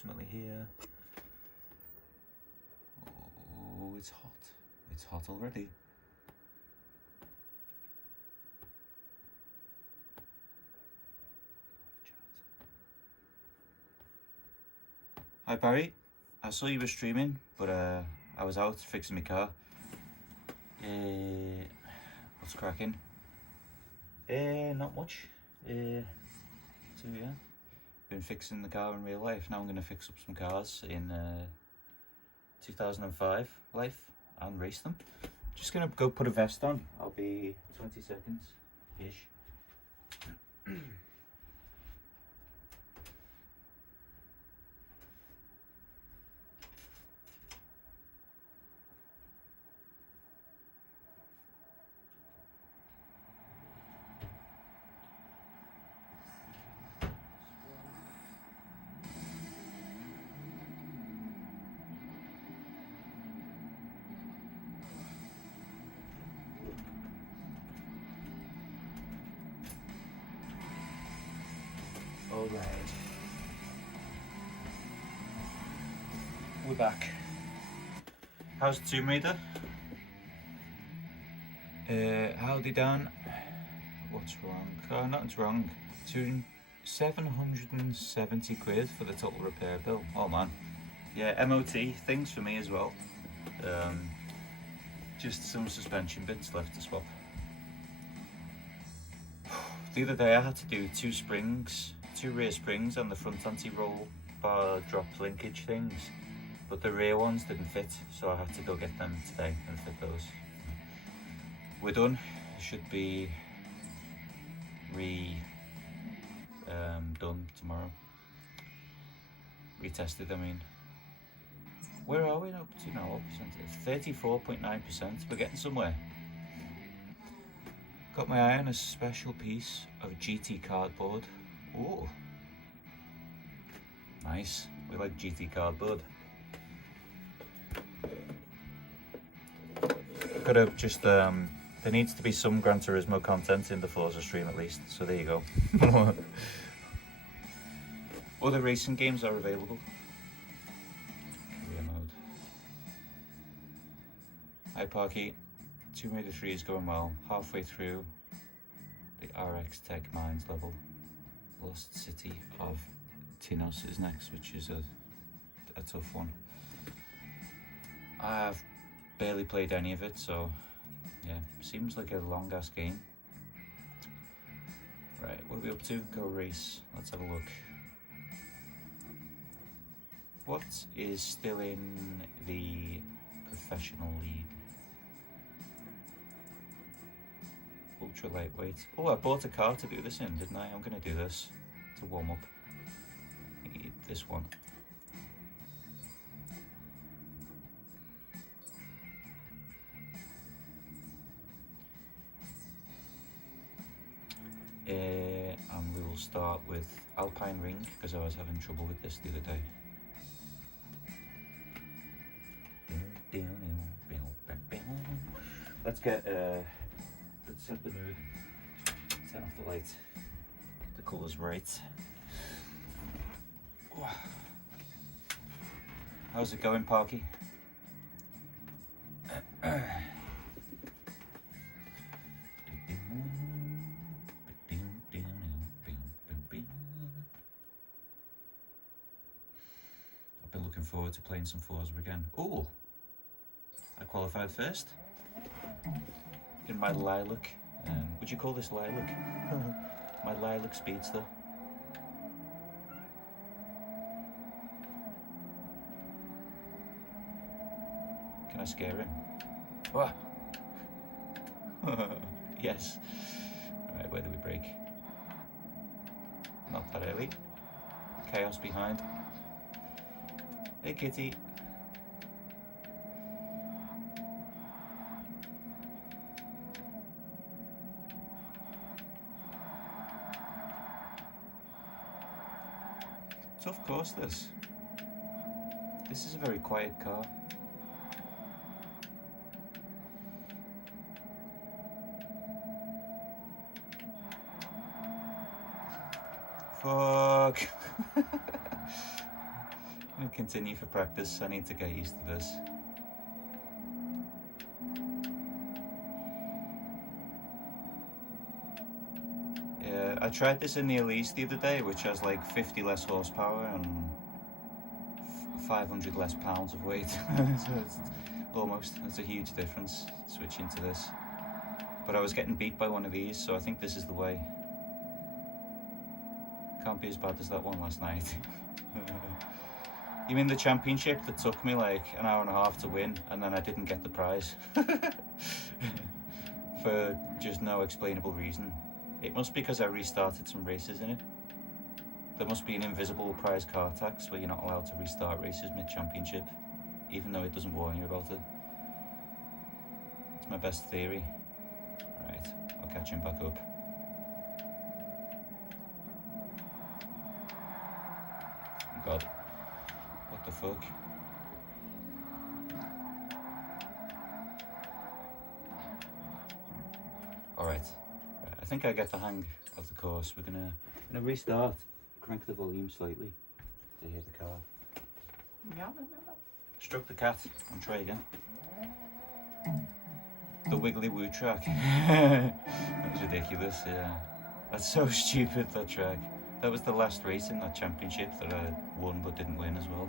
approximately here. Oh, it's hot. It's hot already. Hi Barry, I saw you were streaming, but I was out fixing my car. What's cracking? Not much. So yeah, been fixing the car in real life. Now I'm going to fix up some cars in 2005 life and race them. Just going to go put a vest on. I'll be 20 seconds-ish. Alright. We're back. How's Tomb Raider? Howdy Dan. What's wrong? Nothing's wrong. 770 quid for the total repair bill. Oh man. Yeah, MOT things for me as well. Just some suspension bits left to swap. The other day I had to do two rear springs and the front anti-roll bar drop linkage things, but the rear ones didn't fit, so I had to go get them today and fit those. We're done. Should be done tomorrow. Retested, I mean. Where are we up to now? What percentage? 34.9%. We're getting somewhere. Got my eye on a special piece of GT cardboard. Ooh. Nice. We like GT cardboard. Gotta just, there needs to be some Gran Turismo content in the Forza stream at least, so there you go. Other racing games are available. Career mode. Hi Parky. Tomb Raider 3 is going well. Halfway through the RX Tech Mines level. Lost City of Tinos is next, which is a tough one. I've barely played any of it, so yeah, seems like a long ass game. Right, what are we up to? Go race. Let's have a look. What is still in the professional league? Ultra lightweight. Oh, I bought a car to do this in, didn't I? I'm going to do this to warm up. I need this one. And we will start with Alpine Ring because I was having trouble with this the other day. Let's get let's set the mood. Turn off the light. Get the colours right. How's it going, Parky? I've been looking forward to playing some Forza again. Oh, I qualified first in my lilac. Would you call this lilac? My lilac speedster. Can I scare him? Ah. Yes. Alright, where do we brake? Not that early. Chaos behind. Hey kitty. Tough course this. This is a very quiet car. Fuck. I'm gonna continue for practice. I need to get used to this. Yeah, I tried this in the Elise the other day, which has like 50 less horsepower and 500 less pounds of weight. So it's a huge difference switching to this. But I was getting beat by one of these, so I think this is the way. Can't be as bad as that one last night. You mean the championship that took me like an hour and a half to win, and then I didn't get the prize? For just no explainable reason. It must be because I restarted some races in it. There must be an invisible prize car tax where you're not allowed to restart races mid-championship, even though it doesn't warn you about it. It's my best theory. Right, I'll catch him back up. God, what the fuck? Alright, I think I get the hang of the course. We're gonna restart, crank the volume slightly to hear the car. Stroke the cat and try again. The Wiggly Woo track. That was ridiculous, yeah. That's so stupid, that track. That was the last race in that championship that I won but didn't win as well.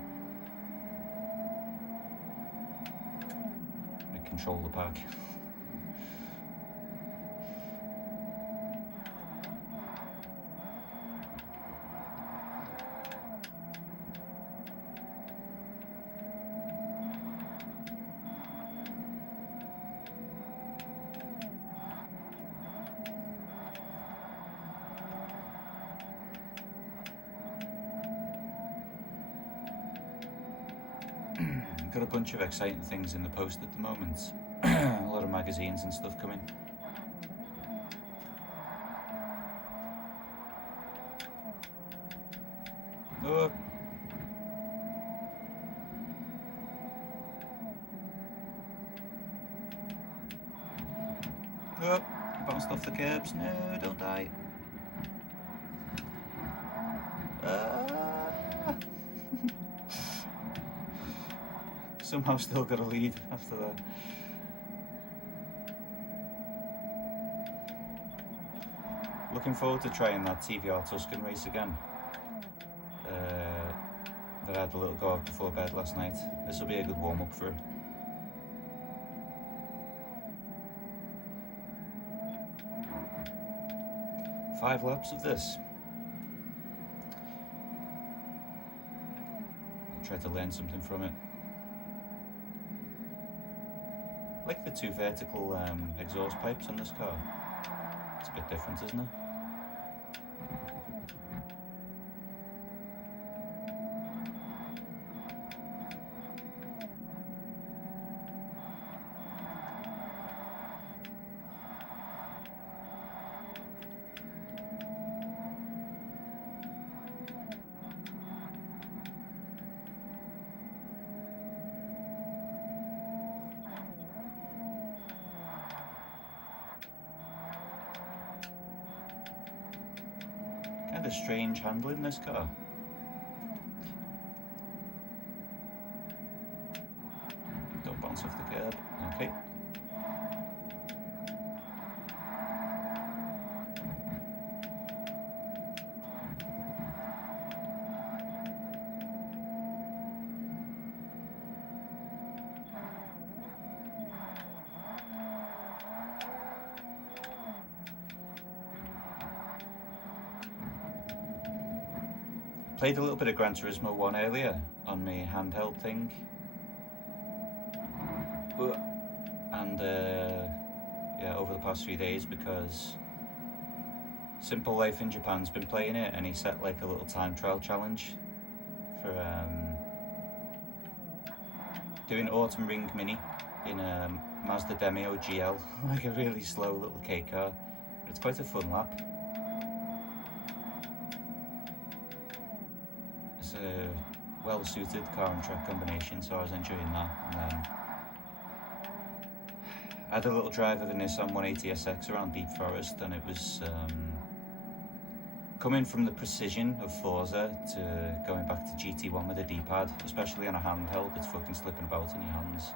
I control the pack. Got a bunch of exciting things in the post at the moment. A lot of magazines and stuff coming. Oh. Oh, bounced off the curbs. No, don't die. Somehow still got a lead after that. Looking forward to trying that TVR Tuscan race again. That I had a little go of before bed last night. This will be a good warm-up for it. Five laps of this. I'll try to learn something from it. I like the two vertical exhaust pipes on this car. It's a bit different, isn't it? Kind of strange handling this car. Don't bounce off the curb. Okay. Played a little bit of Gran Turismo 1 earlier on my handheld thing. And yeah, over the past few days, because Simple Life in Japan's been playing it, and he set like a little time trial challenge for doing Autumn Ring Mini in a Mazda Demio GL, like a really slow little K car. But it's quite a fun lap. It's a well-suited car and track combination, so I was enjoying that. And then I had a little drive of a Nissan 180SX around Deep Forest, and it was coming from the precision of Forza to going back to GT1 with a D-pad, especially on a handheld that's fucking slipping about in your hands,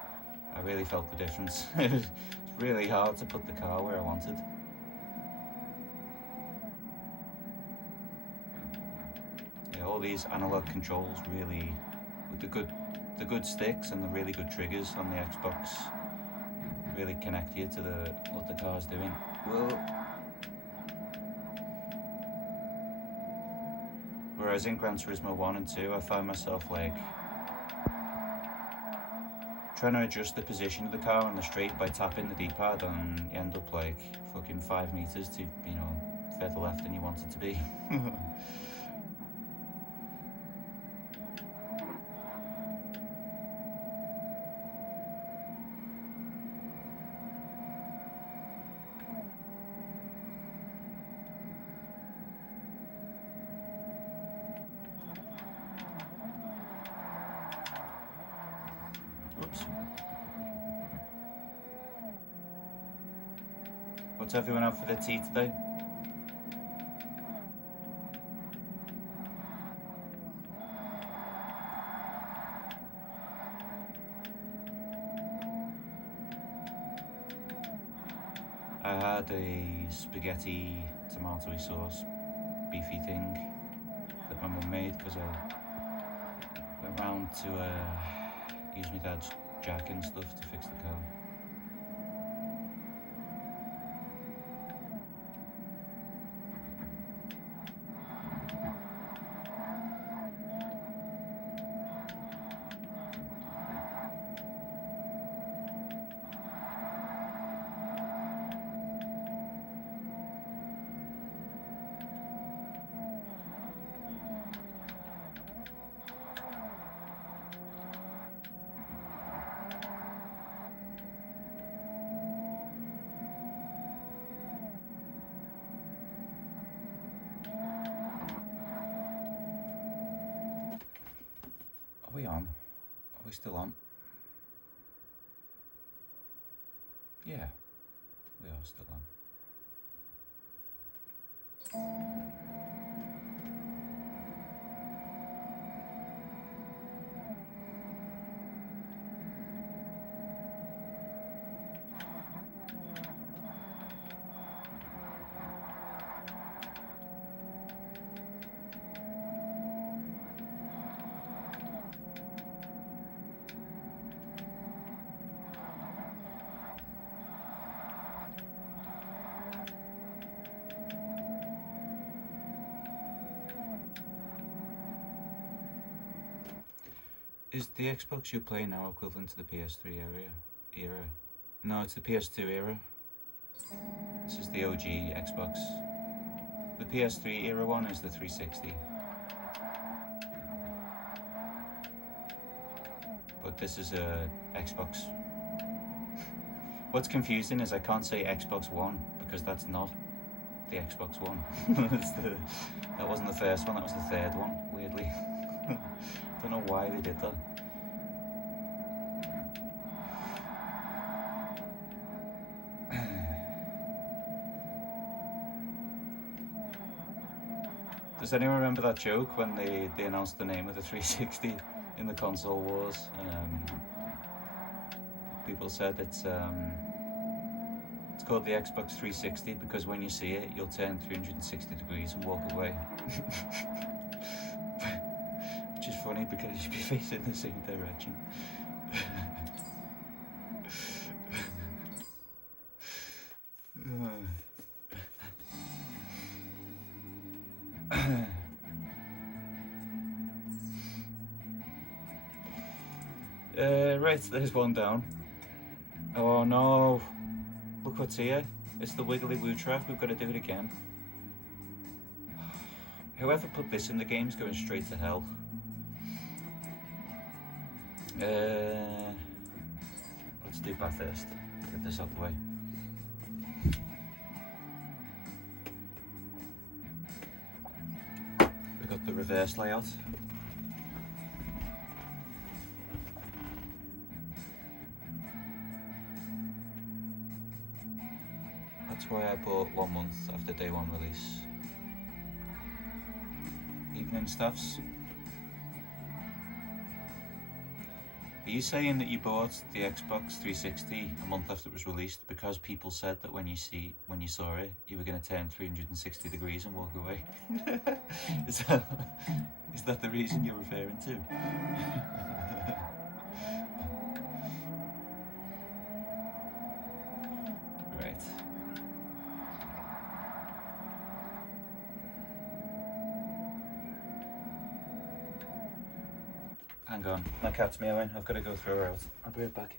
I really felt the difference. It's really hard to put the car where I wanted. Yeah, all these analog controls really, with the good sticks and the really good triggers on the Xbox, really connect you to what the car's doing. Whereas in Gran Turismo 1 and 2, I find myself like trying to adjust the position of the car on the straight by tapping the D-pad, and you end up like fucking 5 meters to, you know, further left than you want it to be. Oops. What's everyone out for their tea today? I had a spaghetti tomatoey sauce beefy thing that my mum made because I went round to use my dad's jack and stuff to fix the car. Are we on? Are we still on? Yeah, we are still on. Is the Xbox you play now equivalent to the PS3 era? No, it's the PS2 era. This is the OG Xbox. The PS3 era one is the 360. But this is a Xbox. What's confusing is I can't say Xbox One because that's not the Xbox One. That wasn't the first one, that was the third one, weirdly. Don't know why they did that. Does anyone remember that joke when they announced the name of the 360 in the console wars? People said it's called the Xbox 360 because when you see it, you'll turn 360 degrees and walk away. Which is funny because you should be facing the same direction. Right, there's one down. Oh no, look what's here. It's the Wiggly Woo trap, we've got to do it again. Whoever put this in the game's going straight to hell. Let's do that first, get this out the way. We've got the reverse layout. That's why I bought 1 month after day one release. evening stuffs. Are you saying that you bought the Xbox 360 a month after it was released because people said that when you saw it, you were going to turn 360 degrees and walk away? Is that the reason you're referring to? Right. Hang on, my cat's meowing. I've got to go throw her out. I'll be right back.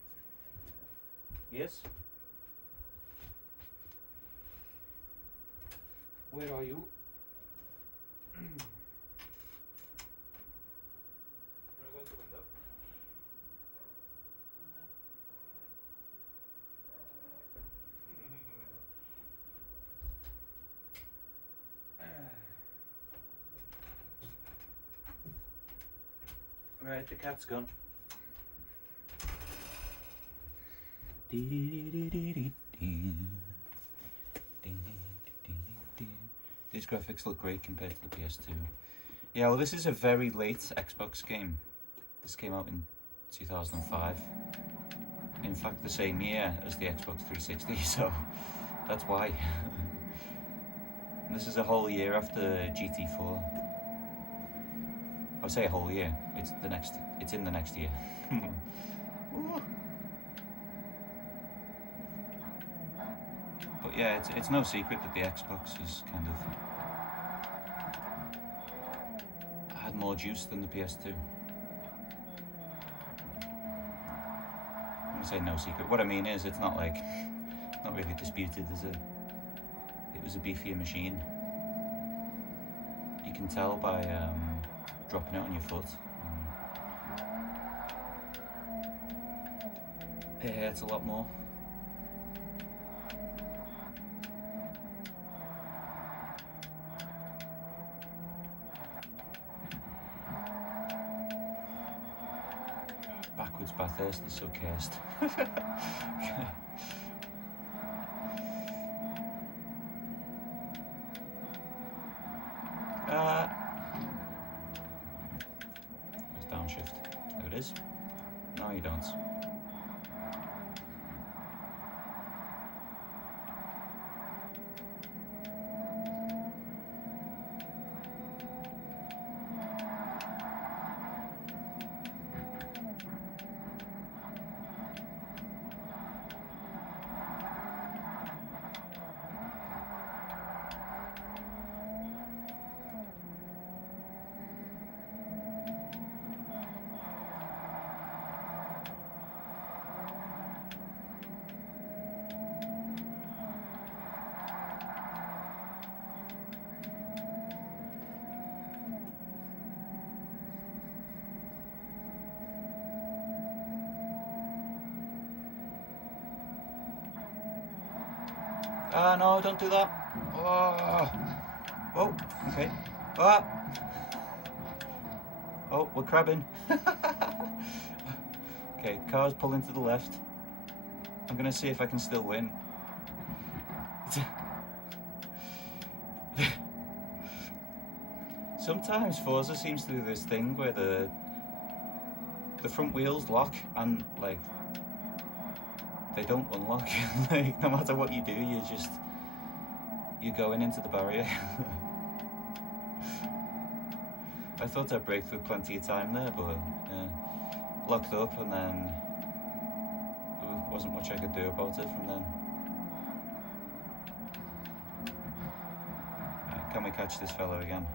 Yes? Where are you? You want to go out the window? Right, the cat's gone. These graphics look great compared to the PS2. Yeah, well, this is a very late Xbox game. This came out in 2005. In fact, the same year as the Xbox 360, so that's why. This is a whole year after GT4. I'll say a whole year. It's in the next year. But yeah, it's no secret that the Xbox is kind of had more juice than the PS2. I say no secret. What I mean is, it's not really disputed as it was a beefier machine. You can tell by dropping it on your foot. Yeah, it's a lot more. Backwards Bathurst is so cursed. Let's downshift. There it is. No, you don't. No, don't do that. Oh, oh, okay. Ah. Oh, we're crabbing. Okay, car's pulling to the left. I'm gonna see if I can still win. Sometimes Forza seems to do this thing where the front wheels lock and like they don't unlock. Like no matter what you do, you're going into the barrier. I thought I'd break through plenty of time there, but locked up, and then there wasn't much I could do about it from then. Can we catch this fellow again?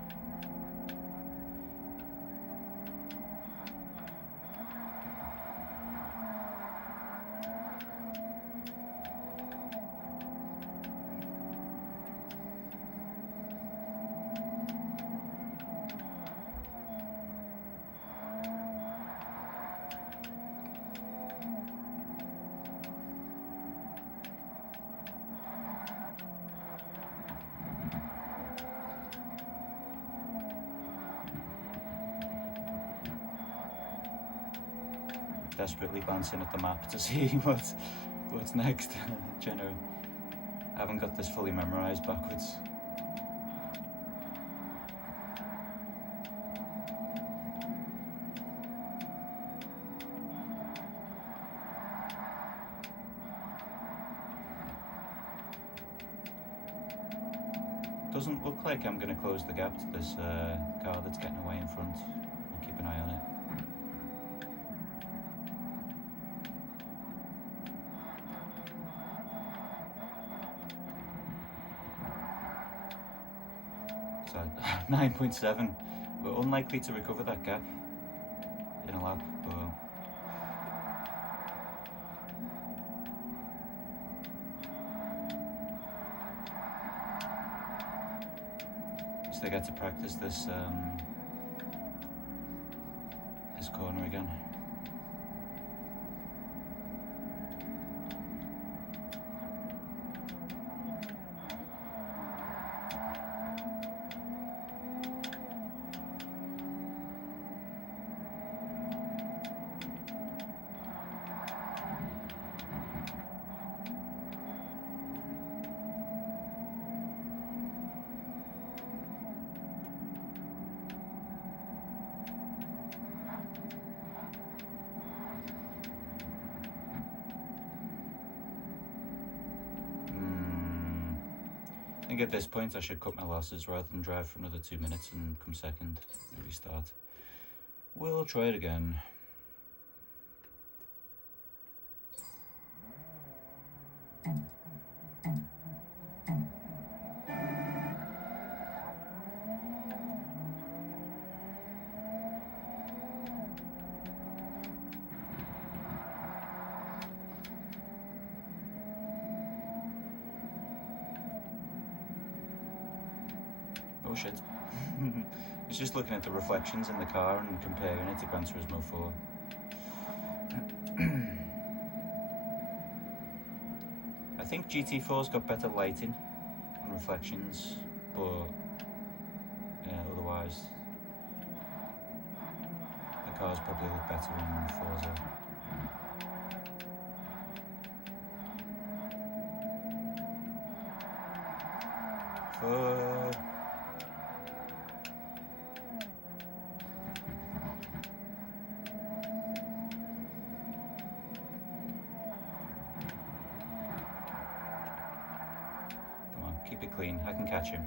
Desperately glancing at the map to see what's next. Generally, I haven't got this fully memorized backwards. Doesn't look like I'm going to close the gap to this car that's getting away in front. I'll keep an eye on it. So 9.7. We're unlikely to recover that gap in a lap, but they get to practice this this corner again. I think at this point I should cut my losses rather than drive for another 2 minutes and come second and restart. We'll try it again. Oh shit. It's just looking at the reflections in the car and comparing it to Gran Turismo 4. I think GT4's got better lighting and reflections, but yeah, otherwise the cars probably look better in Forza. Come on, keep it clean. I can catch him.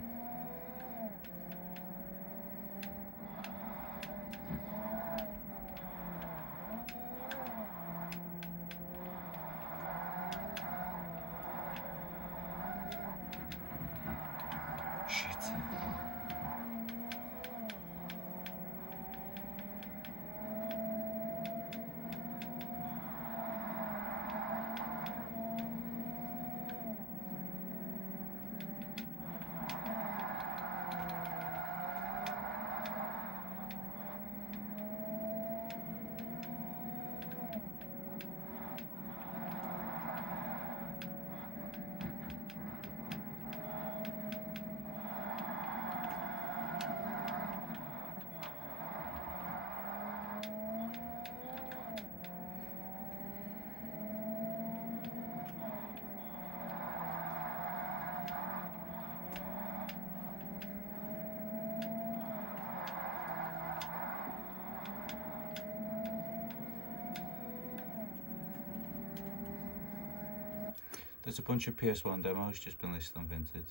There's a bunch of PS1 demos just been listed on Vinted.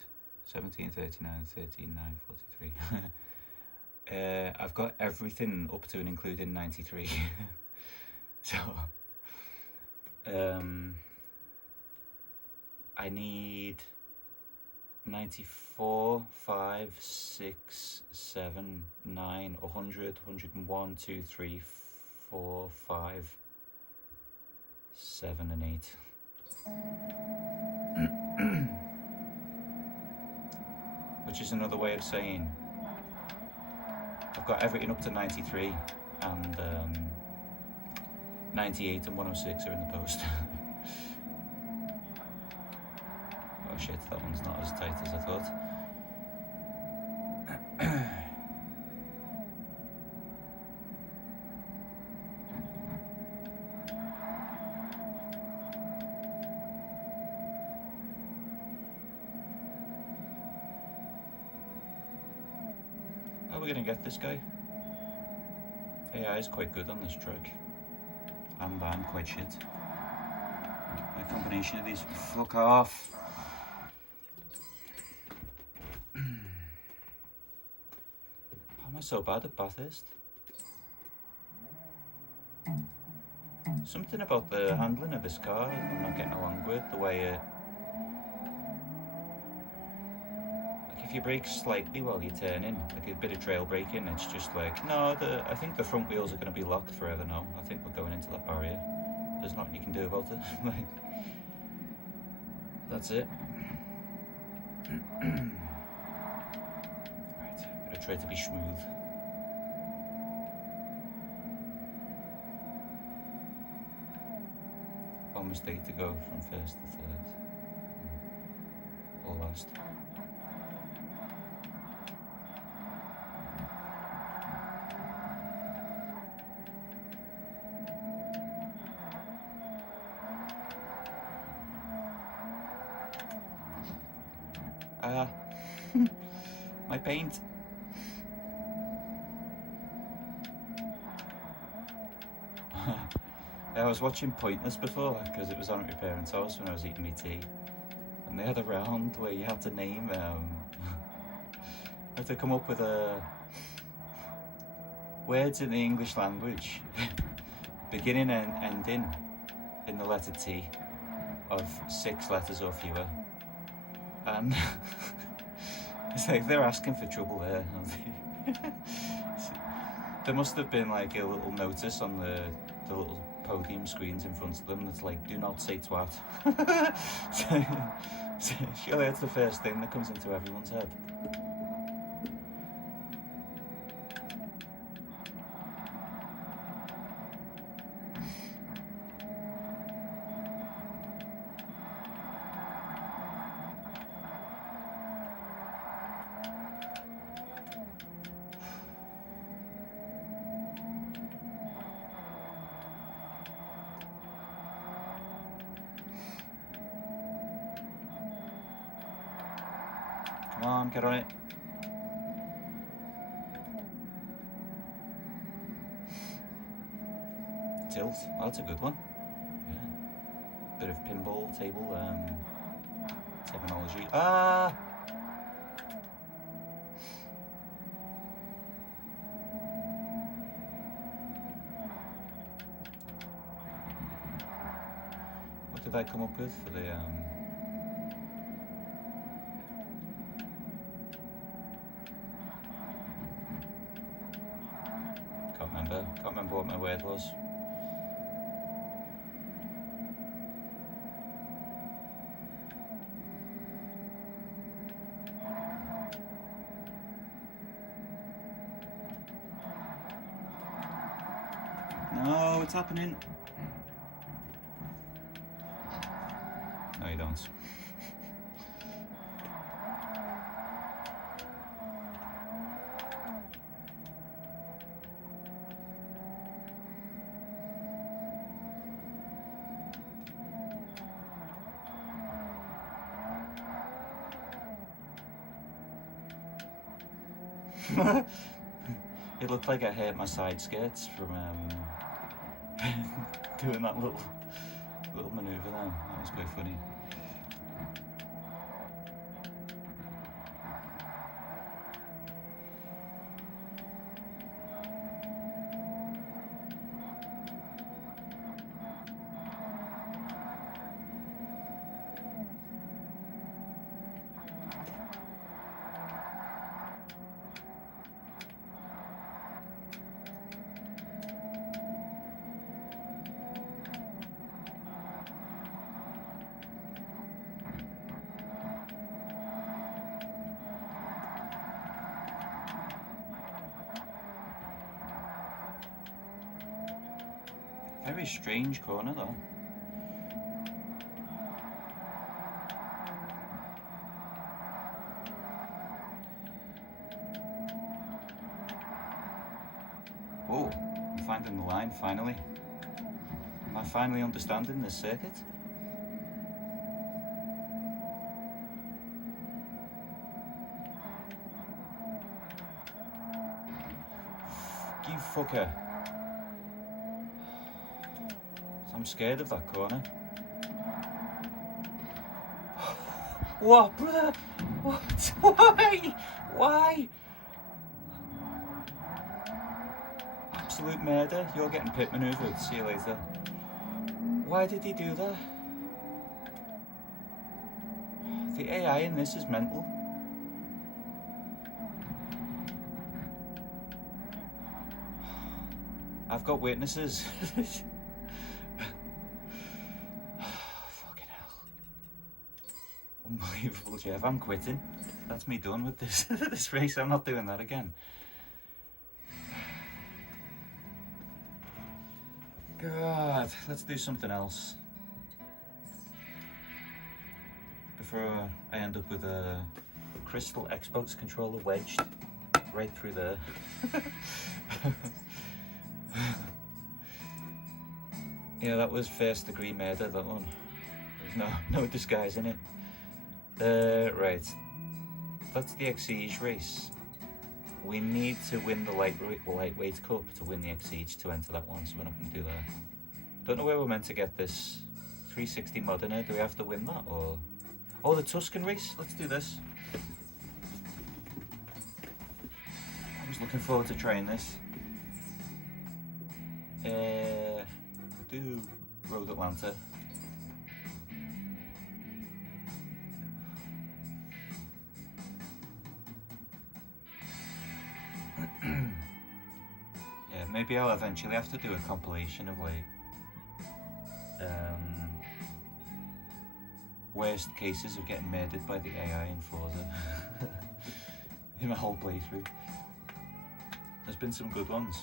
1739, 13.9, 43. I've got everything up to and including 93. So I need 94, 5, 6, 7, 9, 100, 101, 2, 3, 4, 5, 7 and 8. Which is another way of saying I've got everything up to 93 and 98 and 106 are in the post. Oh shit, that one's not as tight as I thought. How are we going to get this guy? AI is quite good on this track. And I'm quite shit. A combination of these. Fuck off. not so bad at Bathurst. Something about the handling of this car I'm not getting along with, the way it... Like if you brake slightly while you're turning, like a bit of trail braking, it's just like, no, I think the front wheels are going to be locked forever now. I think we're going into that barrier. There's nothing you can do about it. Like, that's it. Right, I'm going to try to be smooth. One mistake to go from first to third. Or last. My paint. I was watching Pointless before because it was on at my parents' house when I was eating my tea, and they had a round where you had to name, had to come up with words in the English language, beginning and ending in the letter T, of 6 letters or fewer, and it's like they're asking for trouble there. There must have been like a little notice on the little podium screens in front of them that's like, do not say twat. So surely that's the first thing that comes into everyone's head. Come on, get on it. Tilt, oh, that's a good one. Yeah. Bit of pinball table terminology. Ah! What did I come up with for the Can't remember what my word was. No, it's happening. No, you don't. It looked like I hurt my side skirts from doing that little manoeuvre there. That was quite funny. Very strange corner though. Oh, I'm finding the line finally. Am I finally understanding this circuit? You fucker. I'm scared of that corner. What, brother? What? Why? Why? absolute murder. You're getting pit maneuvered. See you later. Why did he do that? The AI in this is mental. I've got witnesses. Fucking hell. Unbelievable, Jeff. I'm quitting. That's me done with this this race. I'm not doing that again. God, let's do something else. Before I end up with a crystal Xbox controller wedged right through there. Yeah, that was first degree murder, that one. There's no disguising it. Right. That's the Exige race. We need to win the lightweight cup to win the Exige to enter that one, so we're not going to do that. Don't know where we're meant to get this 360 Modena. Do we have to win that, or... Oh, the Tuscan race? Let's do this. I was looking forward to trying this. Do Road Atlanta. Yeah, maybe I'll eventually have to do a compilation of like worst cases of getting murdered by the AI in Forza in my whole playthrough. There's been some good ones.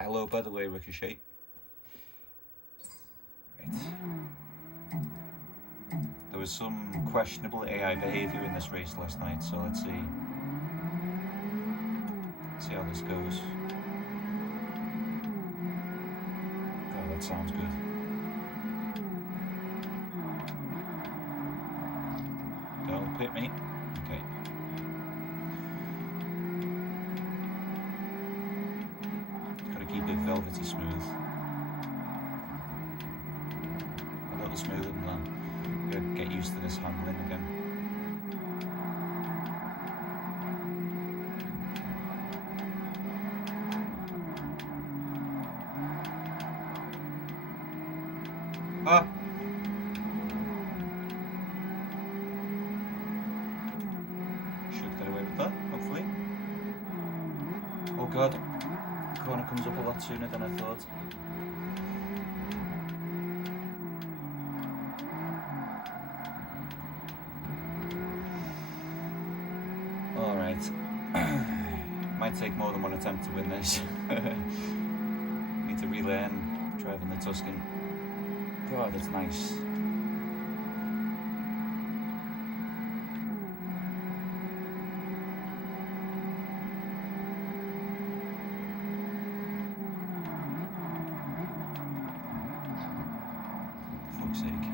Hello, by the way, Ricochet. Right. There was some questionable AI behaviour in this race last night, so let's see how this goes. Oh, that sounds good. Don't pit me. Okay. Gotta keep it velvety smooth. A little smoother than that. Gotta get used to this handling again. Ah! Should get away with that, hopefully. Oh god, the corner comes up a lot sooner than I thought. Alright. Might take more than one attempt to win this. Need to relearn driving the Tuscan. God, it's nice. For fuck's sake.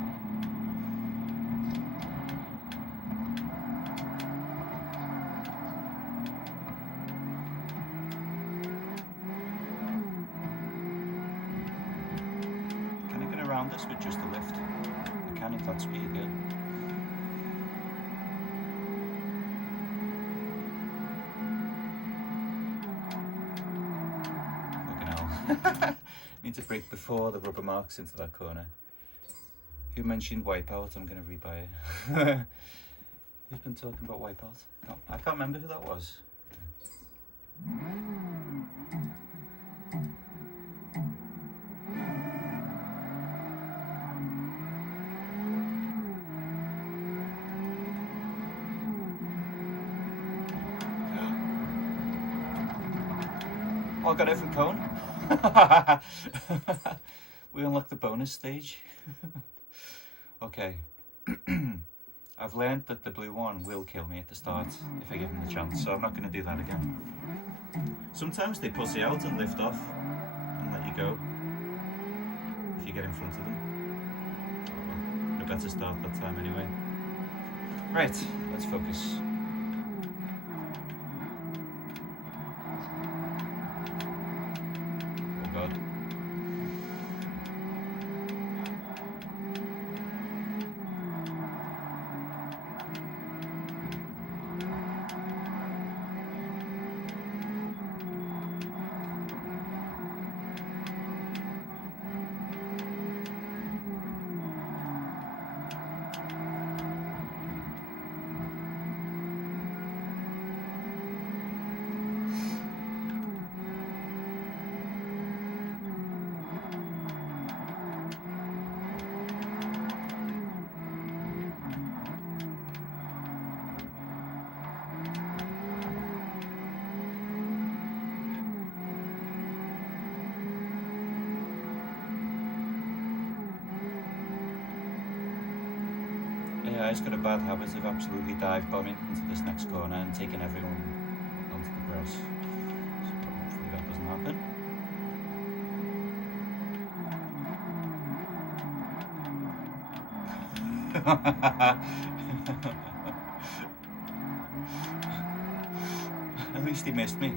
Can I get around this with just a lift? I can at that speed, yeah. Need to brake before the rubber marks into that corner. Who mentioned Wipeout? I'm going to rebuy it. Who's been talking about Wipeout? I can't remember who that was. Oh, I got every cone. We unlocked the bonus stage. Okay. I've learned that the blue one will kill me at the start if I give him the chance, so I'm not going to do that again. Sometimes they pussy out and lift off and let you go if you get in front of them. No better start that time anyway. Right, let's focus. Oh god. guy's got a bad habit of absolutely dive bombing into this next corner and taking everyone onto the grass. So hopefully that doesn't happen. At least he missed me.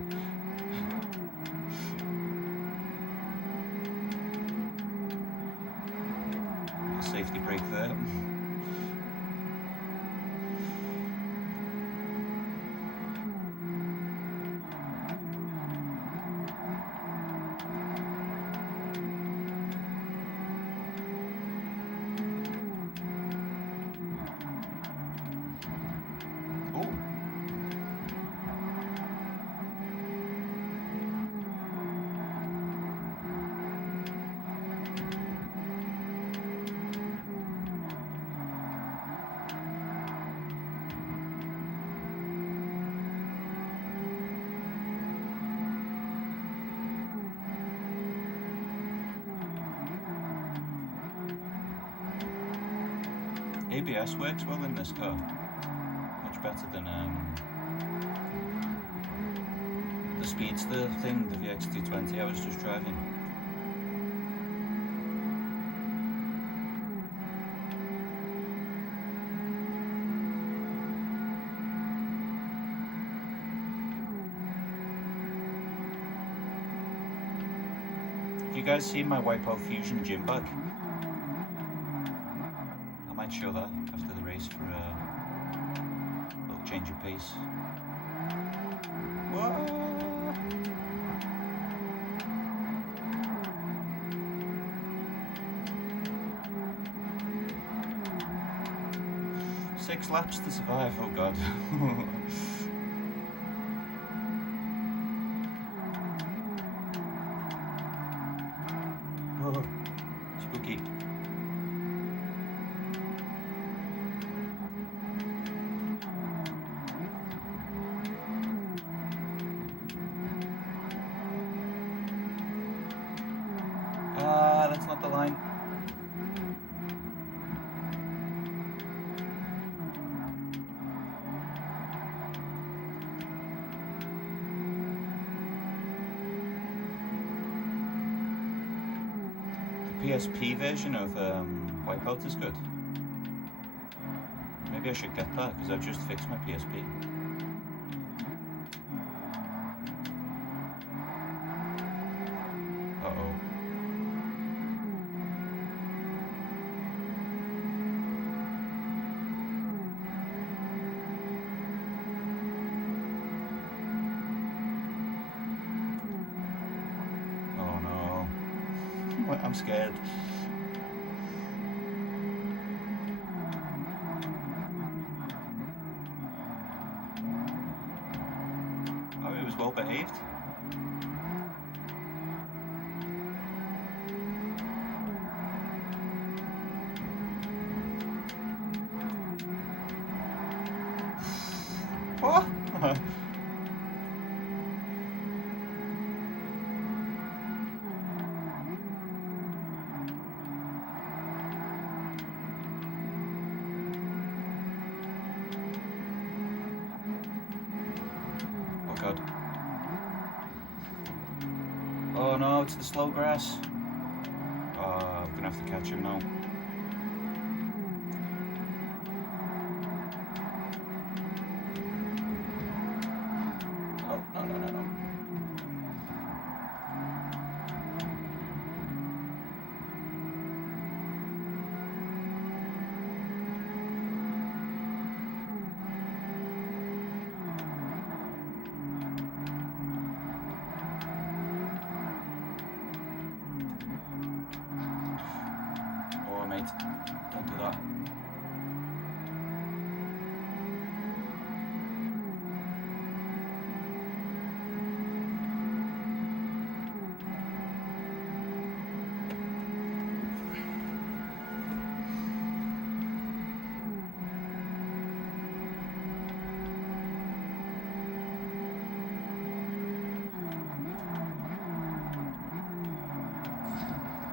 Safety brake there. ABS works well in this car, much better than the Speedster thing, the VX220 I was just driving. Have you guys seen my Wipeout Fusion gym bag? I might show that after the race for a little change of pace. Whoa! 6 laps to survive, oh god. Oh, spooky. That's not the line. The PSP version of Wipeout is good. Maybe I should get that because I've just fixed my PSP. Uh-oh. I'm scared. Oh, he was well behaved. What? God. Oh no, it's the slow grass. Oh, I'm gonna have to catch him now. Oh, no, no, no, no. Mate, don't do that.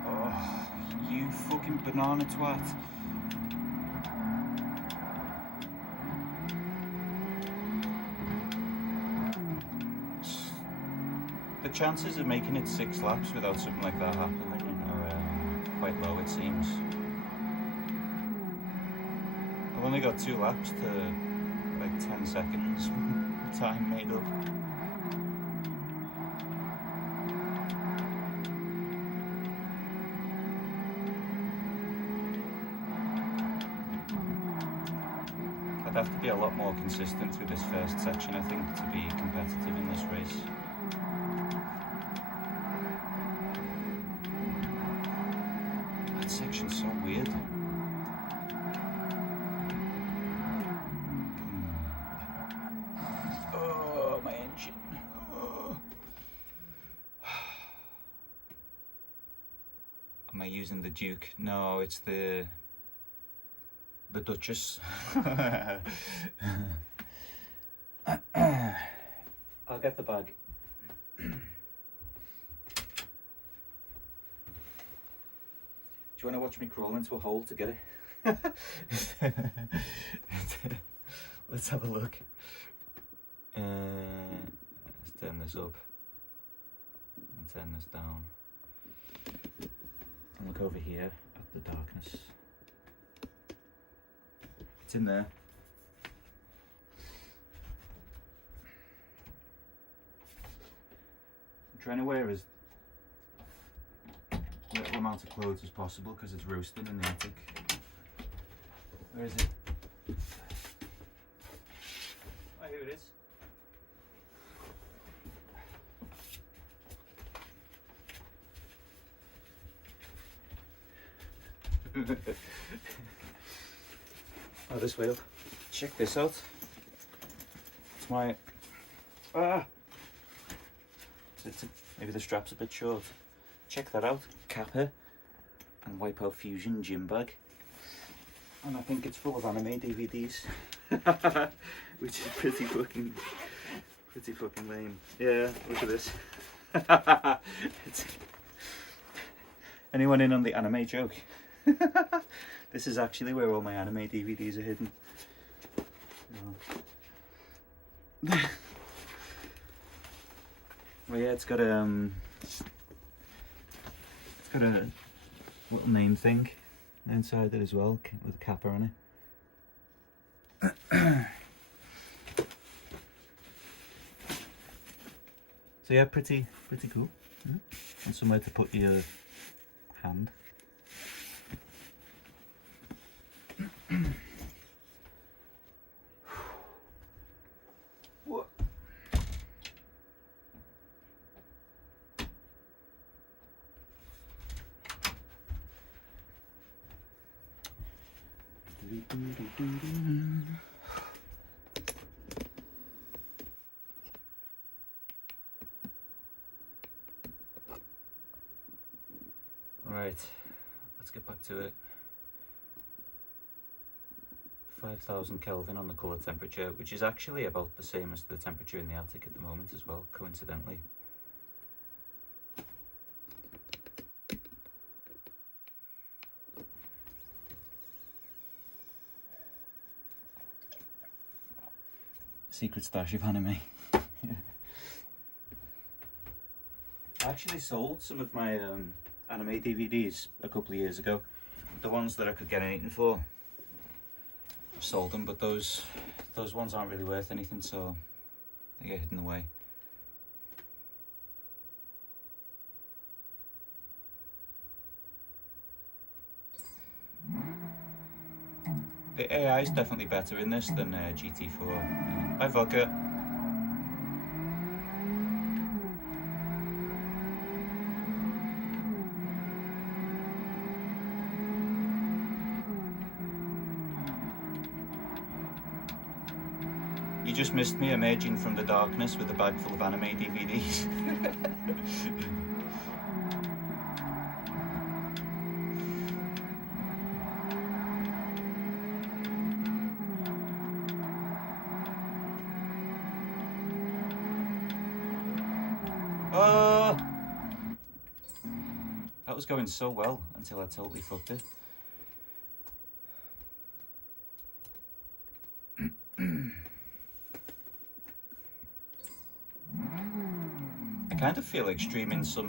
Oh, you fucking banana twat. The chances of making it 6 laps without something like that happening are quite low, it seems. I've only got 2 laps to like 10 seconds time made up. I'd have to be a lot more consistent through this first section, I think, to be competitive in this race. That section's so weird. Oh, my engine. Oh. Am I using the Duke? No, it's the Duchess. I'll get the bag. Do you want to watch me crawl into a hole to get it? Let's have a look. Let's turn this up and turn this down. And look over here at the darkness. It's in there. I'm trying to wear as little amount of clothes as possible because it's roasting in the attic. Where is it? Oh, here it is. Oh, this way up. Check this out. It's my... Maybe the strap's a bit short. Check that out. Kappa and Wipeout Fusion gym bag. And I think it's full of anime DVDs. Which is pretty fucking lame. Yeah, look at this. Anyone in on the anime joke? This is actually where all my anime DVDs are hidden. Well, yeah, it's got a little name thing inside it as well, with a Kappa on it. So yeah, pretty cool. Yeah. And somewhere to put your hand. What? Right, let's get back to it. 5,000 Kelvin on the colour temperature, which is actually about the same as the temperature in the attic at the moment as well, coincidentally. Secret stash of anime. I actually sold some of my anime DVDs a couple of years ago. The ones that I could get anything for. I've sold them, but those ones aren't really worth anything, so they get hidden away. The AI is definitely better in this than GT4. Hi, Vodka. You just missed me emerging from the darkness with a bag full of anime DVDs. Oh! That was going so well until I totally fucked it. kind of feel like streaming some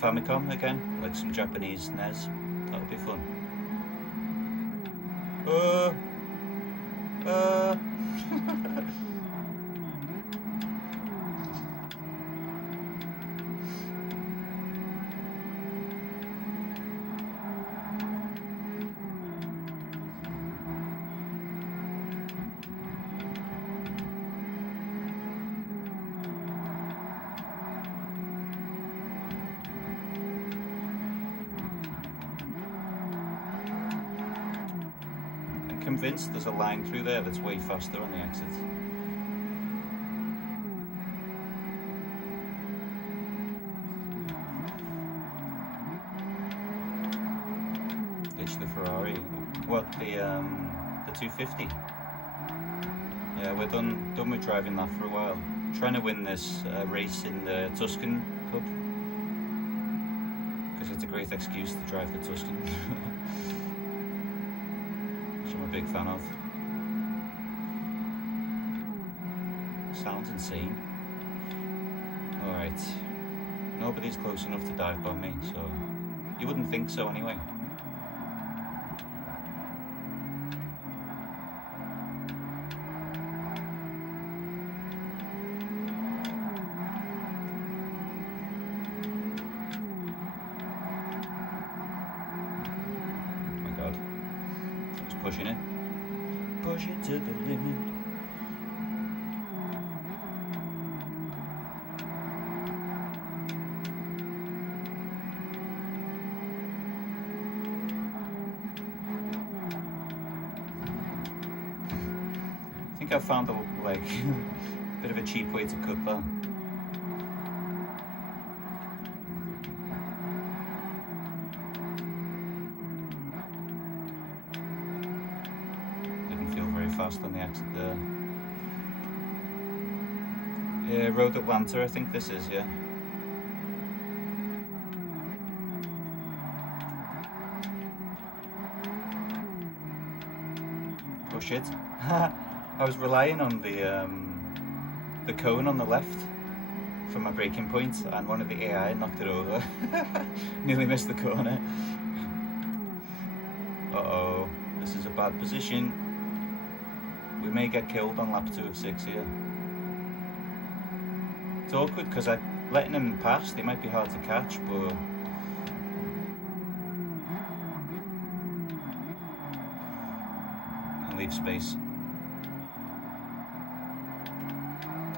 Famicom again, like some Japanese NES. That would be fun. Convinced there's a line through there that's way faster on the exit. Ditch the Ferrari. What, the 250? Yeah, we're done with driving that for a while. Trying to win this race in the Tuscan Cup, because it's a great excuse to drive the Tuscan. Which I'm a big fan of. Sounds insane. Alright. Nobody's close enough to dive bomb me, so you wouldn't think so anyway. Pushing it. Push it to the limit. I think I found a bit of a cheap way to cut that. Fast on the exit there. Yeah, Road Atlanta, I think this is, yeah. Oh shit. I was relying on the cone on the left for my braking point, and one of the AI knocked it over. Nearly missed the corner. Uh-oh, this is a bad position. We may get killed on lap 2 of 6 here. It's awkward because I'm letting him pass. They might be hard to catch, but I'll leave space.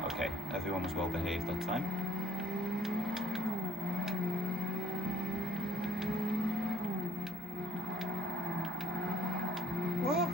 Okay, everyone was well behaved that time. Whoa!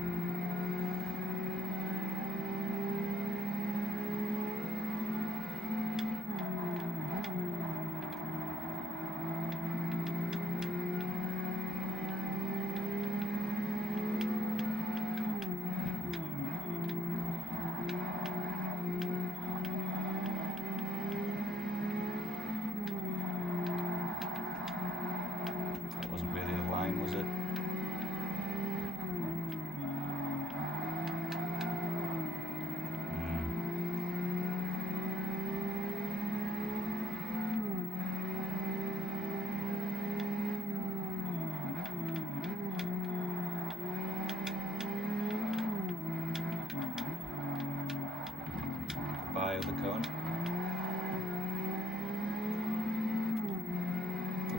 Was it? Goodbye, the cone.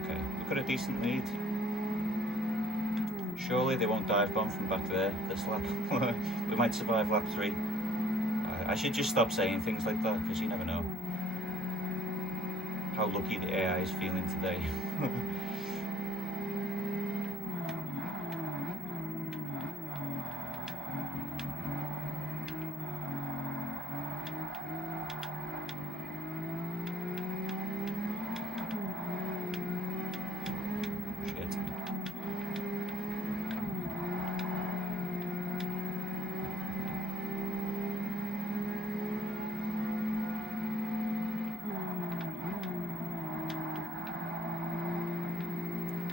Okay, we've got a decent lead. Surely they won't dive bomb from back there this lap. We might survive lap 3. I should just stop saying things like that, because you never know how lucky the AI is feeling today. Shit.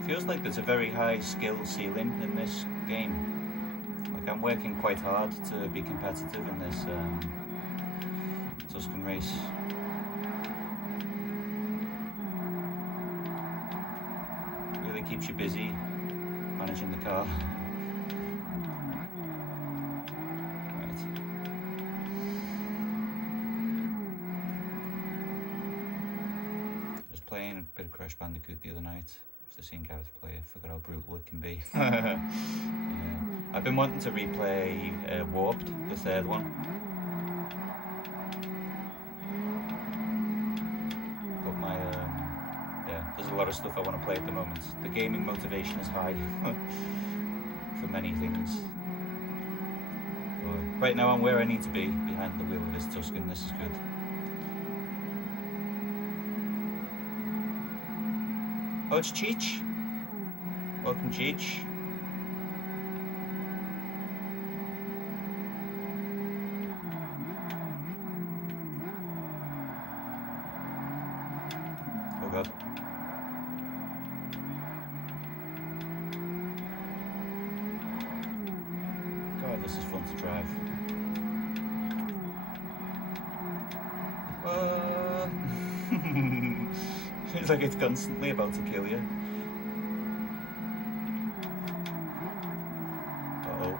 Feels like there's a very high skill ceiling in this game. Like I'm working quite hard to be competitive in this Tuscan race. Really keeps you busy managing the car. Right. I was playing a bit of Crash Bandicoot the other night after seeing Gareth play it. Forgot how brutal it can be. Yeah. I've been wanting to replay Warped, the third one. But my yeah, there's a lot of stuff I want to play at the moment. The gaming motivation is high for many things. But right now I'm where I need to be, behind the wheel of this Tuscan. This is good. Oh, it's Cheech. Welcome, Cheech. Oh God. God, this is fun to drive. It's like it's constantly about to kill you. Uh-oh.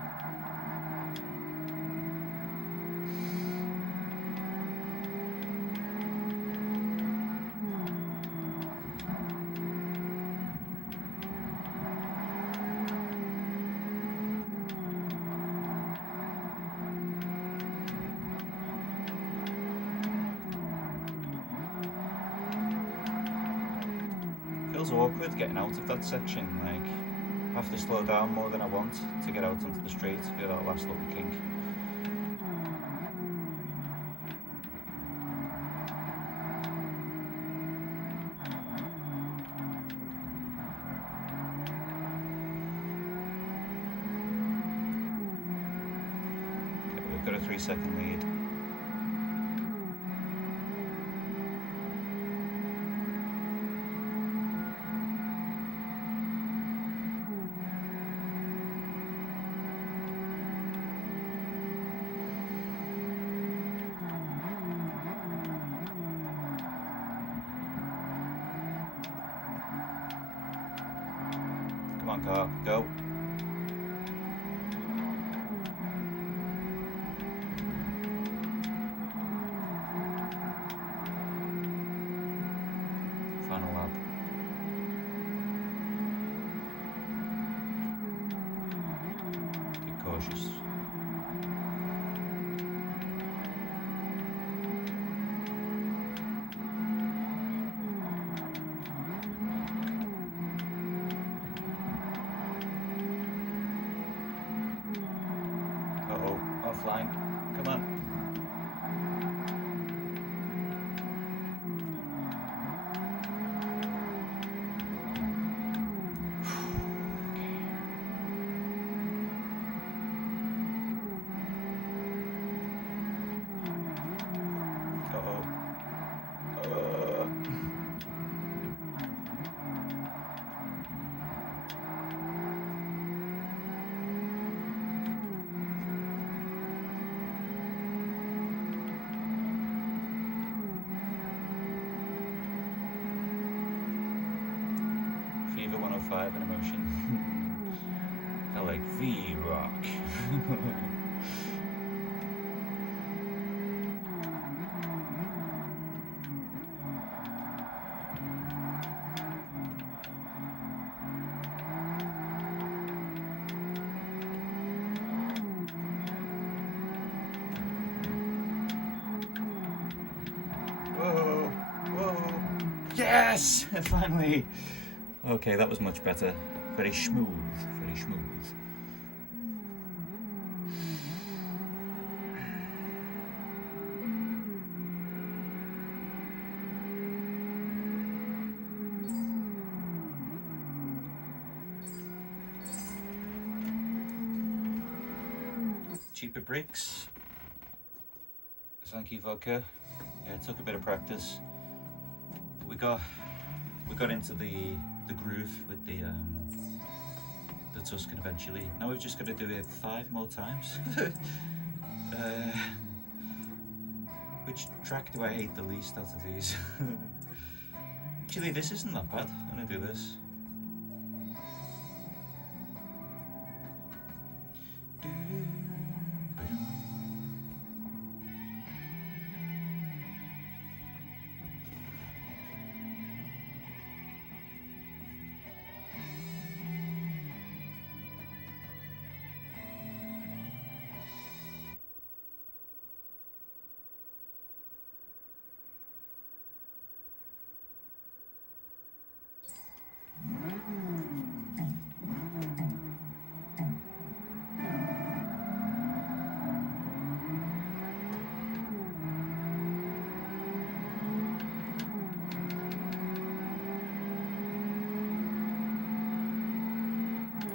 Feels awkward getting out of that section, like I have to slow down more than I want to get out onto the straight for that last little kink. Okay, we've got a 3-second lead. Come on, car, go. Final lap. Be cautious. Uh-oh, offline. Come on. Fever 105 in emotion. I like V-Rock. Whoa, whoa. Yes! Finally! Okay, that was much better. Very smooth, very smooth. Cheaper brakes. Thank you, vodka. Yeah, it took a bit of practice. We got into the groove with the Tuscan eventually. Now we've just got to do it 5 more times, which Which track do I hate the least out of these? Actually, this isn't that bad. I'm gonna do this.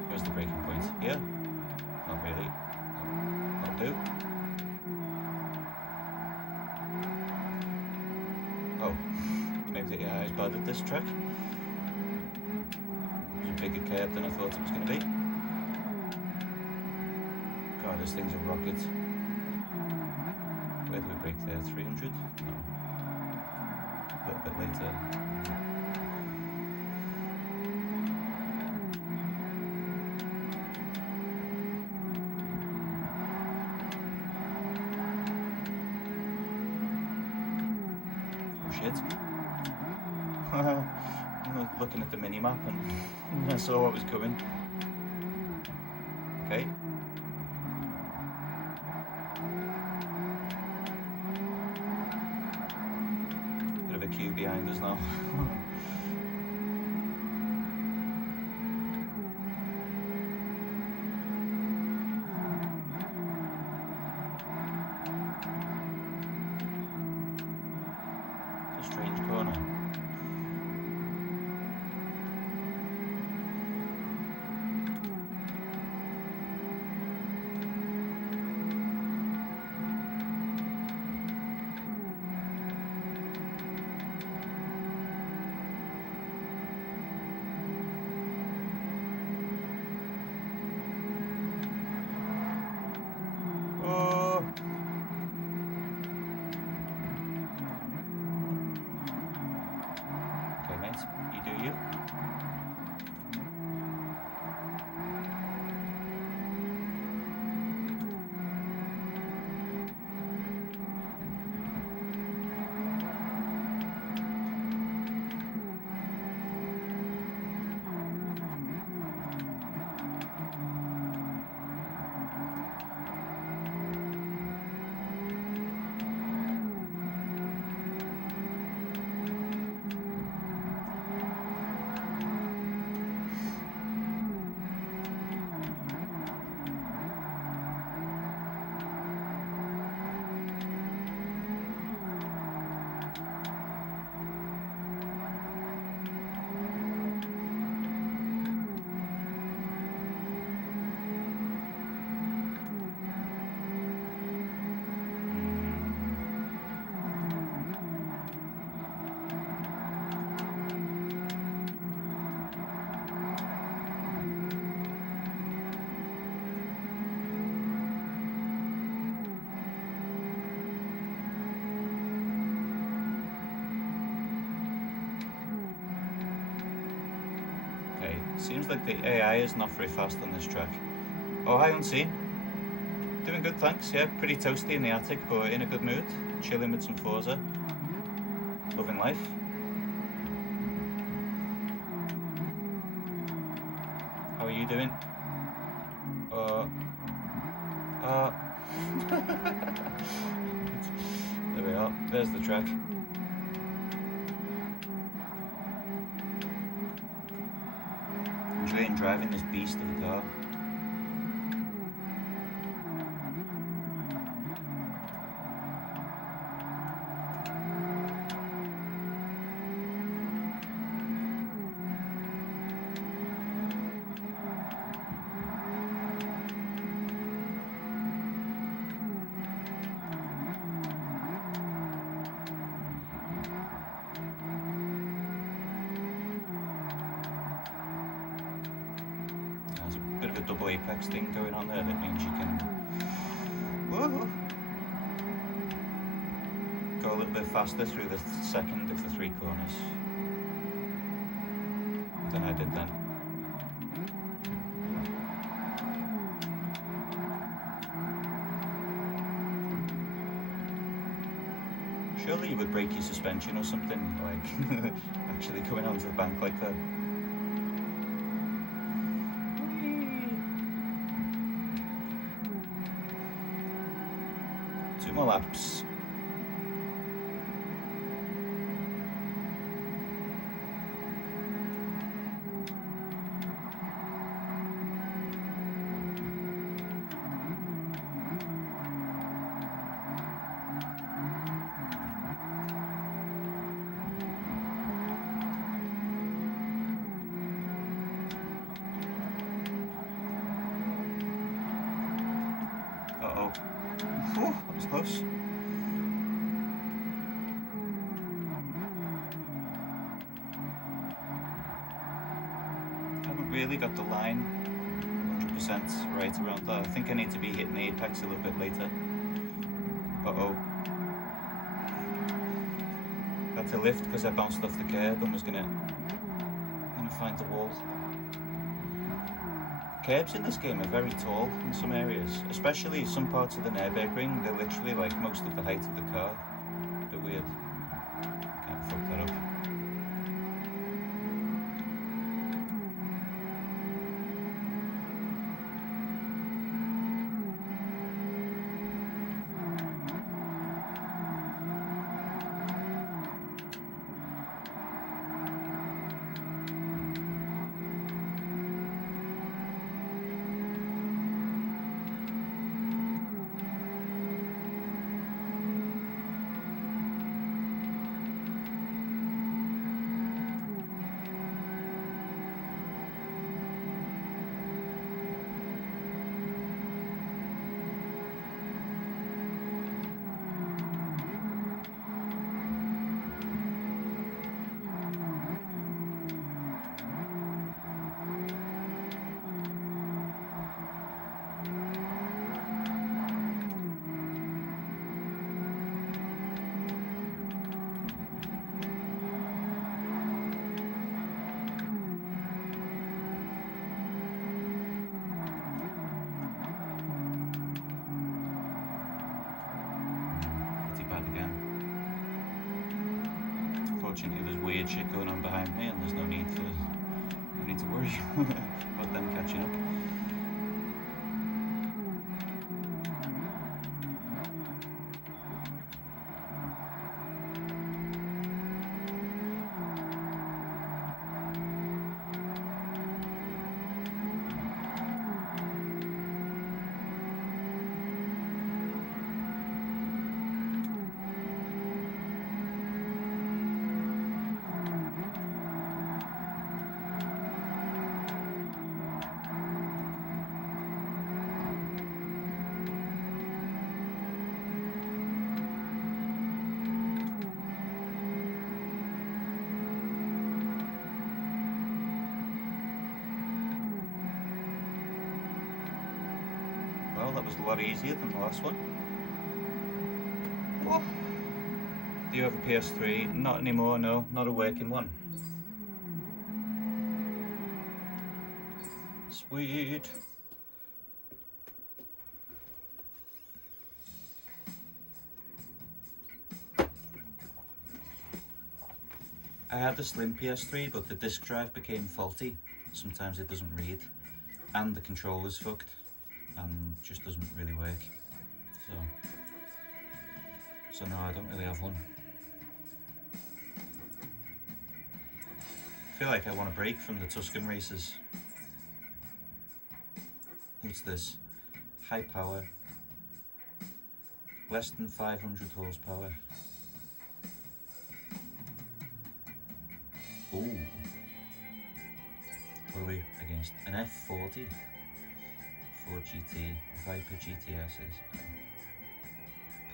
Where's the breaking point? Here? Not really. That'll do. Oh, maybe the AI is bad at this track. It was a bigger curve than I thought it was going to be. God, this thing's a rocket. Where do we break there? 300? No. A little bit later. I was looking at the mini-map and I saw what was coming. Okay. Bit of a queue behind us now. It's a strange corner. You do you. Seems like the AI is not very fast on this track. Oh, hi, Unseen. Doing good, thanks. Yeah, pretty toasty in the attic, but in a good mood. Chilling with some Forza. Loving life. How are you doing? There we are. There's the track. Enjoying driving this beast of a car. Bit of a double apex thing going on there that means you can go a little bit faster through the second of the 3 corners than I did then. Surely you would break your suspension or something, like actually coming onto the bank like that. 2 more laps. Oh, that was close. Haven't really got the line 100% right around that. I think I need to be hitting the apex a little bit later. Uh-oh. Had to lift because I bounced off the curb and was gonna find the wall. Curbs in this game are very tall in some areas, especially some parts of the Nürburgring. They're literally like most of the height of the car. A bit weird. Can't fuck that up. Unfortunately, there's weird shit going on behind me, and there's no need to worry about them catching up. Well, that was a lot easier than the last one. Oh. Do you have a PS3? Not anymore, no. Not a working one. Sweet. I had a slim PS3, but the disk drive became faulty. Sometimes it doesn't read, and the controller's fucked, and just doesn't really work. So no, I don't really have one. I feel like I want to break from the Tuscan races. What's this? High power. Less than 500 horsepower. Ooh. What are we against? An F40 Ford GT Viper GTS is.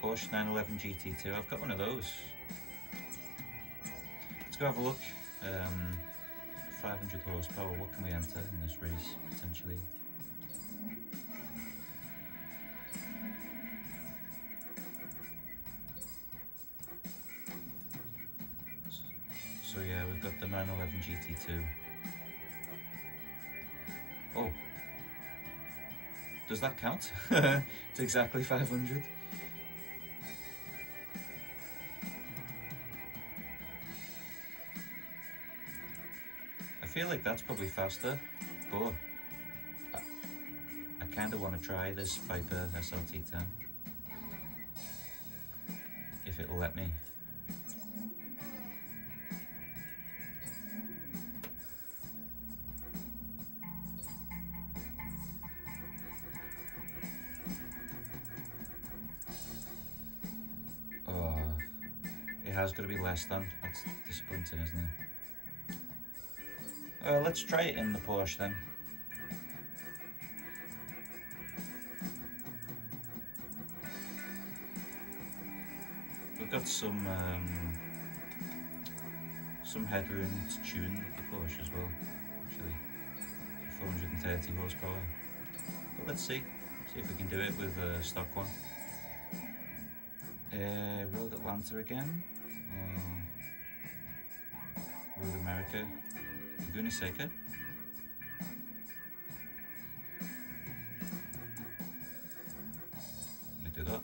Porsche 911 GT2. I've got one of those. Let's go have a look. 500 horsepower. What can we enter in this race potentially? I've got the 911 GT2. Oh, does that count? It's exactly 500. I feel like that's probably faster, but I kind of want to try this Viper SLT10 if it'll let me. Oh, it has got to be less than. That's disappointing, isn't it? Let's try it in the Porsche then. We've got some headroom to tune the Porsche as well, actually. 430 horsepower. But let's see if we can do it with a stock one. Road Atlanta again, Road America, Laguna Seca. Let me do that.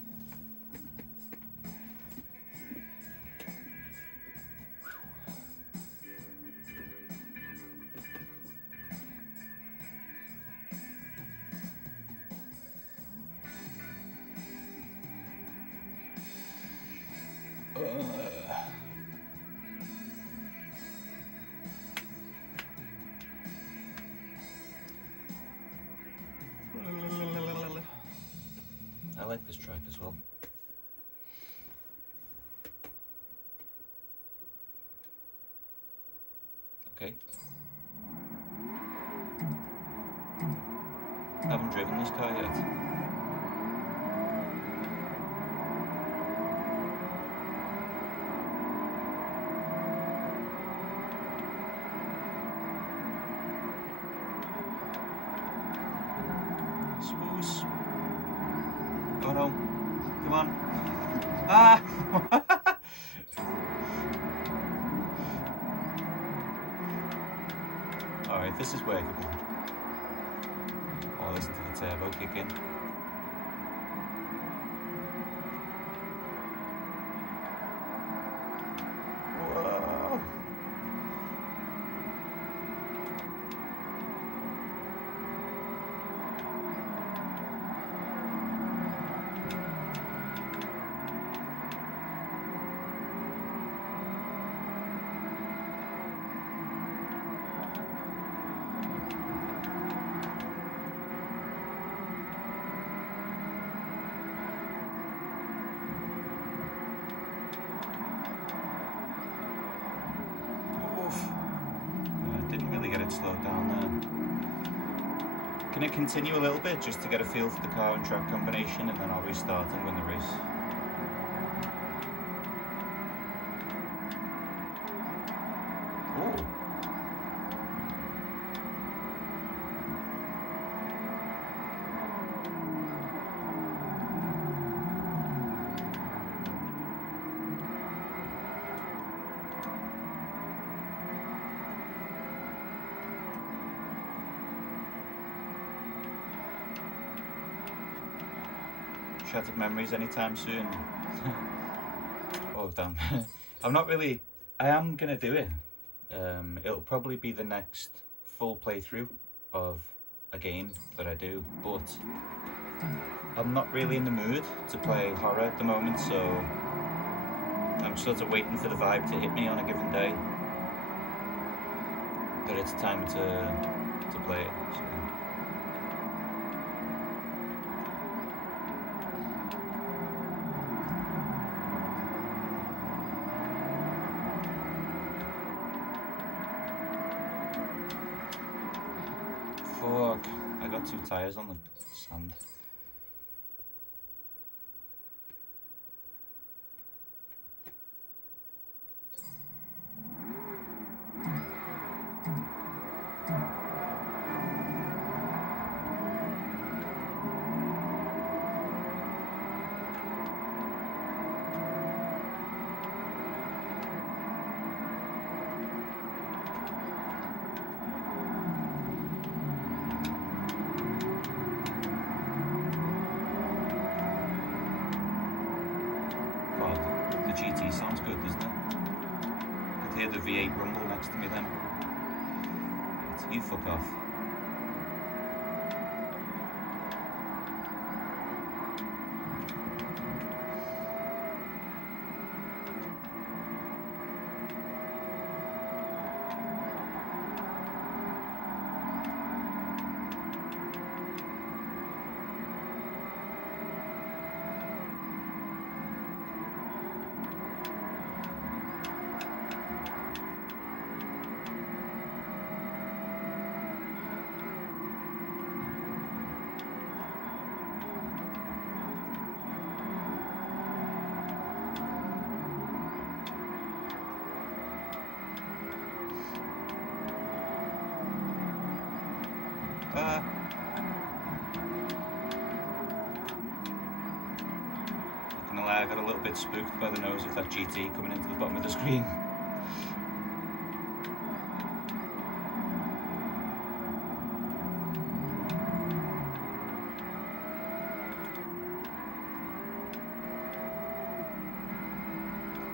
I like this track as well. Okay. I haven't driven this car yet. Smooth. Oh no, come on. Ah! Alright, this is workable. Oh, listen to the turbo kick in. Whoa! Didn't really get it slowed down there. Can it continue a little bit just to get a feel for the car and track combination, and then I'll restart and win the race? Oh. Shattered memories anytime soon. Oh damn. I am gonna do it. It'll probably be the next full playthrough of a game that I do, but I'm not really in the mood to play horror at the moment, so I'm sort of waiting for the vibe to hit me on a given day that it's time to play it. So. Fuck, I got 2 tyres on the sand. GT sounds good, doesn't it? I could hear the V8 rumble next to me then. You fuck off. I got a little bit spooked by the nose of that GT coming into the bottom of the screen.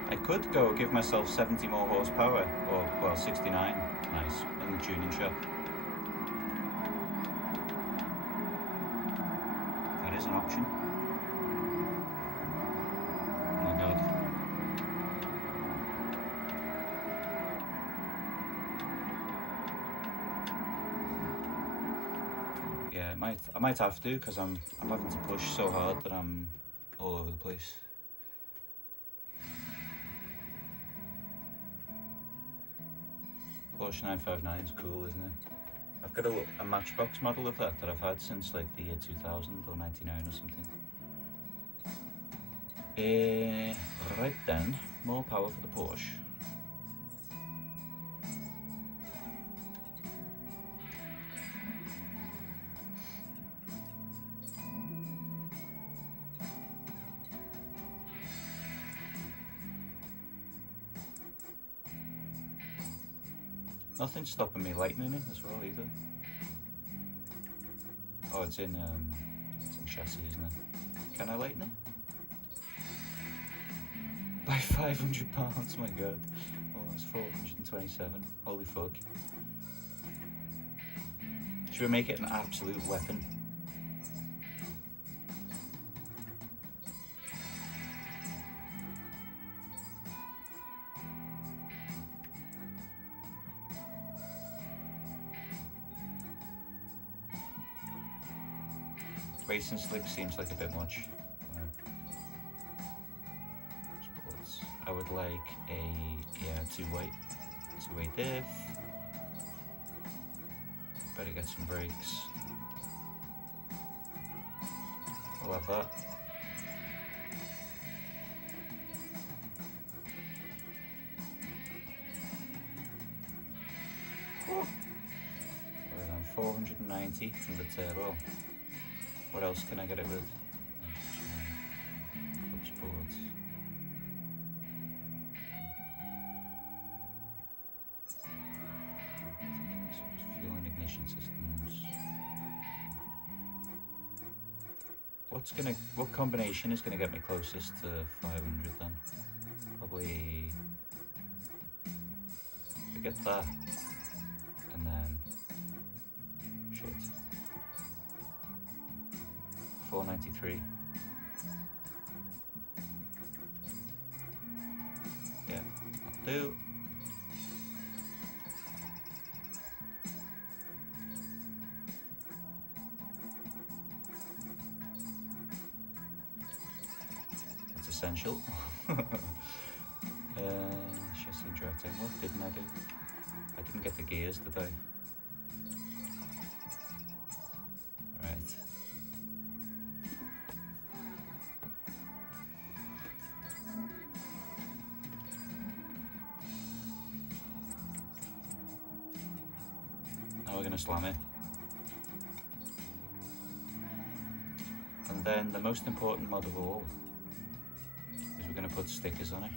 I could go give myself 70 more horsepower, or well 69, nice, in the tuning shop. That is an option. Yeah, I might have to, because I'm having to push so hard that I'm all over the place. Porsche 959 is cool, isn't it? I've got a Matchbox model of that I've had since like the year 2000 or 99 or something. Right then, more power for the Porsche. Nothing's stopping me lightening it as well either. Oh, it's in chassis, isn't it? Can I lighten it? By £500, my god. Oh, it's 427. Holy fuck. Should we make it an absolute weapon? Racing slick seems like a bit much. Sports. I would like a two-way diff. Better get some brakes. I'll have that. Well, then 490 from the turbo. What else can I get it with? Motorsport. Fuel and ignition systems. What combination is gonna get me closest to 500 then? Probably forget that. And then 493. Yeah, I'll do. That's essential. Chassis and drivetrain. What didn't I do? I didn't get the gears, did I? We're going to slam it. And then the most important mod of all is we're going to put stickers on it.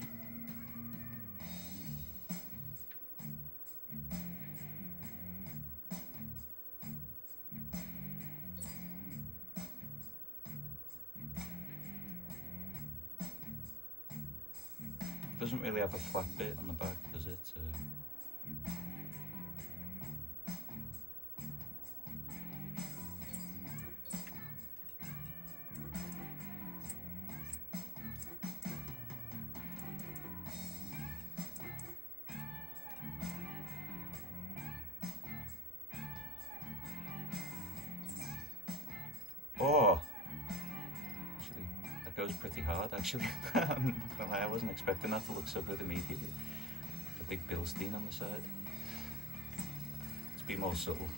Doesn't really have a flat bit on the back, does it? Oh, actually, that goes pretty hard. Actually, I wasn't expecting that to look so good immediately. A big Bilstein on the side. Let's be more subtle.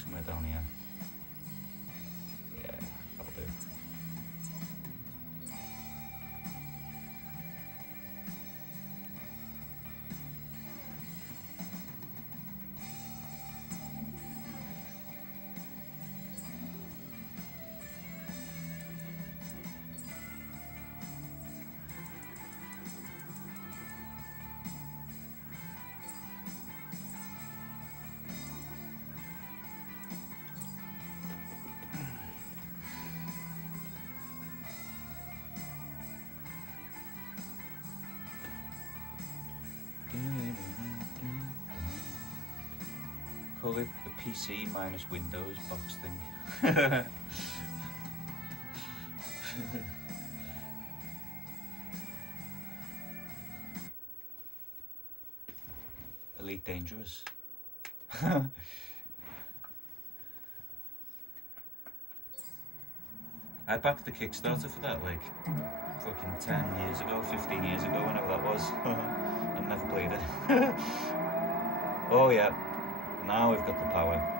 Somewhere down here. Yeah, that'll do. Call it the PC minus Windows box thing. Elite Dangerous. I backed the Kickstarter for that like fucking 10 years ago, 15 years ago, whenever that was. I've never played it. Oh yeah, now we've got the power.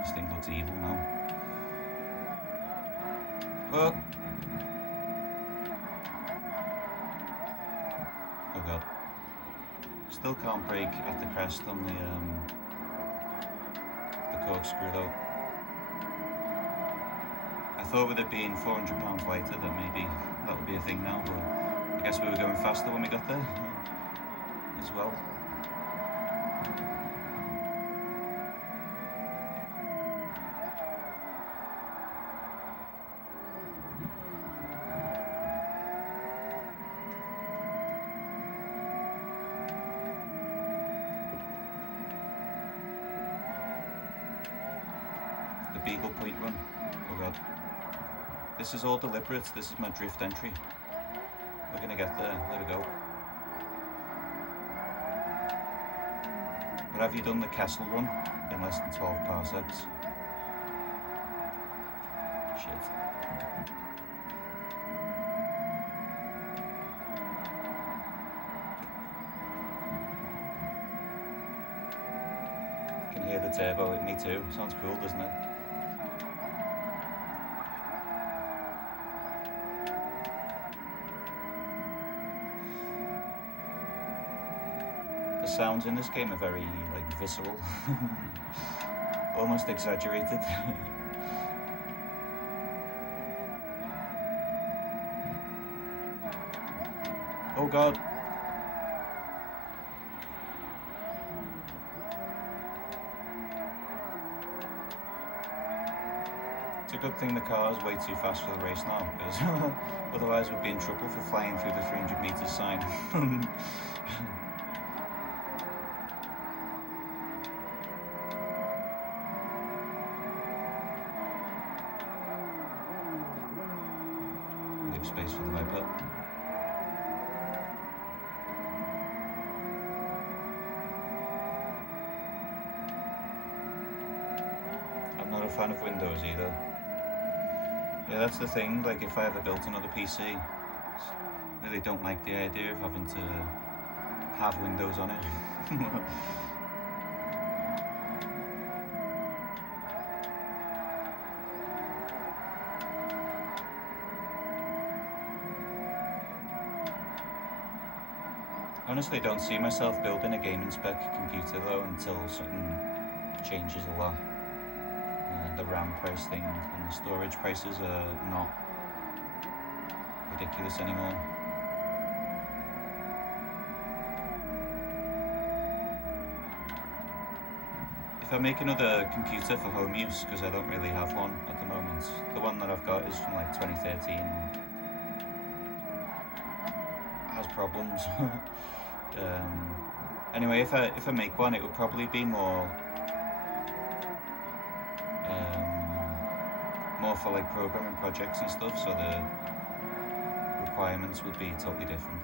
This thing looks evil now. Oh! Oh god. Still can't brake at the crest on the corkscrew though. I thought with it being 400 pounds lighter that maybe that would be a thing now, but I guess we were going faster when we got there as well. The Beagle Point run. Oh god. This is all deliberate. This is my drift entry. We're gonna get there. There we go. But have you done the castle run in less than 12 parsecs? Shit. I can hear the turbo at me too. Sounds cool, doesn't it? The sounds in this game are very like visceral, almost exaggerated. Oh god. It's a good thing the car is way too fast for the race now, because otherwise we'd be in trouble for flying through the 300 meters sign. Leave space for the Viper. I'm not a fan of Windows either. Yeah, that's the thing, like if I ever built another PC, I really don't like the idea of having to have Windows on it. Honestly, don't see myself building a gaming spec computer though until something changes a lot. The RAM price thing and the storage prices are not ridiculous anymore. If I make another computer for home use, because I don't really have one at the moment, the one that I've got is from like 2013, has problems. Anyway, if I make one, it would probably be more for like programming projects and stuff, so the requirements would be totally different.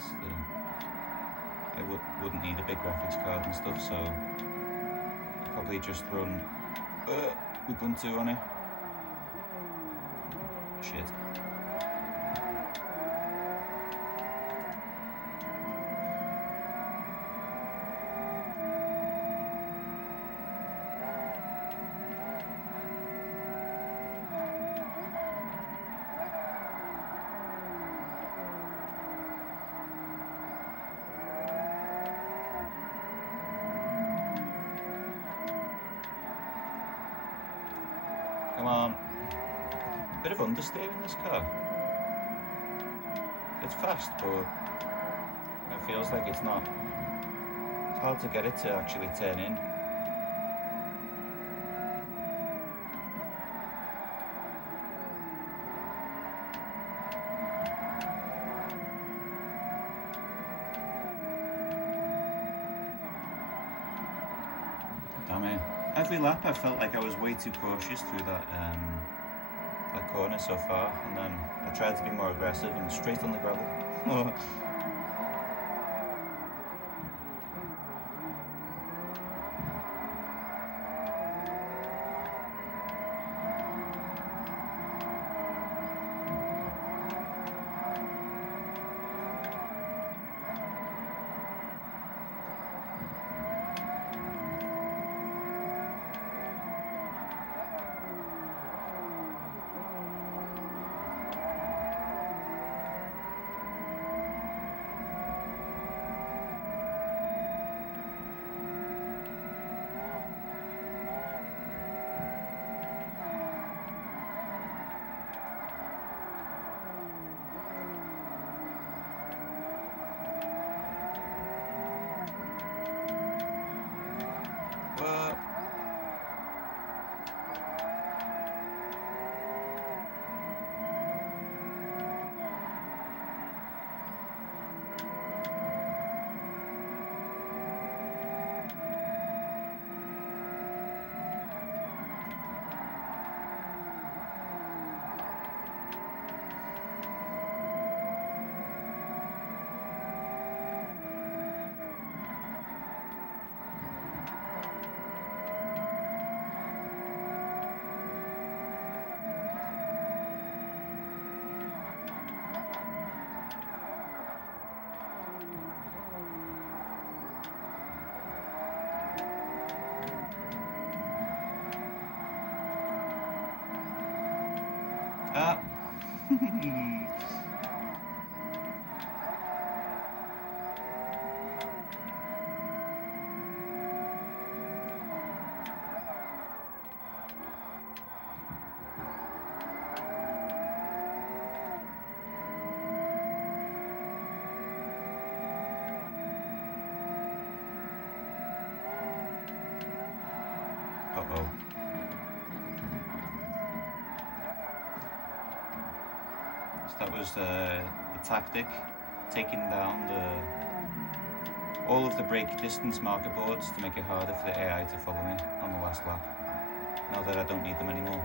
I wouldn't need a big graphics card and stuff, so I'd probably just run Ubuntu on it. Shit. Come on. Bit of understeer in this car. It's fast, but it feels like it's not. It's hard to get it to actually turn in. Damn it. Every lap I felt like I was way too cautious through that corner so far, and then I tried to be more aggressive and straight on the gravel. Ah. Uh-oh. So that was the tactic, taking down all of the brake distance marker boards to make it harder for the AI to follow me on the last lap, now that I don't need them anymore.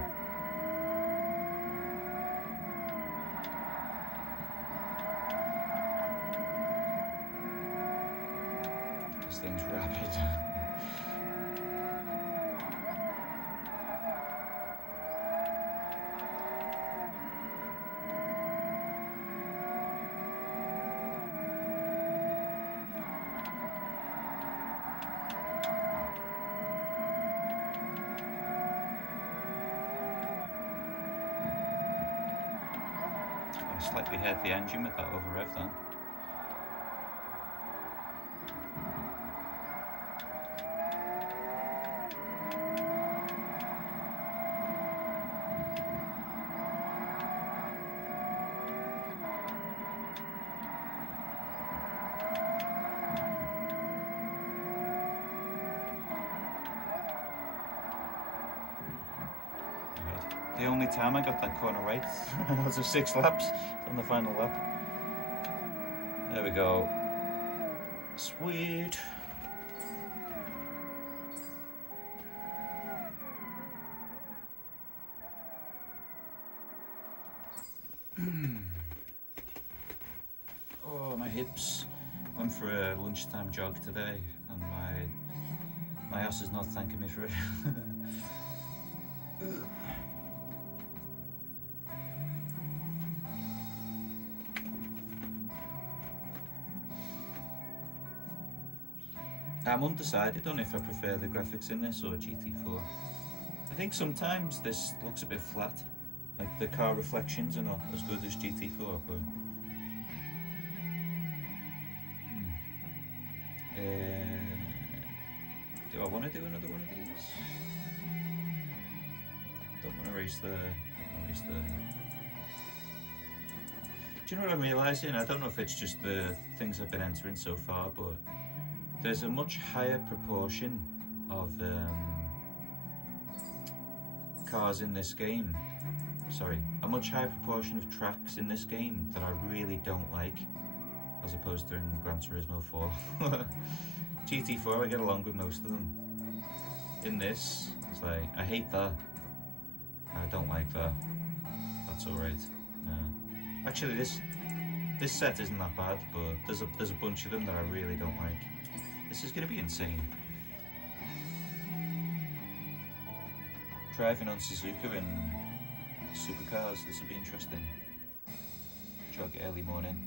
This thing's rapid. slightly hit the engine with that over rev then. The only time I got that corner right was of 6 laps on the final lap. There we go. Sweet. Oh, my hips. Went for a lunchtime jog today, and my ass is not thanking me for it. I'm undecided on if I prefer the graphics in this or GT4. I think sometimes this looks a bit flat, like the car reflections are not as good as GT4, but do I want to do another one of these? Don't want to race the... Do you know what I'm realising? I don't know if it's just the things I've been entering so far, but there's a much higher proportion of cars in this game. Sorry, a much higher proportion of tracks in this game that I really don't like, as opposed to in Gran Turismo 4. GT4, I get along with most of them. In this, it's like, I hate that. I don't like that. That's alright. Yeah. Actually, this set isn't that bad, but there's a bunch of them that I really don't like. This is going to be insane. Driving on Suzuka in supercars, this will be interesting. Jog early morning.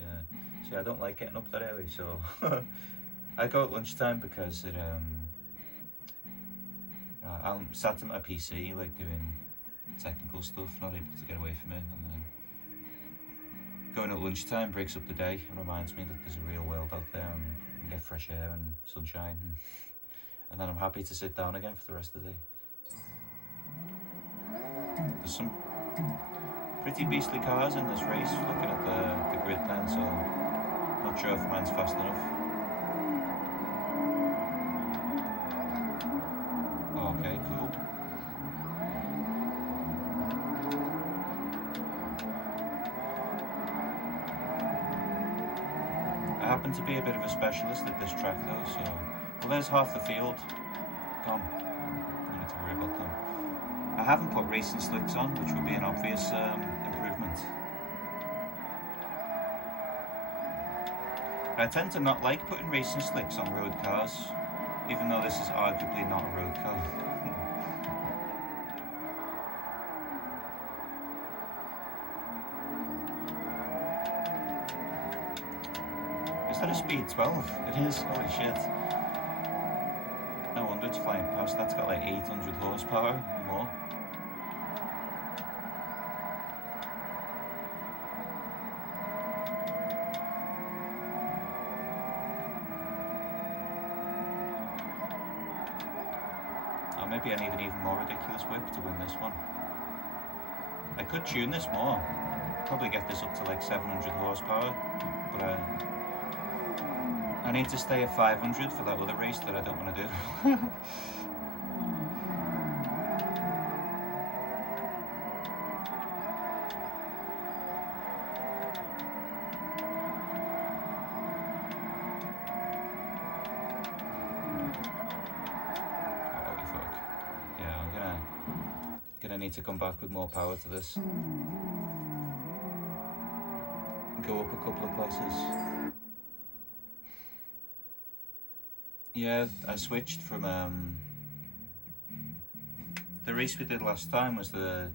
Yeah. See, I don't like getting up that early, so I go at lunchtime because it, I'm sat at my PC, like doing technical stuff, not able to get away from it, and then going at lunchtime breaks up the day and reminds me that there's a real world out there and get fresh air and sunshine, and then I'm happy to sit down again for the rest of the day. There's some pretty beastly cars in this race, looking at the grid plan, so not sure if mine's fast enough. Okay, cool. I happen to be a bit of a specialist at this track though, so... Well, there's half the field gone. I don't need to worry about them. I haven't put racing slicks on, which would be an obvious improvement. I tend to not like putting racing slicks on road cars, even though this is arguably not a road car. Is that a speed 12? It is, holy shit. No wonder it's flying past, that's got like 800 horsepower or more. Oh, maybe I need an even more ridiculous whip to win this one. I could tune this more, probably get this up to like 700 horsepower, but I need to stay at 500 for that other race that I don't want to do. Holy fuck. Yeah, I'm gonna need to come back with more power to this. Go up a couple of classes. Yeah, I switched from the race we did last time was the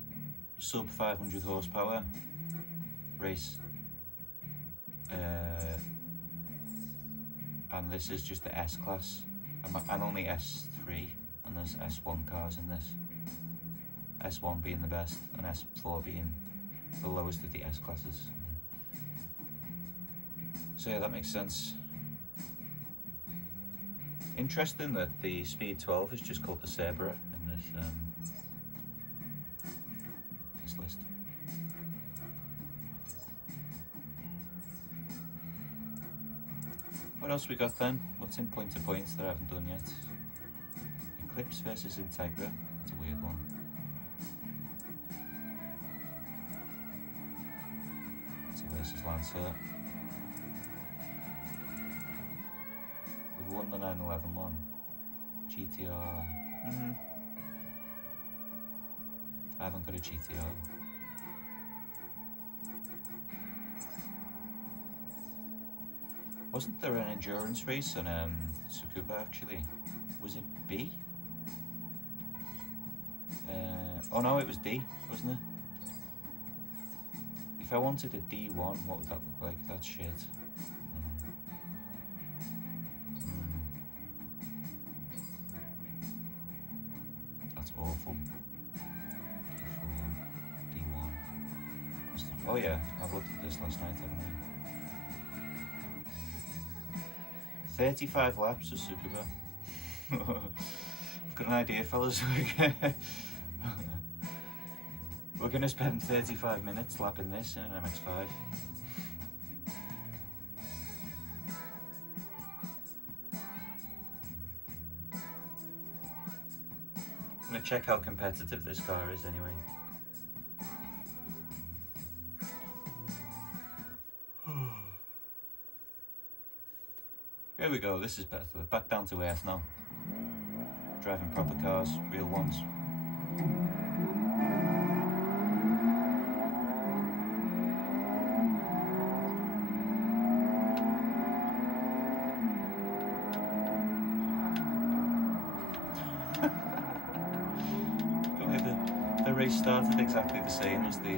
sub 500 horsepower race, and this is just the S class. I'm only S3 and there's S1 cars in this, S1 being the best and S4 being the lowest of the S classes. So yeah, that makes sense. Interesting that the Speed 12 is just called the Cerberus in this list. What else we got then? What's in point to points that I haven't done yet? Eclipse versus Integra. That's a weird one. Versus Lancer. We've won the 911 one. GTR. I haven't got a GTR. Wasn't there an endurance race on Tsukuba actually? Was it B? Oh no, it was D, wasn't it? If I wanted a D1, what would that look like? That's shit. That's awful. D1. Oh yeah, I looked at this last night, haven't I? 35 laps of Tsukuba. I've got an idea, fellas. We're going to spend 35 minutes lapping this in an MX-5. I'm going to check how competitive this car is anyway. Here we go, this is better. Back down to earth now. Driving proper cars, real ones. The race started exactly the same as the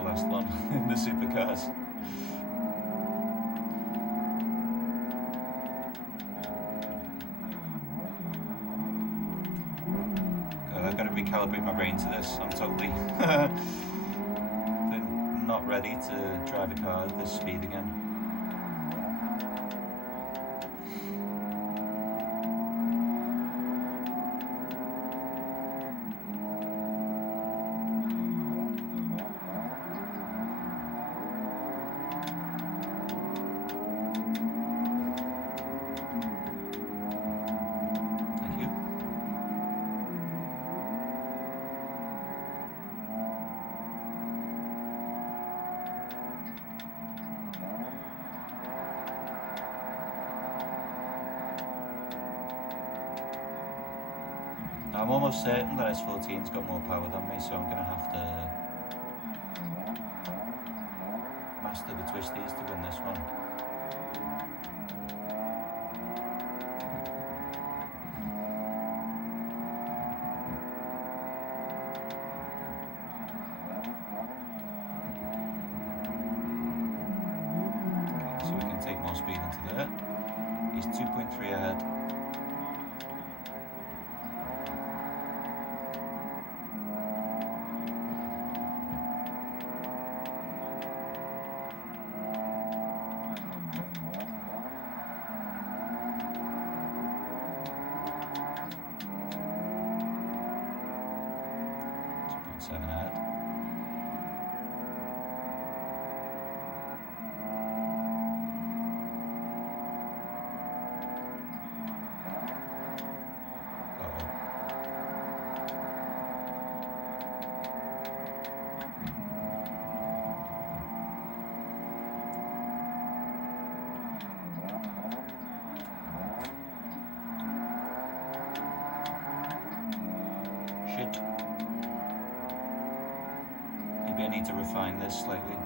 last one in the supercars. God, I've got to recalibrate my brain to this. I'm totally not ready to drive a car at this speed again. I'm almost certain that S14's got more power than me, so I'm going to have to master the twisties to win this one. Okay, so we can take more speed into there. He's 2.3 ahead. Shit. Maybe I need to refine this slightly.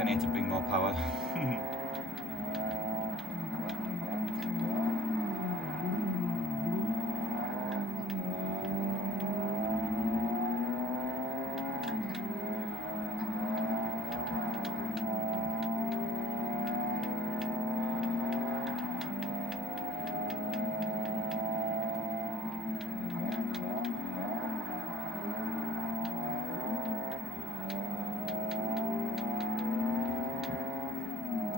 I need to bring more power.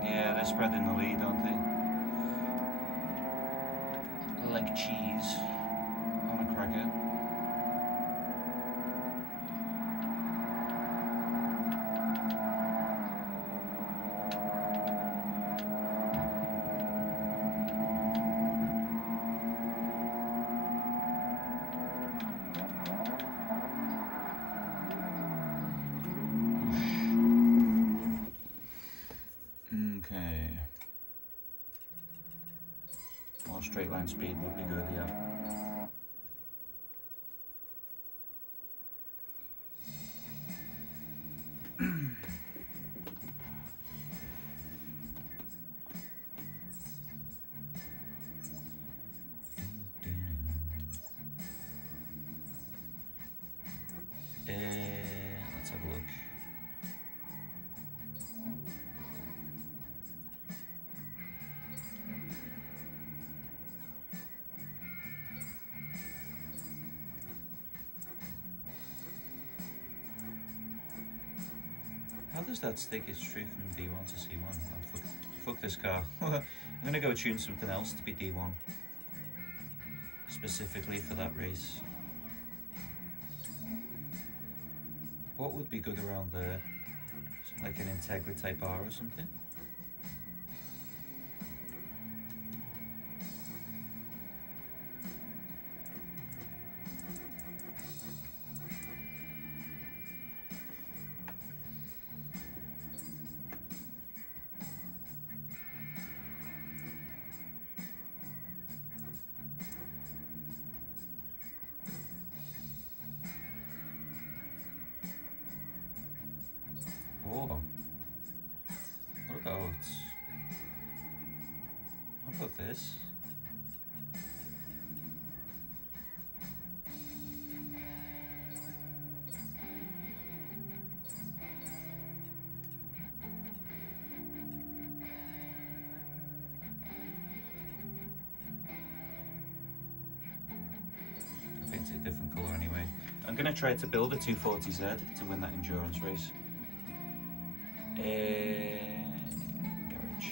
Yeah, they're spreading the lead, aren't they? Like cheese on a cracker. Okay. More straight line speed would be good, yeah. Let's have a look. How does that stick it straight from D1 to C1? Oh, fuck this car. I'm gonna go tune something else to be D1. Specifically for that race. What would be good around there? Like an Integra Type R or something? Oh. What about this? I painted it a different colour anyway. I'm gonna try to build a 240Z to win that endurance race. Garage.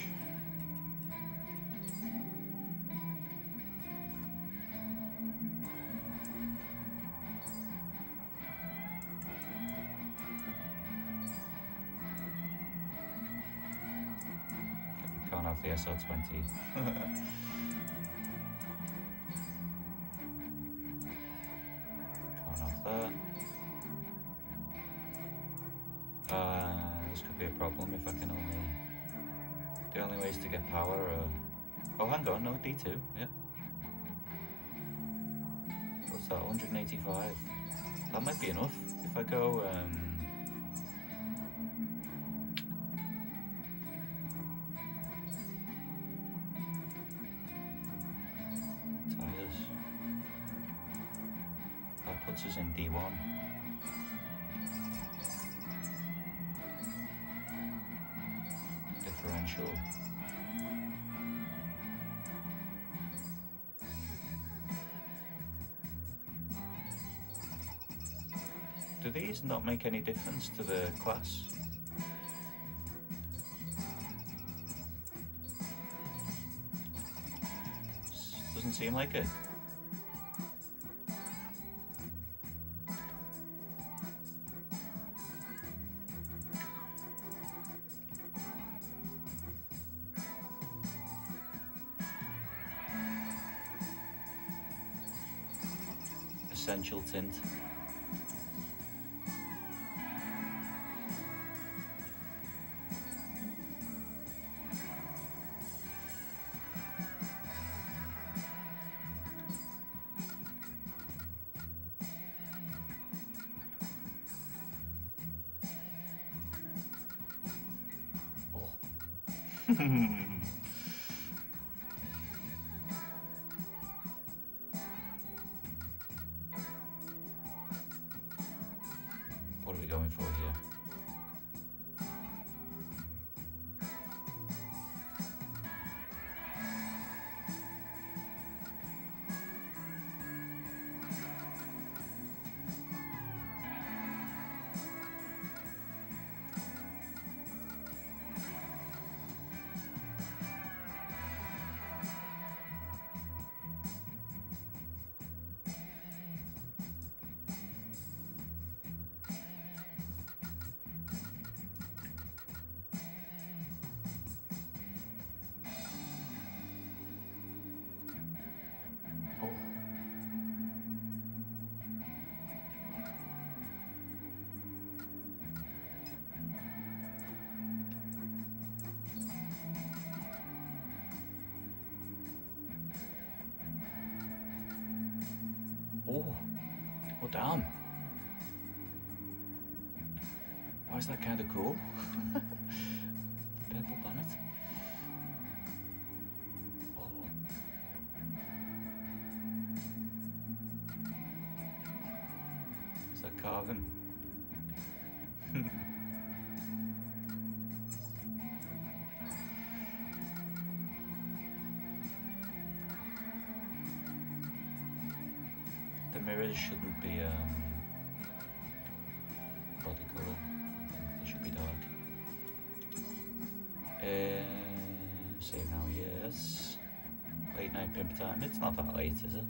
Can't have the SR20. Can't have that. This could be a problem if I can only... The only ways to get power are... Oh, hang on, no, D2, yeah. What's that, 185? That might be enough. If I go, tyres. That puts us in D1. Differential. Do these not make any difference to the class? Doesn't seem like it. Essential tint. What are we going for here? Oh, oh damn. Why is that kind of cool? The purple bonnet. Oh. Is that carving? The mirrors shouldn't be body colour. They should be dark. Save now, yes. Late night pimp time. It's not that late, is it?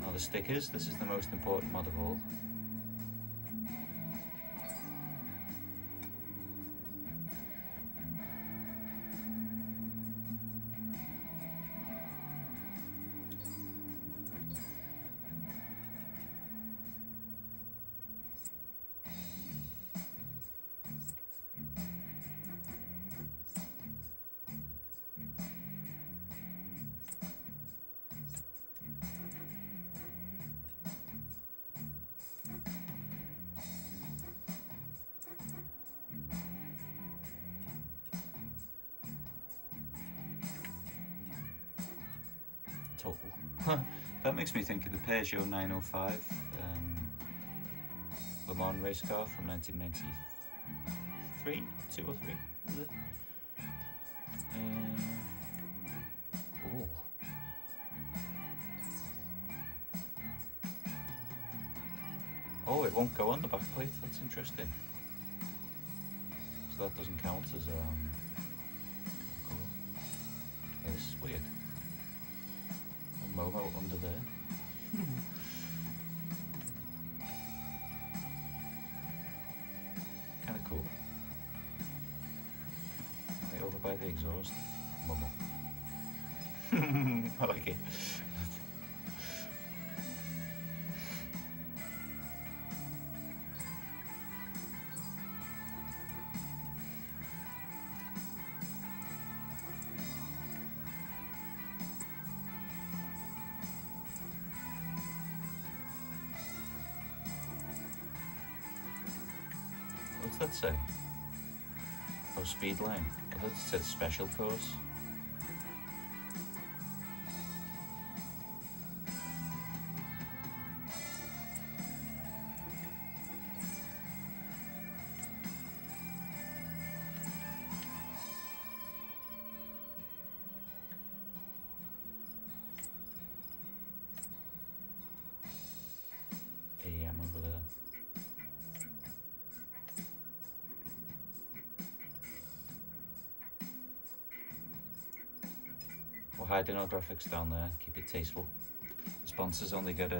Now the stickers. This is the most important mod of all. Total. That makes me think of the Peugeot 905 Le Mans race car from 1993, 2 or 3, was it? Oh. Oh, it won't go on the back plate. That's interesting. So that doesn't count as cool. Yeah, this is weird. Momo under there. Kind of cool. Right over by the exhaust. Momo. I like it. What's that say? Oh, speed line. I thought it said special course. AM over there. We're hiding our graphics down there, keep it tasteful. The sponsors only get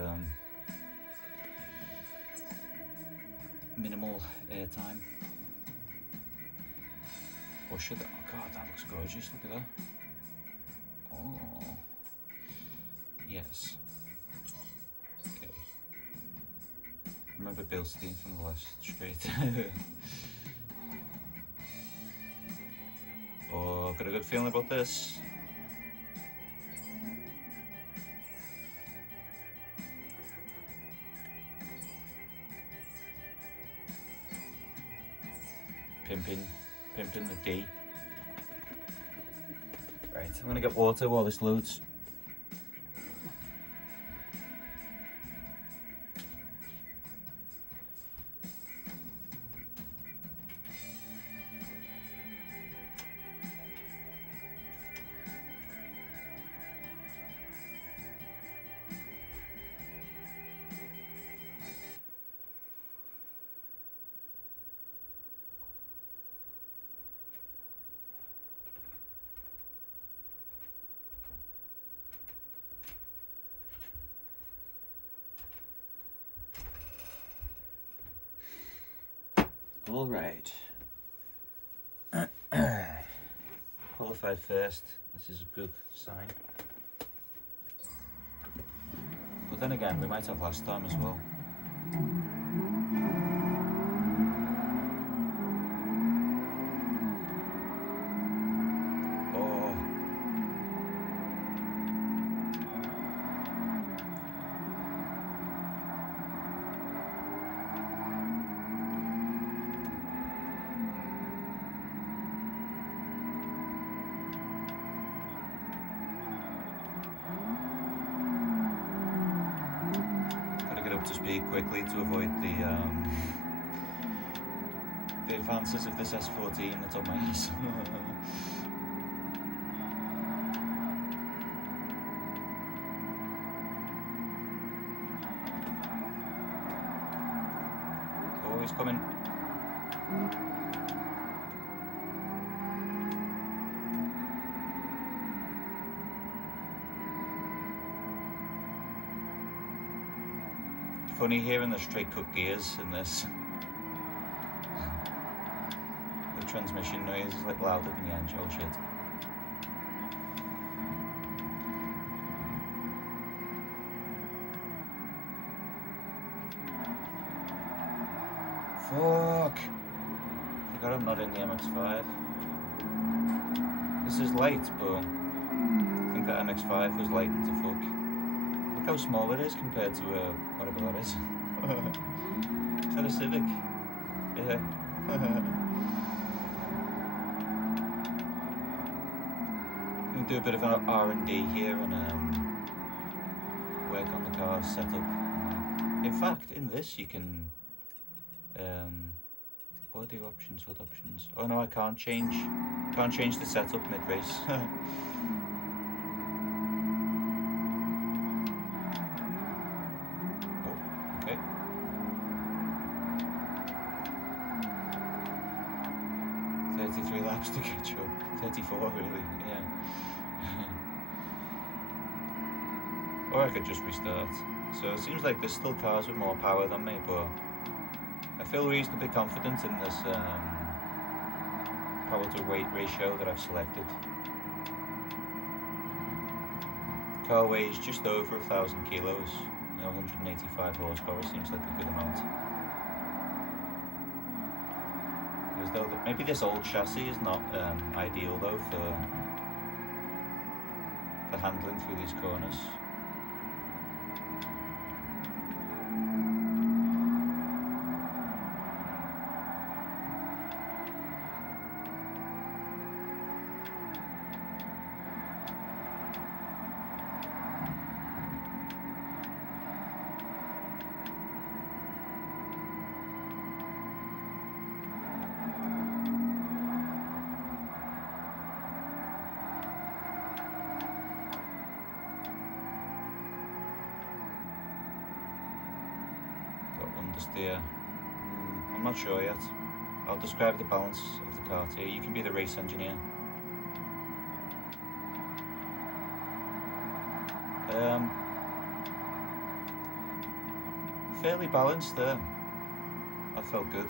minimal airtime. Or should they? Oh god, that looks gorgeous, look at that. Oh. Yes. Okay. Remember Bilstein from the last straight. Oh, I've got a good feeling about this. pimping the D. Right, I'm gonna get water while this loads. All right. Qualified first. This is a good sign. But then again, we might have last time as well. Oh. Up to speed quickly to avoid the advances of this S14 that's on my ass. Oh, he's coming. Funny hearing the straight cut gears in this. The transmission noise is like louder than the engine. Oh shit. Fuck! Forgot I'm not in the MX-5. This is light, but I think that MX-5 was light into fuck. Look how small it is compared to whatever that is. Is that a Civic? Yeah. I'm gonna do a bit of an R&D here and work on the car's setup. In fact, in this you can audio options, HUD options. Oh no, I can't change the setup mid-race. Okay. 33 laps to catch up. 34 really, yeah. Or I could just restart. So it seems like there's still cars with more power than me, but I feel reasonably confident in this power to weight ratio that I've selected. Car weighs just over 1,000 kilos. 185 horsepower seems like a good amount. As though maybe this old chassis is not ideal though for the handling through these corners. Understeer. I'm not sure yet. I'll describe the balance of the car to you. You can be the race engineer. Fairly balanced there. That felt good.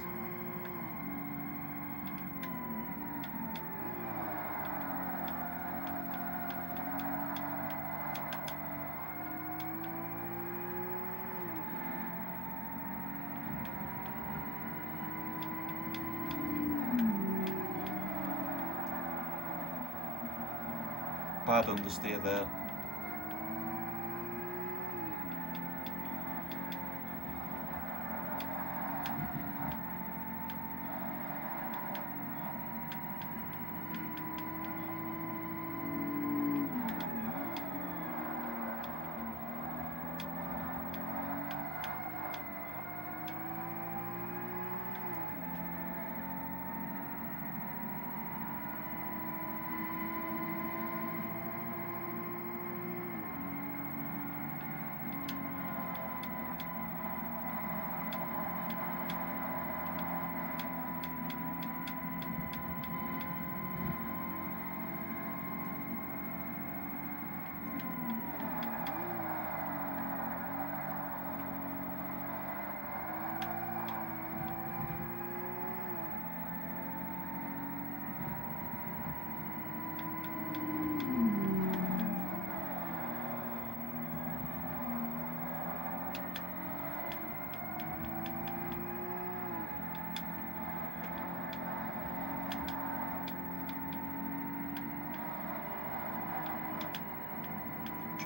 Bad understeer there.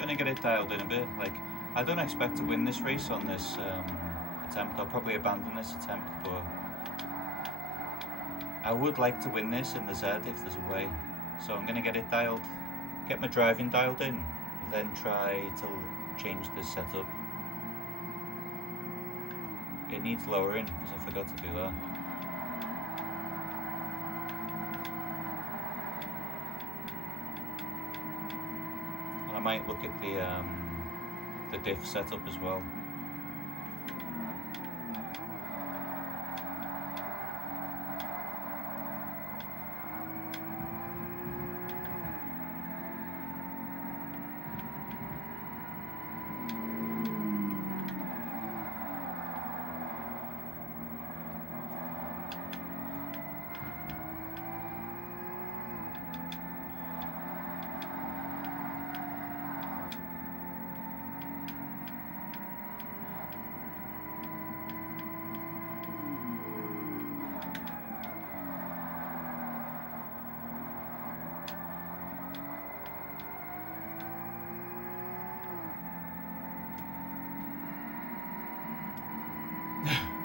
trying to get it dialed in a bit. Like, I don't expect to win this race on this attempt. I'll probably abandon this attempt, but I would like to win this in the Z if there's a way. So I'm going to get it dialed, get my driving dialed in, then try to change the setup. It needs lowering because I forgot to do that. And I might look at the diff setup as well.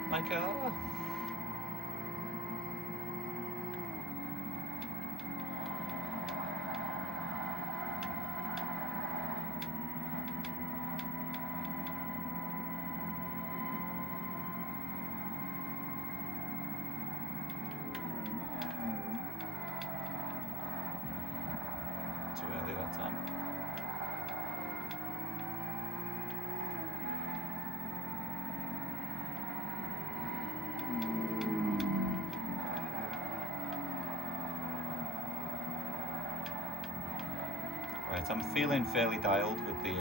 My car. Too early that time. Right, I'm feeling fairly dialed with the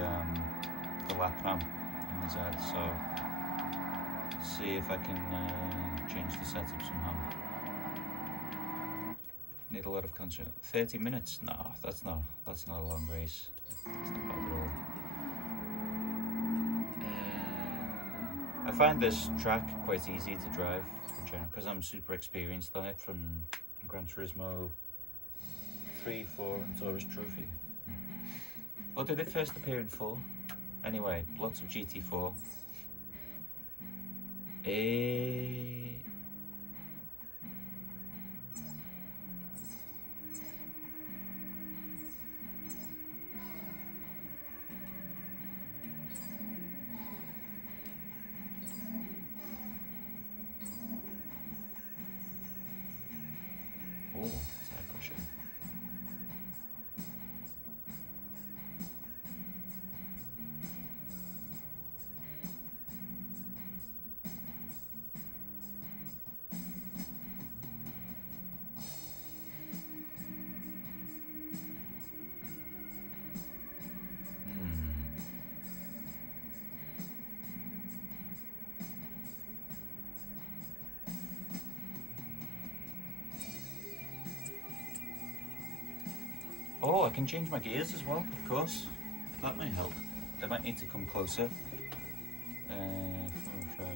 lap RAM in the Z, so let's see if I can change the setup somehow. Need a lot of concentration. 30 minutes? No, that's not a long race. It's not bad at all. I find this track quite easy to drive in general because I'm super experienced on it from Gran Turismo 3, 4 and Tourist Trophy. Or did it first appear in 4? Anyway, lots of GT4. Oh, tire pressure. Oh, I can change my gears as well, of course. That might help. They might need to come closer.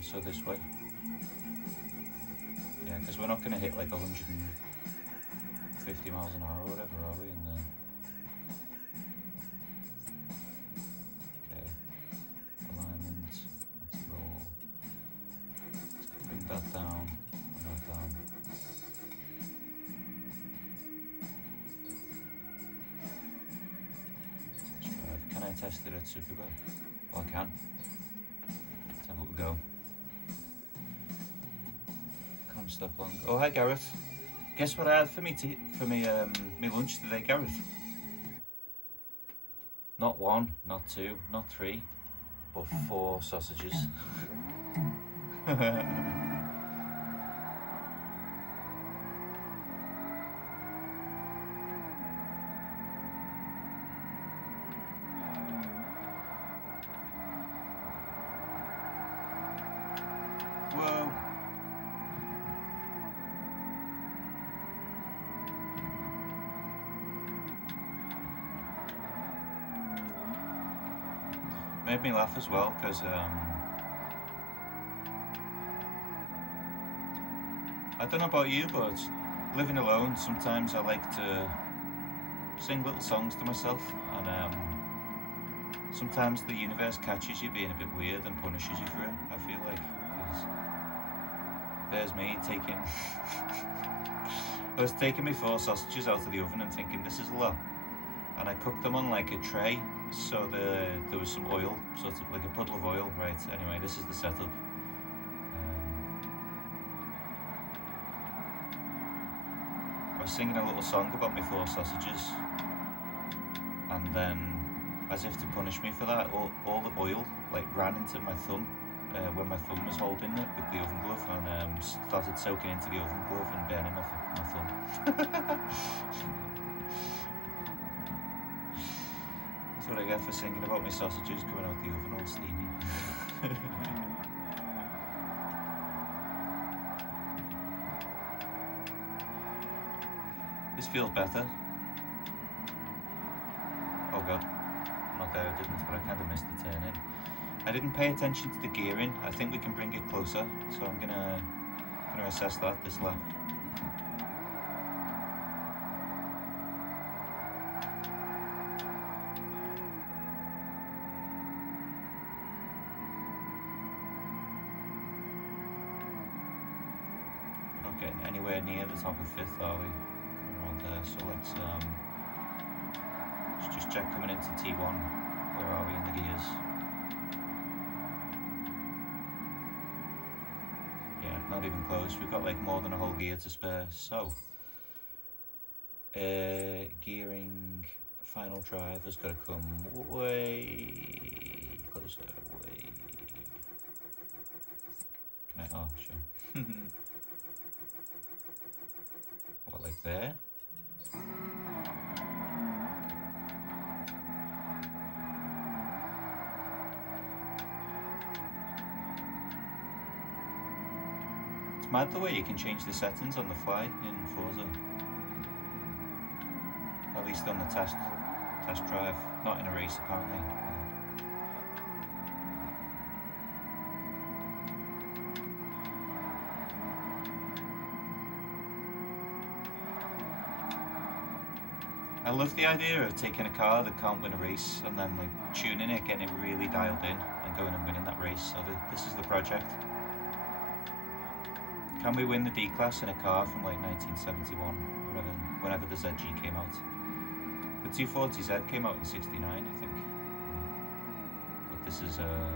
So this way. Yeah, because we're not going to hit like 150 miles an hour or whatever, are we? In the... Okay. Alignment. Let's roll. Let's bring that down. Bring that down. Can I test it at Superbug? Well, I can. Let's have a little go. Can't stop long. Oh, hi Gareth. Guess what I had for me lunch today, Gareth? Not 1, not 2, not 3, but 4 sausages. Whoa. Made me laugh as well because I don't know about you, but living alone sometimes I like to sing little songs to myself, and sometimes the universe catches you being a bit weird and punishes you for it, I feel like, because there's me taking I was taking my 4 sausages out of the oven and thinking this is a lot, and I cooked them on like a tray, so there was some oil, sort of like a puddle of oil, right? Anyway, this is the setup. I was singing a little song about my 4 sausages, and then, as if to punish me for that, all the oil like ran into my thumb when my thumb was holding it with the oven glove, and started soaking into the oven glove and burning my thumb. That's what I get for singing about my sausages coming out the oven all steamy. This feels better. Oh god, not there, I didn't, but I kind of missed the turn in. I didn't pay attention to the gearing. I think we can bring it closer, so I'm gonna assess that this lap. We're not getting anywhere near the top of 5th, are we? Coming around there, so let's just check coming into T1. Where are we in the gears? Not even close. We've got like more than a whole gear to spare. So, gearing, final drive has got to come way closer. Way. Can I? Oh, sure. What, like there? Mad the way you can change the settings on the fly in Forza. At least on the test drive, not in a race apparently. I love the idea of taking a car that can't win a race and then like tuning it, getting it really dialed in and going and winning that race. So this is the project. Can we win the D-Class in a car from like 1971, whenever the ZG came out? The 240Z came out in 69, I think. But this is a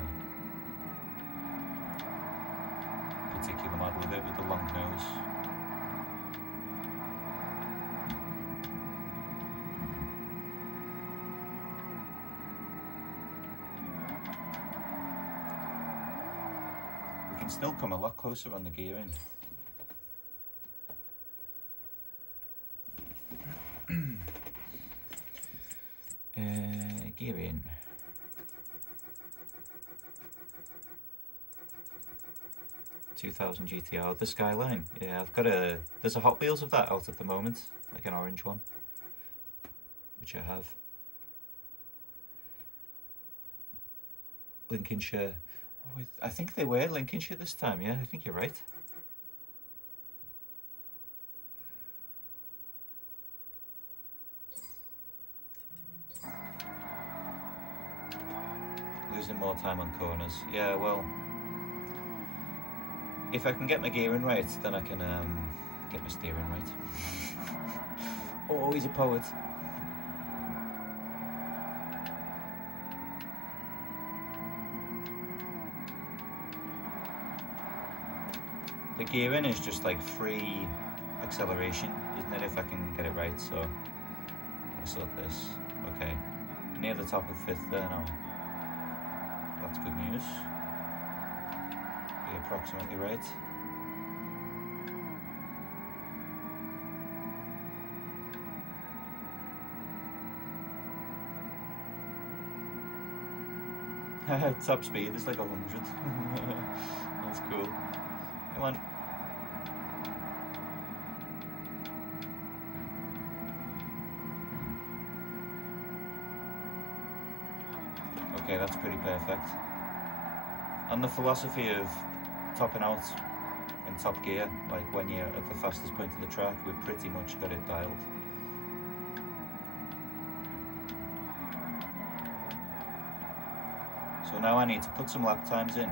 particular model of it with the long nose. We can still come a lot closer on the gearing. Gearing. $2,000 GTR, the Skyline. Yeah, I've got there's a Hot Wheels of that out at the moment, like an orange one, which I have. Lincolnshire. Oh, I think they were Lincolnshire this time, yeah, I think you're right. Losing more time on corners. Yeah, well, if I can get my gearing right, then I can get my steering right. Oh, he's a poet. The gearing is just like free acceleration, isn't it, if I can get it right? So I'm gonna sort this. Okay, near the top of 5th there now. That's good news. Be approximately right. Top speed is like 100. That's cool. Come on. Okay, that's pretty perfect. And the philosophy of topping out in top gear, like when you're at the fastest point of the track, we've pretty much got it dialed. now I need to put some lap times in.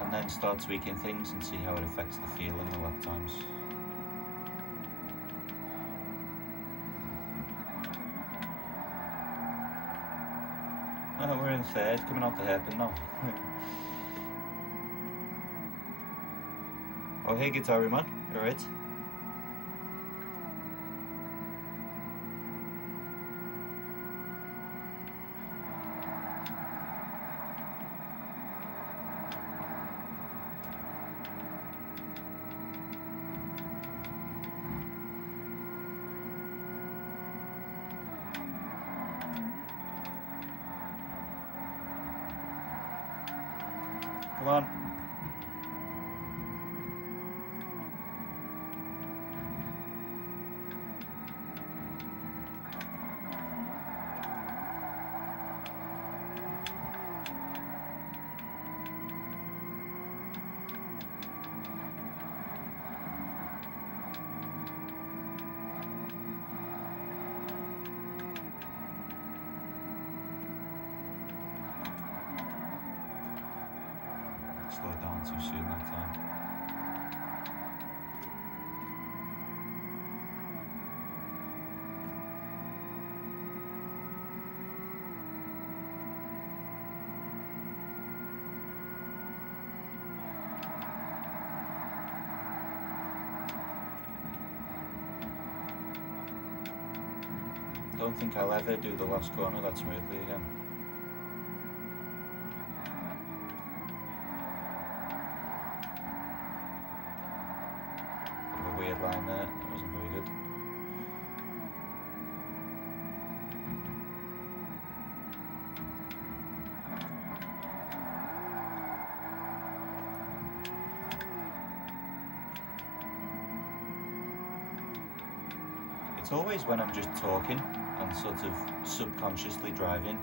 And then start tweaking things and see how it affects the feel in the lap times. We're in third, coming out the hairpin now. Oh, hey Guitar Man, you alright? Come on. Slowed down too soon that time. Don't think I'll ever do the last corner that smoothly again. Bit of a weird line there, that wasn't very good. It's always when I'm just talking and sort of subconsciously driving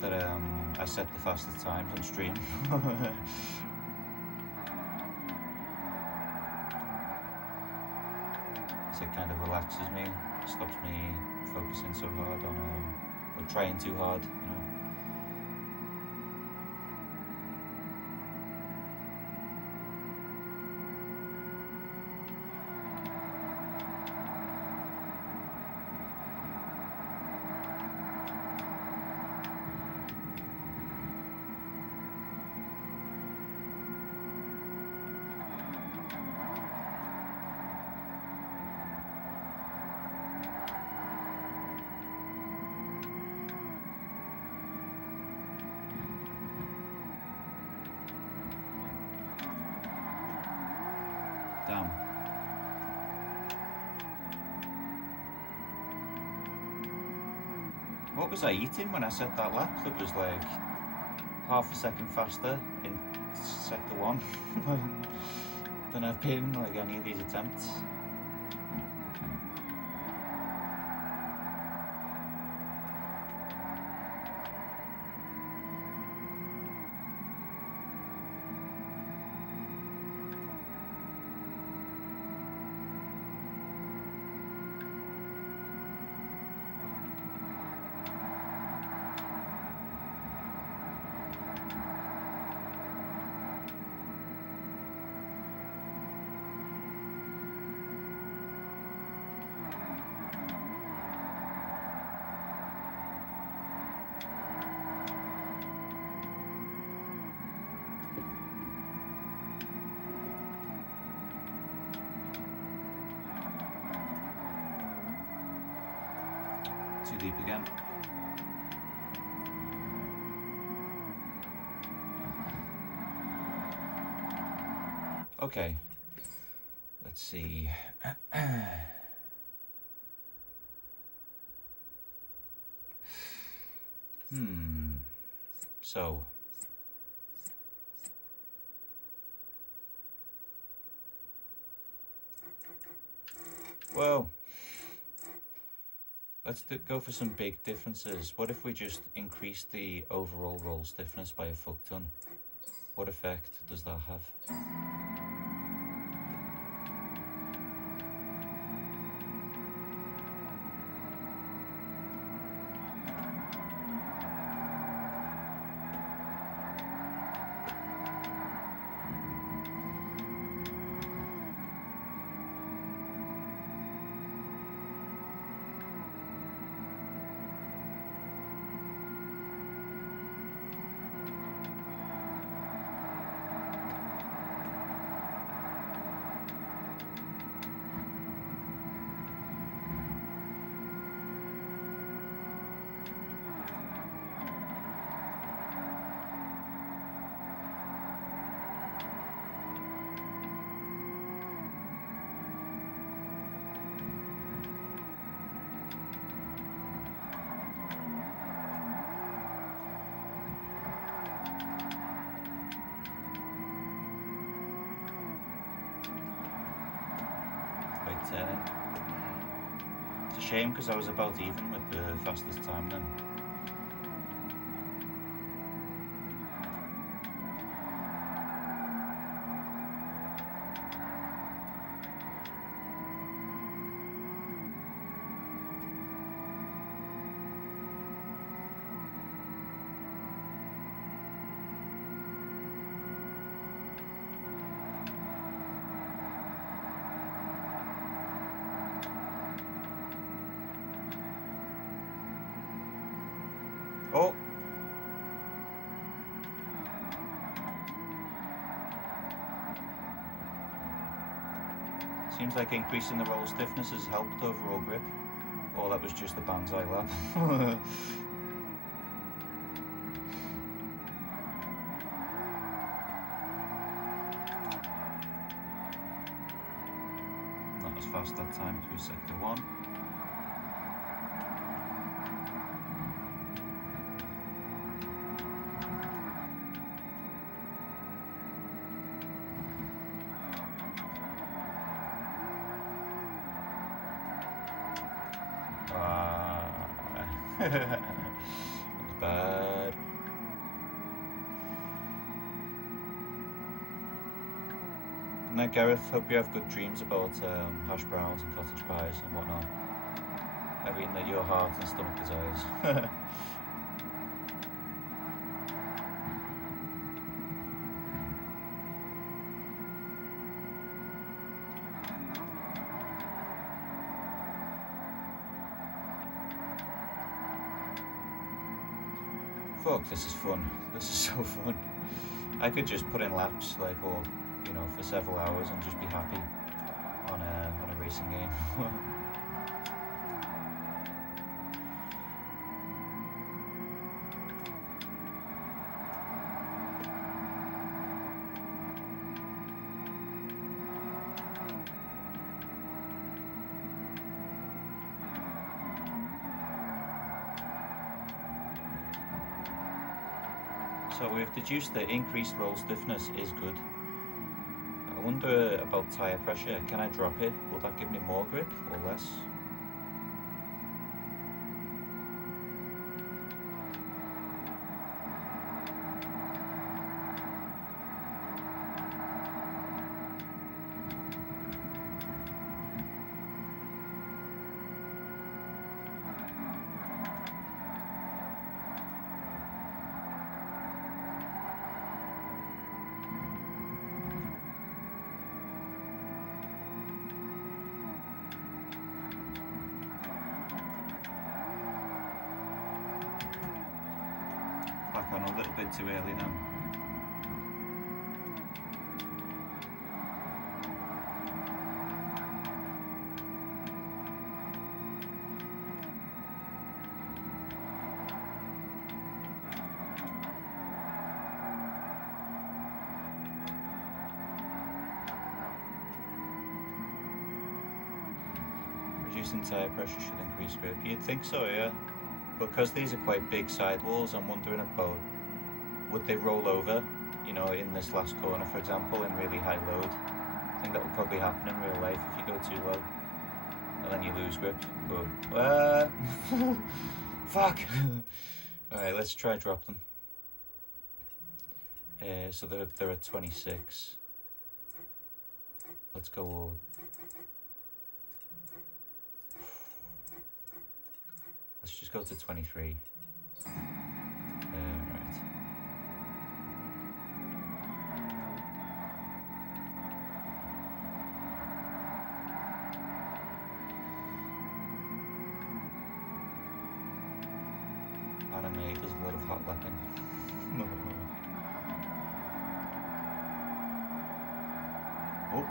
that I set the fastest times on stream. So it kind of relaxes me, stops me focusing so hard on or trying too hard, you know. Damn. What was I eating when I set that lap? It was like half a second faster in sector 1 than I've been in like any of these attempts. Too deep again. Okay, let's see. So whoa. Let's go for some big differences. What if we just increase the overall roll stiffness by a fuck ton? What effect does that have? turning. It's a shame because I was about even with the fastest time then. Oh! Seems like increasing the roll stiffness has helped overall grip. Or that was just the banzai lap. Not as fast that time through sector 1. That was bad. Good night, Gareth. Hope you have good dreams about hash browns and cottage pies and whatnot. Everything that your heart and stomach desires. Fuck, this is fun. This is so fun. I could just put in laps, like, or, you know, for several hours and just be happy on a racing game. So we've deduced that increased roll stiffness is good. I wonder about tyre pressure. Can I drop it? Will that give me more grip or less? Back on a little bit too early now. Reducing tyre pressure should increase grip. You'd think so, yeah. Because these are quite big sidewalls, I'm wondering about, would they roll over, you know, in this last corner, for example, in really high load? I think that would probably happen in real life if you go too low, and then you lose grip. But, fuck! Alright, let's try drop them. So they're at 26. Let's go. Let's just go to 23. Right. Anime does a lot of hot lapping. Oh.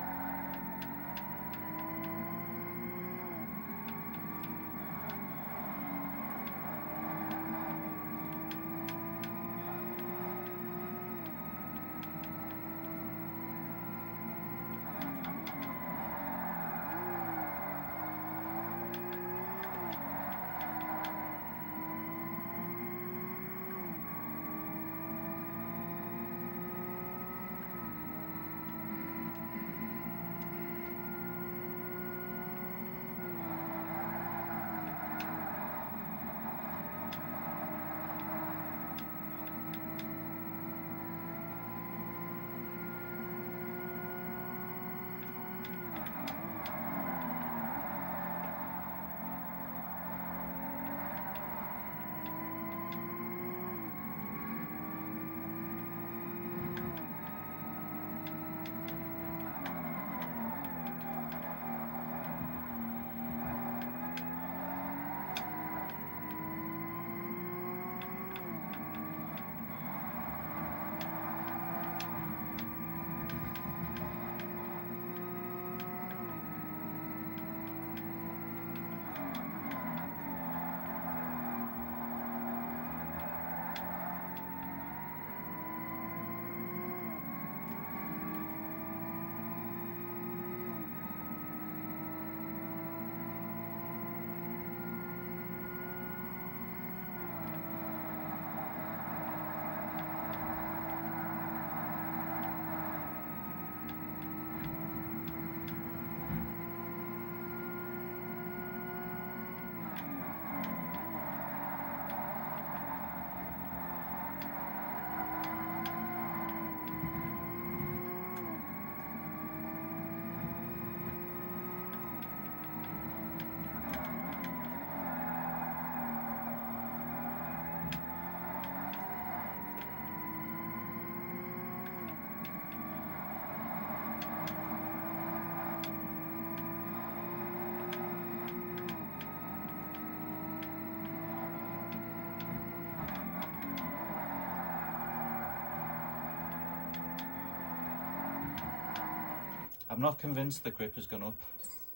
I'm not convinced the grip has gone up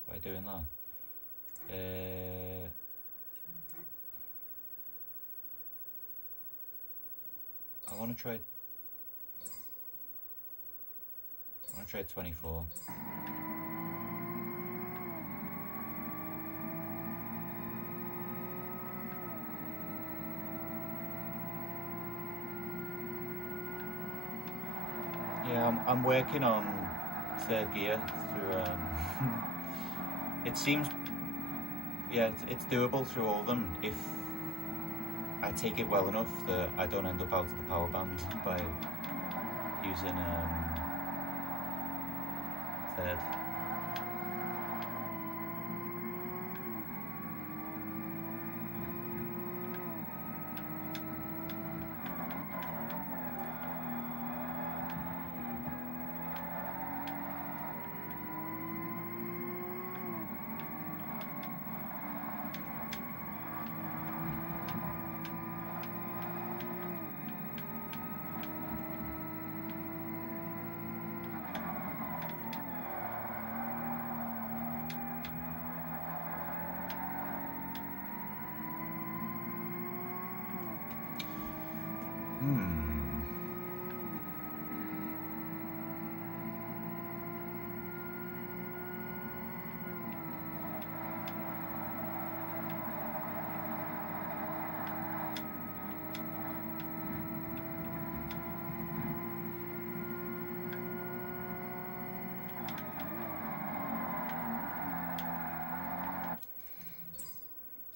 by doing that. I want to try 24. Yeah, I'm working on third gear through. It seems, yeah, it's doable through all of them if I take it well enough that I don't end up out of the power band by using third.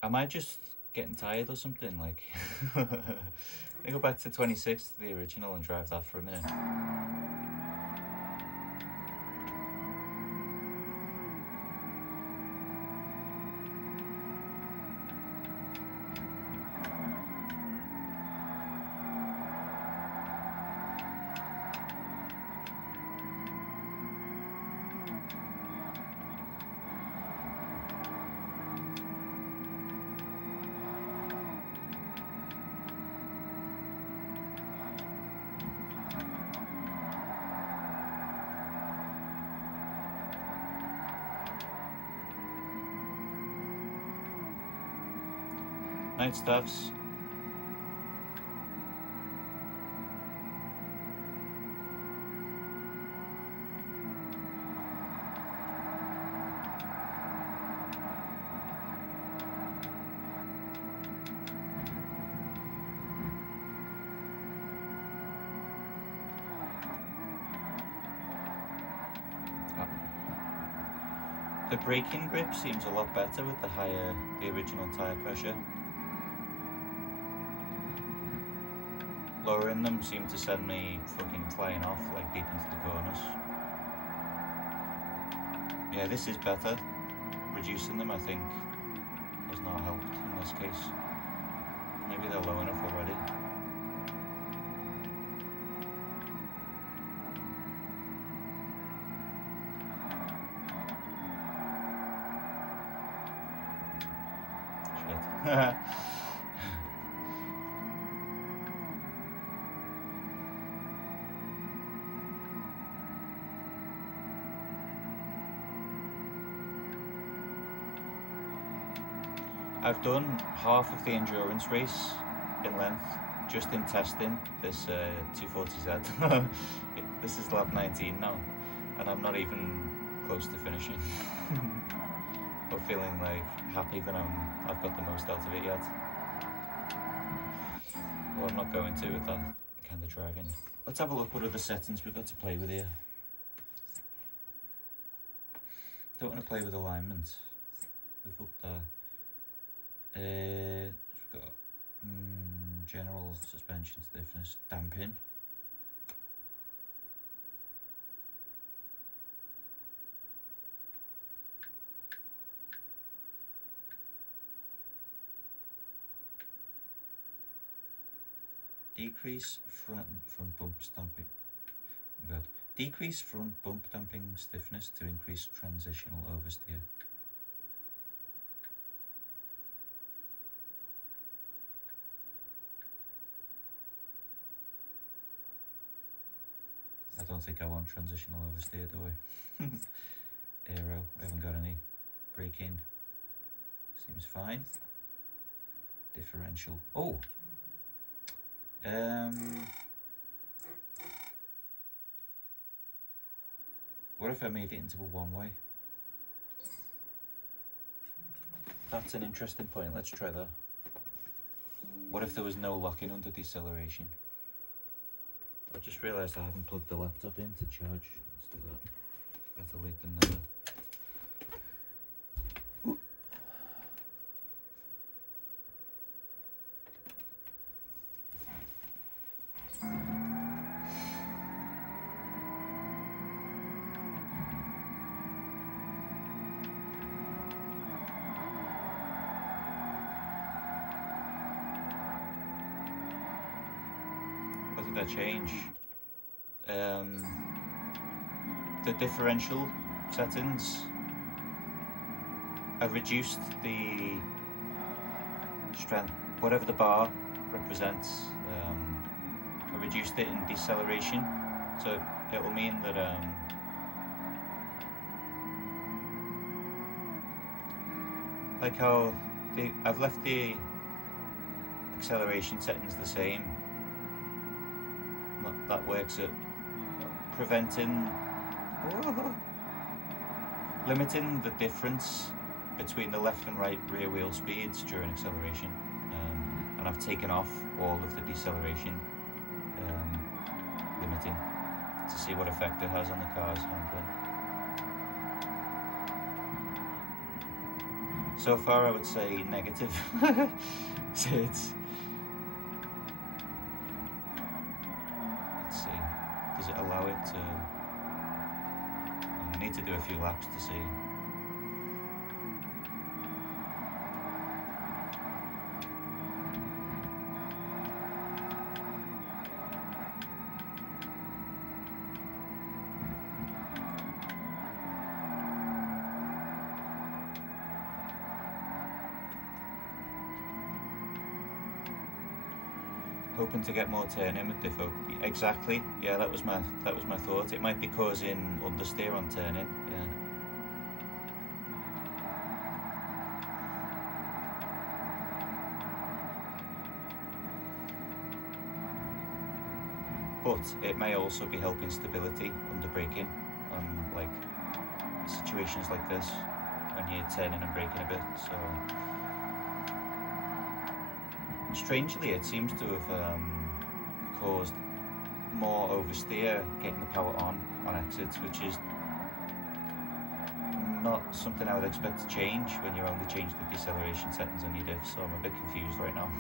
Am I just getting tired or something? Like, I go back to 26, the original, and drive that for a minute. Night stuffs. The braking grip seems a lot better with the original tyre pressure. Lowering them seemed to send me fucking flying off like deep into the corners. Yeah, this is better. Reducing them, I think, has not helped in this case. Maybe they're low enough already. Shit. I've done half of the endurance race in length just in testing this 240Z. This is lap 19 now, and I'm not even close to finishing. But feeling like happy that I've got the most out of it yet. Well, I'm not going to with that kind of driving. Let's have a look what other settings we've got to play with here. Don't want to play with alignment. We've upped that. We've got general suspension stiffness, damping. Decrease front bump stamping. Good. Decrease front bump damping stiffness to increase transitional oversteer. I don't think I want transitional oversteer, do I? Aero, I haven't got any. Braking, seems fine. Differential, oh! What if I made it into a one-way? That's an interesting point, let's try that. What if there was no locking under deceleration? I just realised I haven't plugged the laptop in to charge. Let's do that. Better late than never. What did I change? The differential settings. I reduced the strength, whatever the bar represents. I reduced it in deceleration, so it will mean that like how I've left the acceleration settings the same. That works at preventing, limiting the difference between the left and right rear wheel speeds during acceleration, and I've taken off all of the deceleration limiting to see what effect it has on the car's handling. So far I would say negative. So let's see, does it allow it to, I need to do a few laps to see. Hoping to get more turn in with diffo. Exactly. Yeah, that was my thought. It might be causing understeer on turning. Yeah. But it may also be helping stability under braking on like situations like this when you're turning and braking a bit. So strangely, it seems to have caused more oversteer getting the power on exits, which is not something I would expect to change when you only change the deceleration settings on your diff, so I'm a bit confused right now.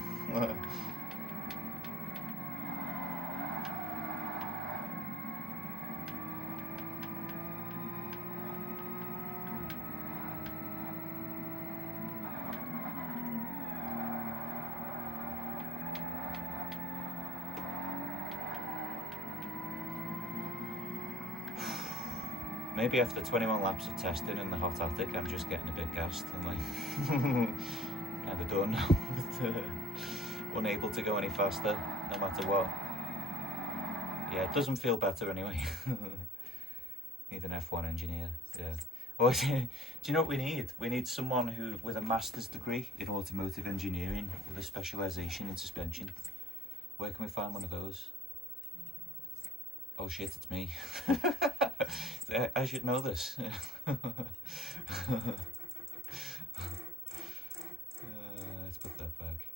Maybe after 21 laps of testing in the hot attic, I'm just getting a bit gassed and like kind of done now, unable to go any faster no matter what. Yeah, it doesn't feel better anyway. Need an F1 engineer. Yeah. Oh, do you know what we need? We need someone who with a master's degree in automotive engineering with a specialisation in suspension. Where can we find one of those? Oh shit, it's me. I should know this. Let's put that back.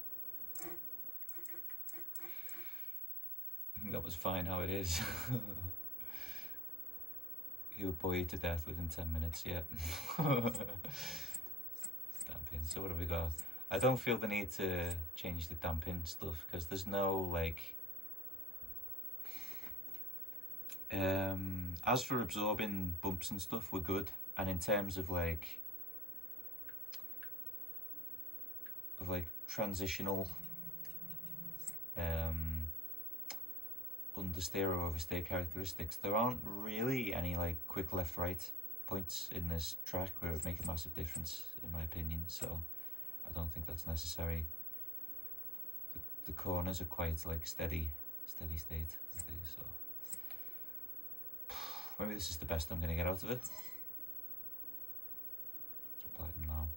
I think that was fine how it is. He would bore you to death within 10 minutes, yeah. Damping. So what have we got? I don't feel the need to change the damping stuff because there's no like as for absorbing bumps and stuff, we're good. And in terms of like transitional understeer or oversteer characteristics, there aren't really any like quick left right points in this track where it would make a massive difference in my opinion, so I don't think that's necessary. The corners are quite like steady state, so Maybe this is the best I'm going to get out of it. Let's apply them now.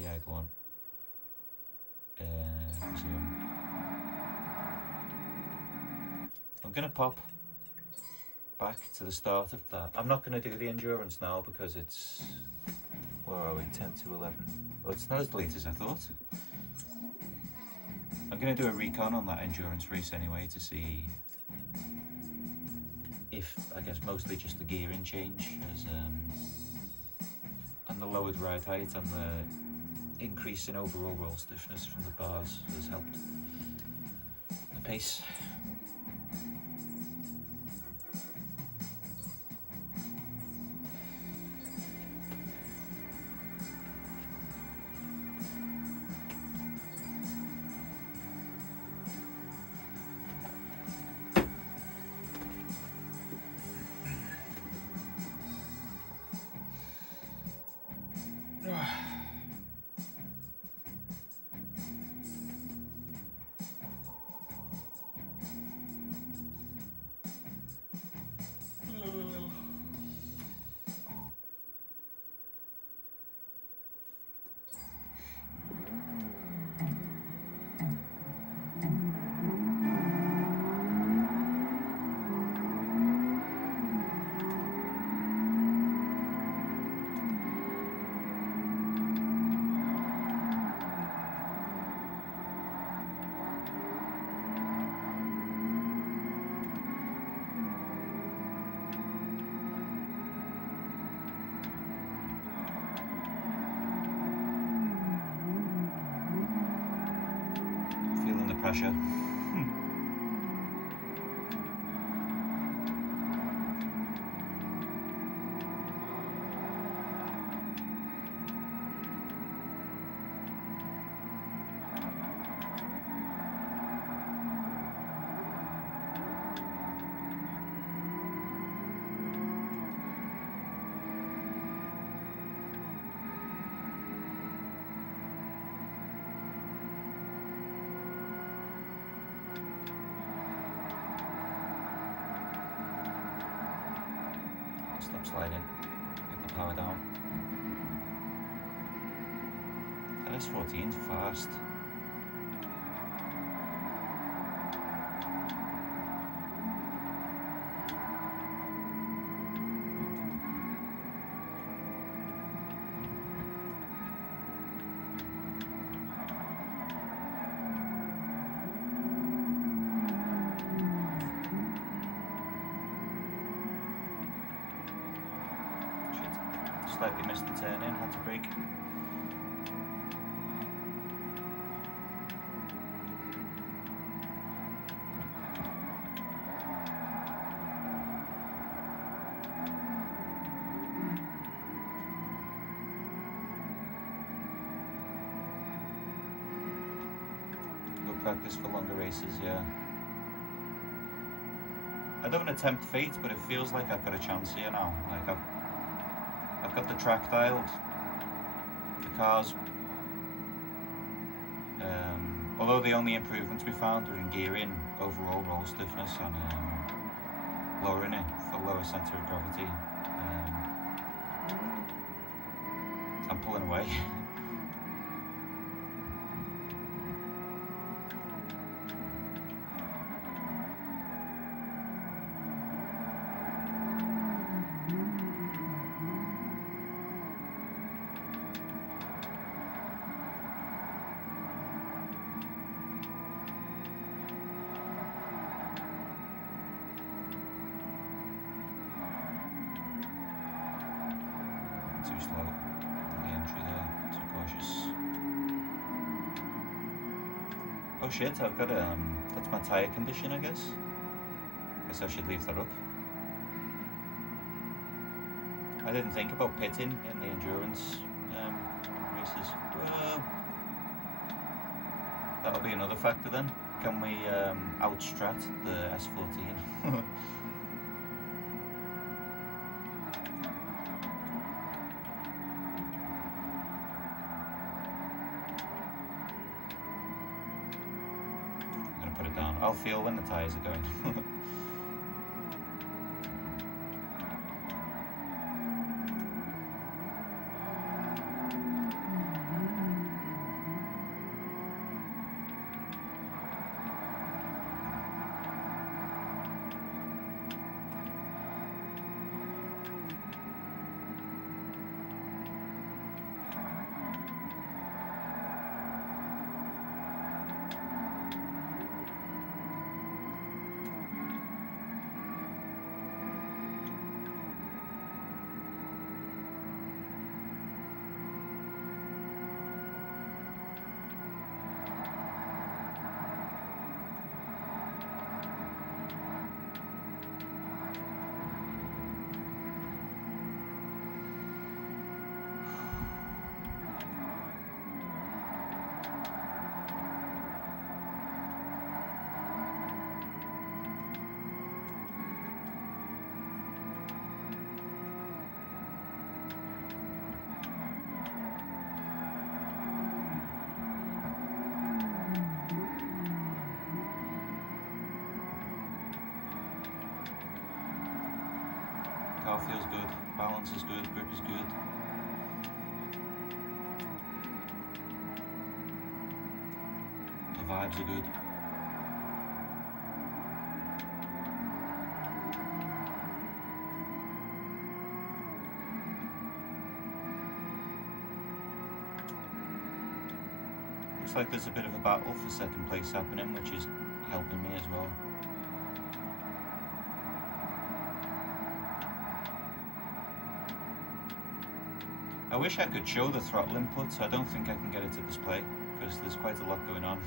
Yeah, go on. Resume. I'm going to pop back to the start of that. I'm not going to do the endurance now because it's, where are we, 10 to 11. Well, it's not as late as I thought. I'm going to do a recon on that endurance race anyway to see if, I guess mostly just the gearing change as, and the lowered ride height and the increase in overall roll stiffness from the bars has helped the pace. Pressure. Stop sliding, get the power down. That S14's fast. Slightly missed the turn in, had to brake. Good practice for longer races, yeah. I don't want to tempt fate, but it feels like I've got a chance here now. Like I've got the track dialed, the cars, although the only improvements we found were in gearing, overall roll stiffness and lowering it for lower centre of gravity. I'm pulling away. Too slow on the entry there, too cautious. Oh shit, I've got that's my tyre condition, I guess. Guess I should leave that up. I didn't think about pitting in the endurance races. Well, that'll be another factor then. Can we outstrat the S14? I'll feel when the tyres are going. car feels good, balance is good, grip is good. The vibes are good. Looks like there's a bit of a battle for second place happening, which is helping me as well. I wish I could show the throttle inputs. I don't think I can get it to display because there's quite a lot going on.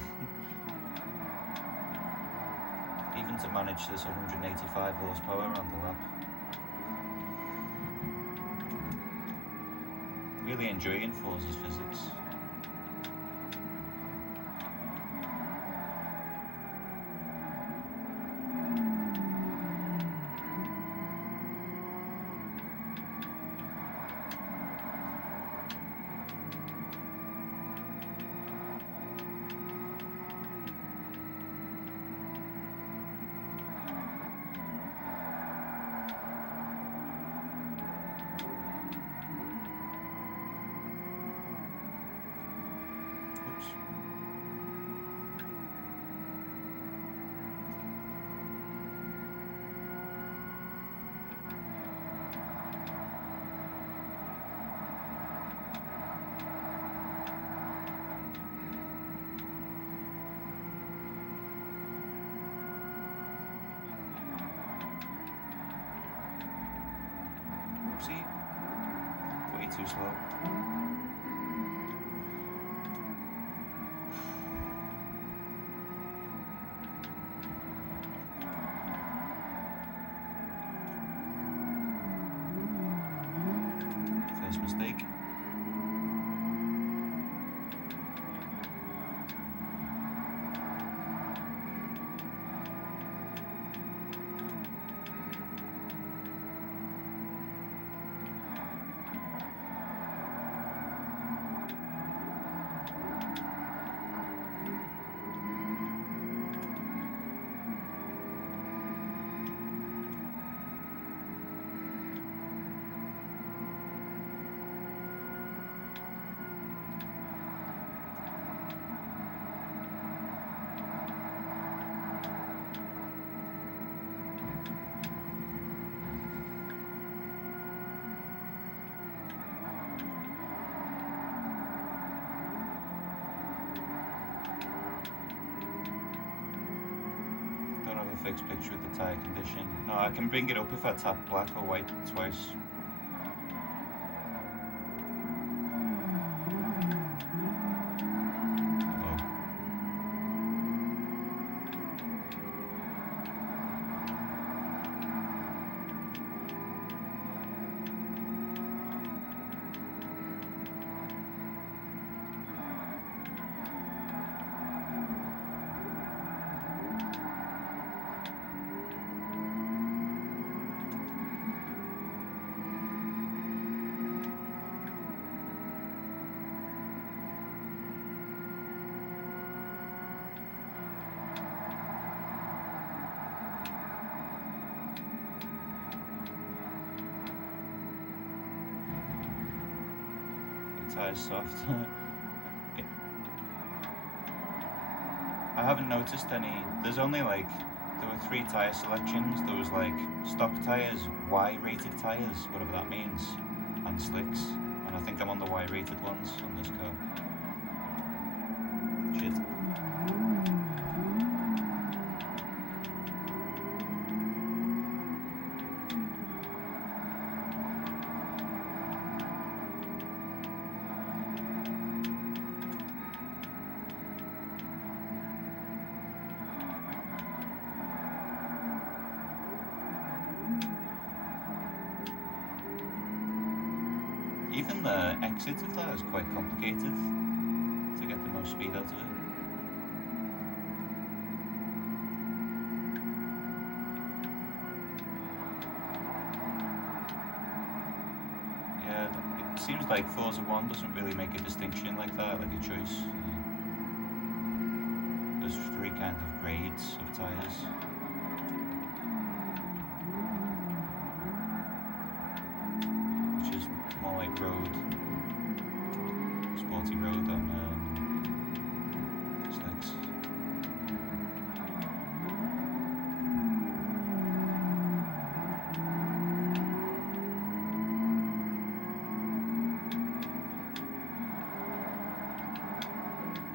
Even to manage this 185 horsepower on the lap. Really enjoying Forza's physics. See? Way too slow. First mistake. Fixed picture of the tyre condition. No, I can bring it up if I tap black or white twice. Tyre's soft. I haven't noticed any. There's only like, there were 3 tyre selections. There was like stock tyres, Y rated tyres, whatever that means, and slicks. And I think I'm on the Y rated ones on this car. Shit. Even the exit of that is quite complicated to get the most speed out of it. Yeah, it seems like Forza 1 doesn't really make a distinction like that, like a choice. There's 3 kind of grades of tyres. road, sporty road on slicks.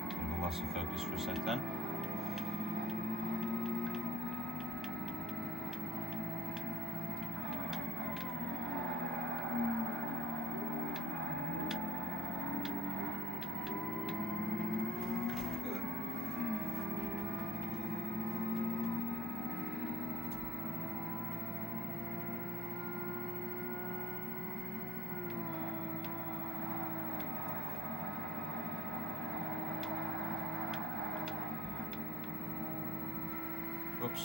Bit of a loss of focus for a sec then. Oops.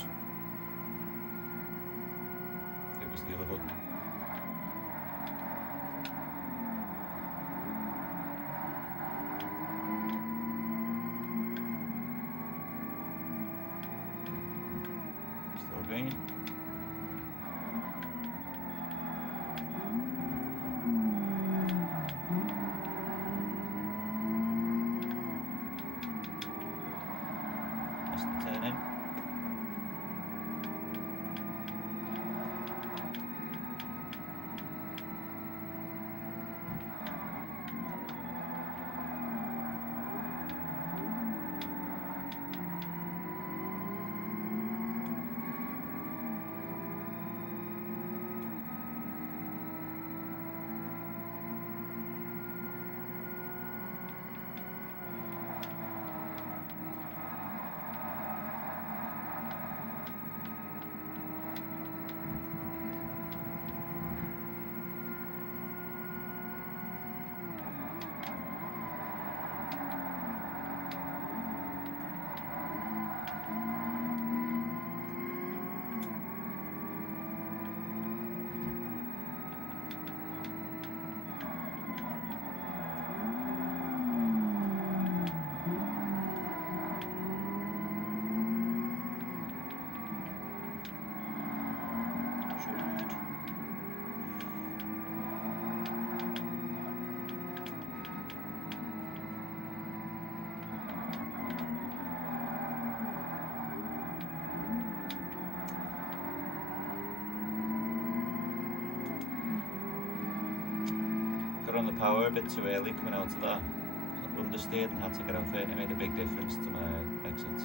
It was the other button. Still green. That's the turn in. Got on the power a bit too early coming out of that. Understeered and had to get off it, and it made a big difference to my exits.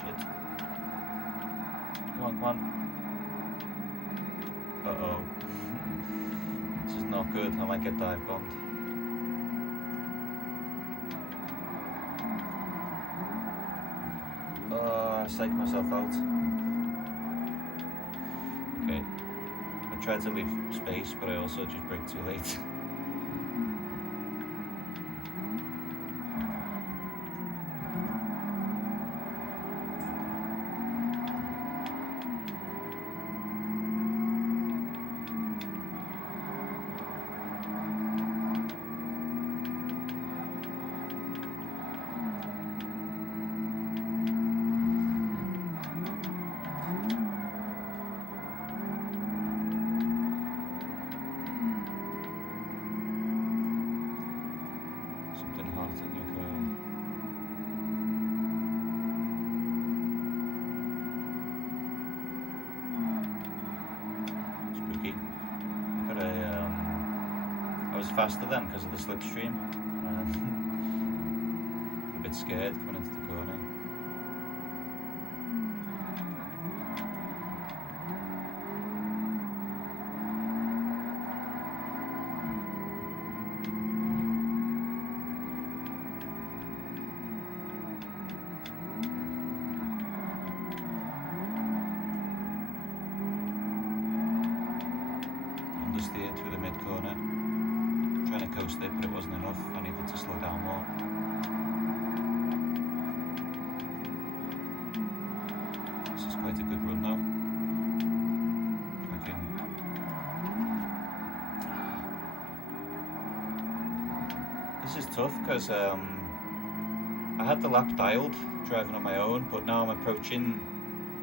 Shit. Come on, come on. Uh-oh. This is not good, I might get dive bombed. I psyched myself out. Okay. I tried to leave space, but I also just braked too late. I was faster then because of the slipstream. A bit scared coming into the corner. Understeered through the mid corner. Trying to coast it, but it wasn't enough. I needed to slow down more. This is quite a good run though. This is tough because I had the lap dialed driving on my own, but now I'm approaching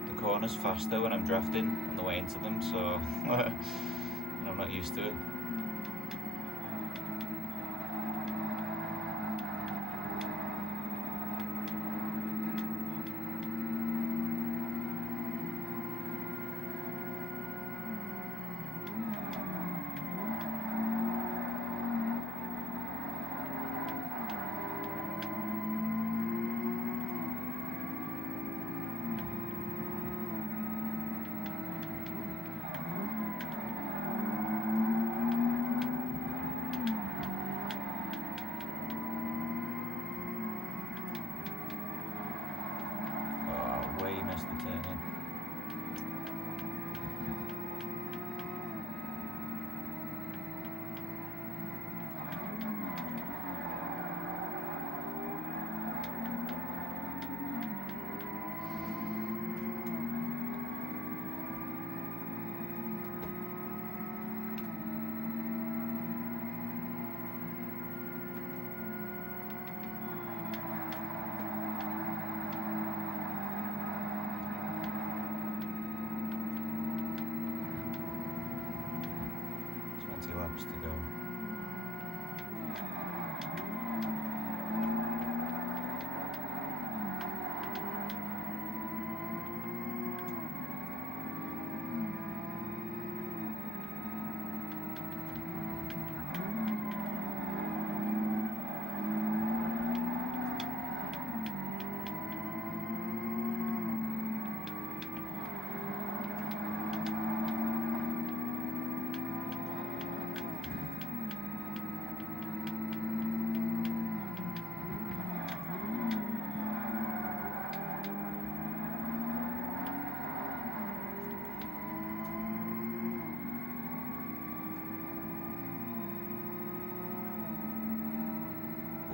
the corners faster when I'm drafting on the way into them, so I'm not used to it. Way missed the turn in. Laps to go.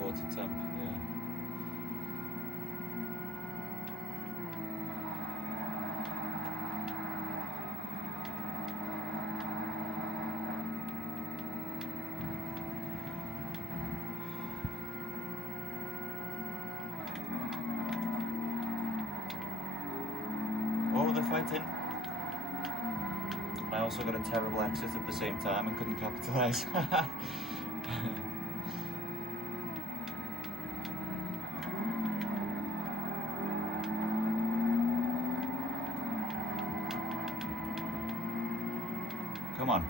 Water temp, yeah. Oh, they're fighting. I also got a terrible exit at the same time and couldn't capitalise. Come on.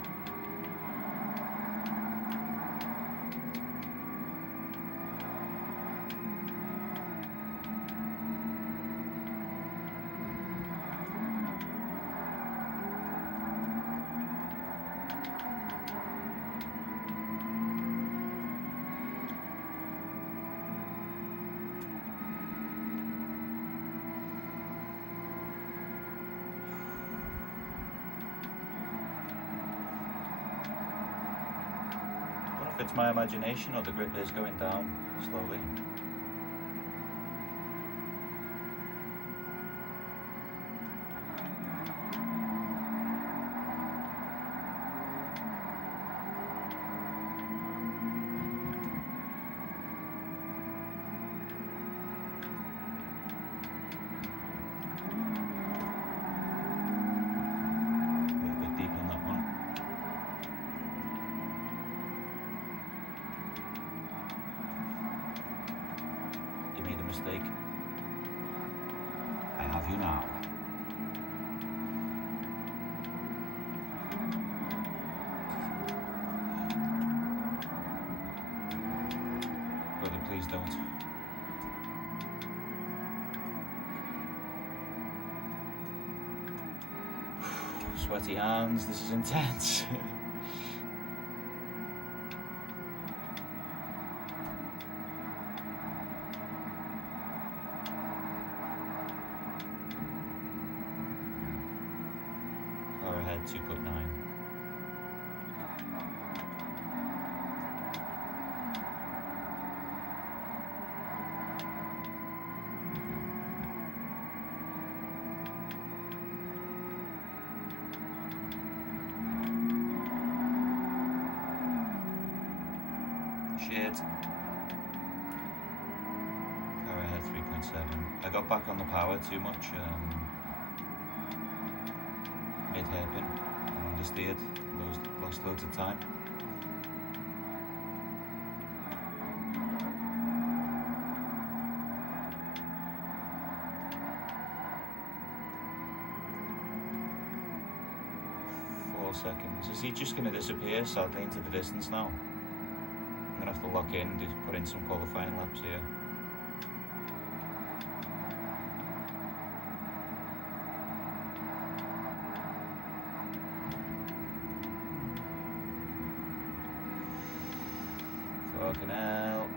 It's my imagination or the grip is going down slowly. A little bit deep on that one. Mistake. I have you now. Brother, please don't. Sweaty hands, this is intense. Ahead 2.9. Shit. Car ahead 3.7. I got back on the power too much. Mid hairpin and understeered. lost loads of time. Seconds. Is he just going to disappear sadly into the distance now? I'm going to have to lock in and put in some qualifying laps here. Fucking hell.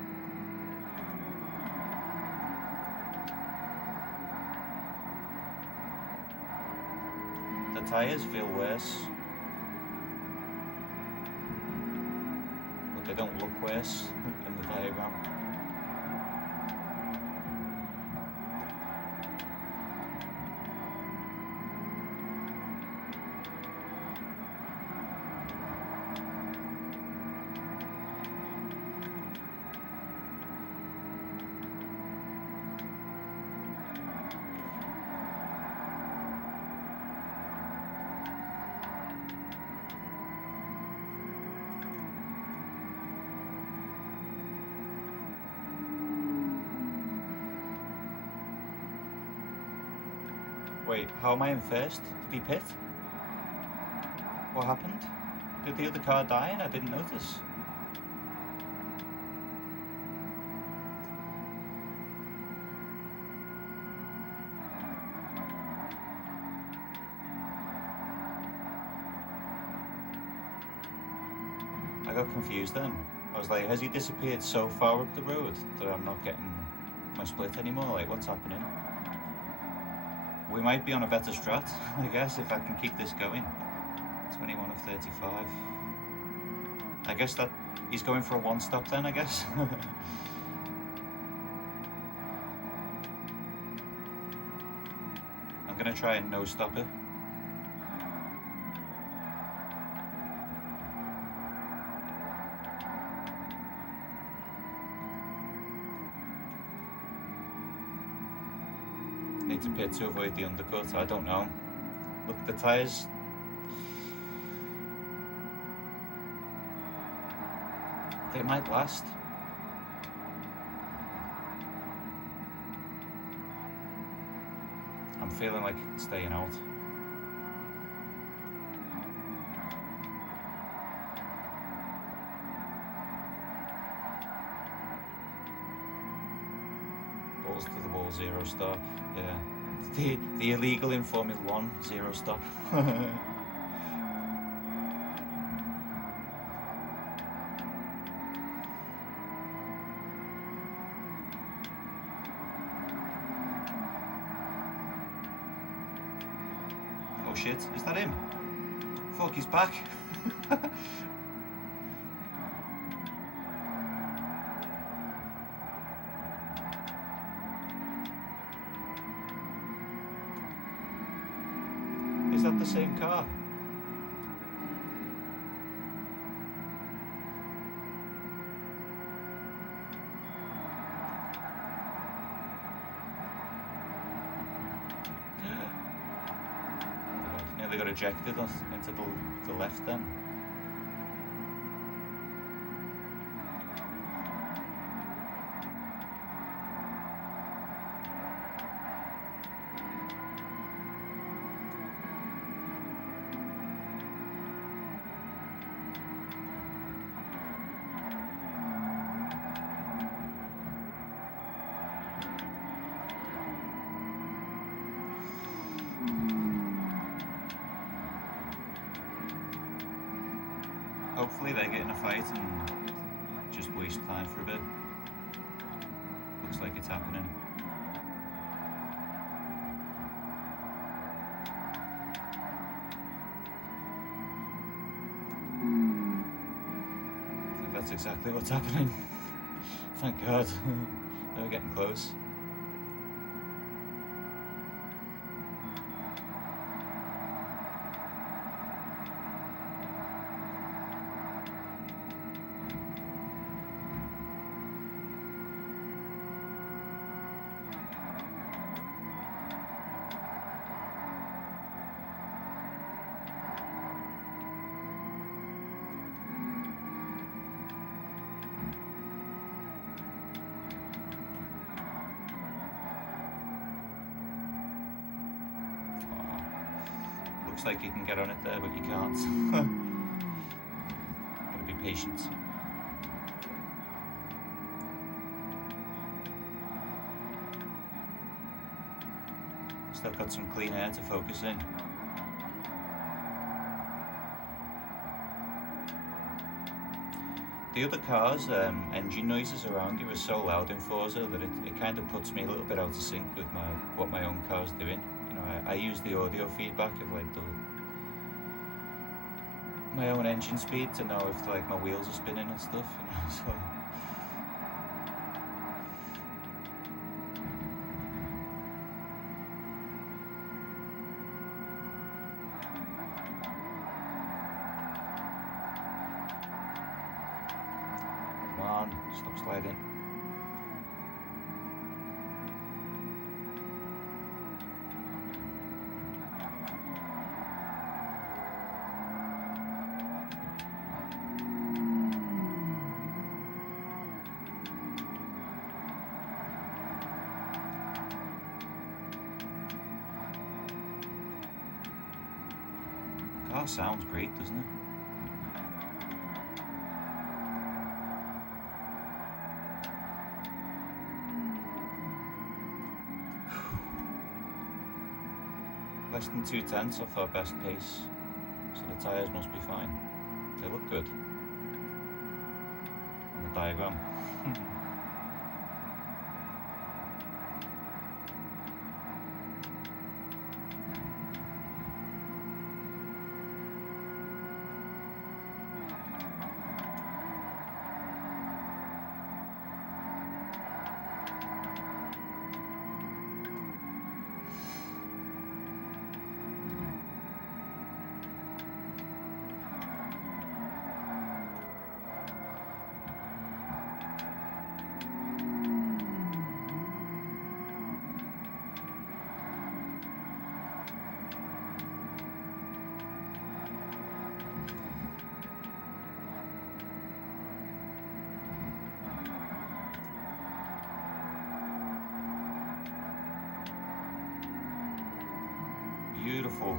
The tyres feel worse. They don't look worse in the diagram. Wait, how am I in first? Did he pit? What happened? Did the other car die and I didn't notice? I got confused then. I was like, has he disappeared so far up the road that I'm not getting my split anymore? Like, what's happening? We might be on a better strat, I guess, if I can keep this going. 21 of 35. I guess that he's going for a one stop then, I guess. I'm gonna try and no stop it. Need to pit to avoid the undercut, I don't know. Look, the tyres. They might last. I'm feeling like staying out. Balls to the wall, zero stop. Yeah. The illegal in Formula 1, zero stop. Oh shit, is that him? Fuck, he's back. Is that the same car? Nearly got ejected into the left then. Hopefully they get in a fight and just waste time for a bit. Looks like it's happening. I think that's exactly what's happening. Thank God. They were getting close. looks like you can get on it there, but you can't. Gotta be patient. Still got some clean air to focus in. The other cars' engine noises around you are so loud in Forza that it kind of puts me a little bit out of sync with what my own car's doing. You know, I use the audio feedback of like my own engine speed to know if like my wheels are spinning and stuff. You know, so. Come on, stop sliding. Car sounds great, doesn't it? Less than 2/10 off our best pace, so the tyres must be fine. They look good on the diagram. Beautiful.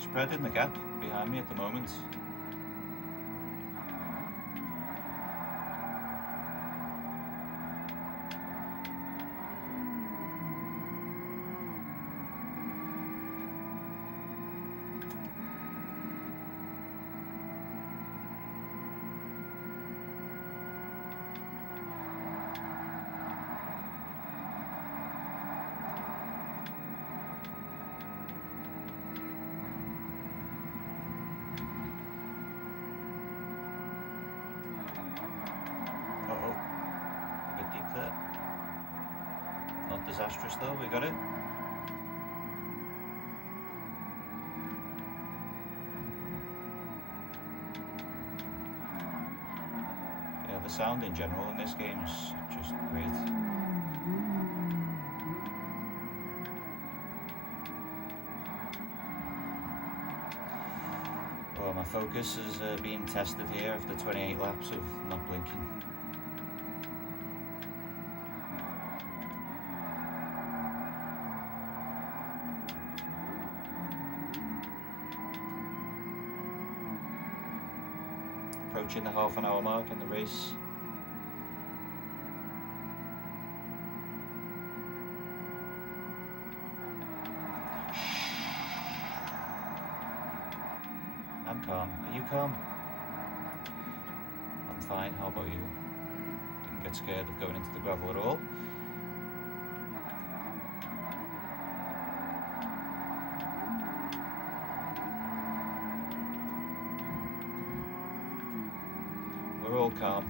Spreading the gap behind me at the moment. Not disastrous though, we got it. Yeah, the sound in general in this game is just great. Well, my focus is being tested here after 28 laps of not blinking. Approaching the half-an-hour mark in the race. I'm calm. Are you calm? I'm fine. How about you? Didn't get scared of going into the gravel at all. We're all calm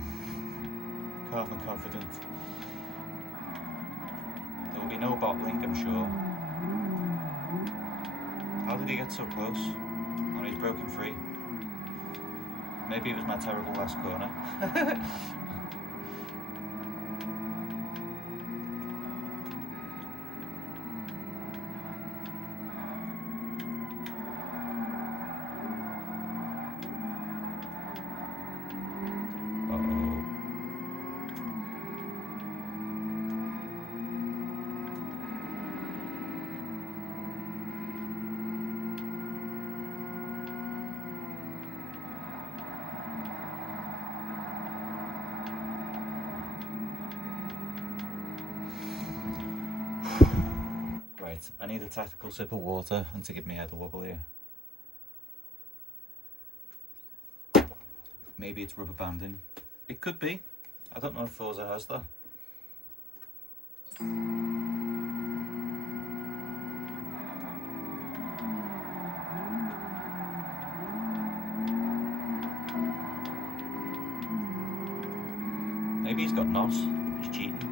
and confident. There will be no bottling, I'm sure. How did he get so close? Oh, he's broken free. Maybe it was my terrible last corner. Right, I need a tactical sip of water and to give me head a wobble here. Maybe it's rubber banding. It could be. I don't know if Forza has that. Maybe he's got NOS. He's cheating.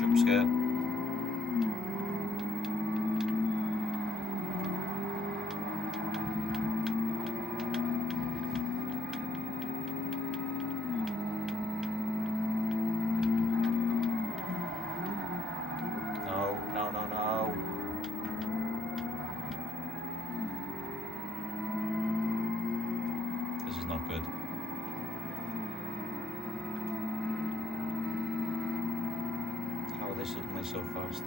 Jump scare. No. This is not good. How are they suddenly so fast?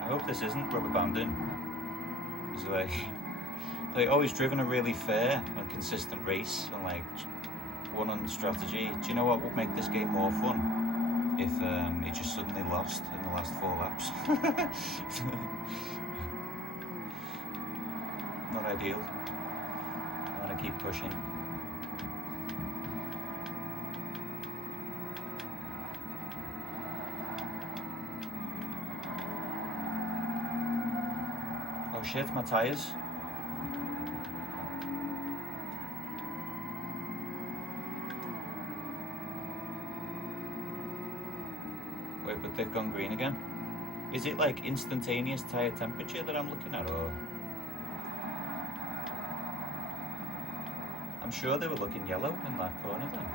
I hope this isn't rubber banding. It's like always driven a really fair and consistent race and like won on strategy. Do you know what would make this game more fun? If it just suddenly lost in the last 4 laps. Not ideal. I want to keep pushing. Oh shit, my tyres. Wait, but they've gone green again. Is it like instantaneous tyre temperature that I'm looking at, or? I'm sure they were looking yellow in that corner then.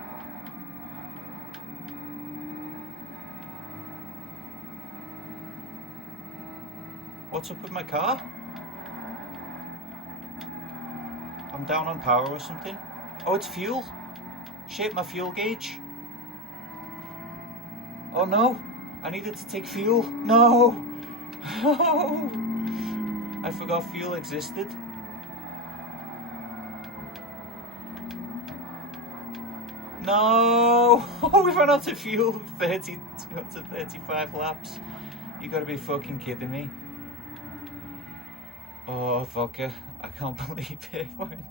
What's up with my car? I'm down on power or something. Oh, it's fuel. Shit, my fuel gauge. Oh no, I needed to take fuel. No, no. I forgot fuel existed. No, we ran out of fuel 30 to 35 laps. You gotta be fucking kidding me. Oh, vodka, I can't believe it. I'm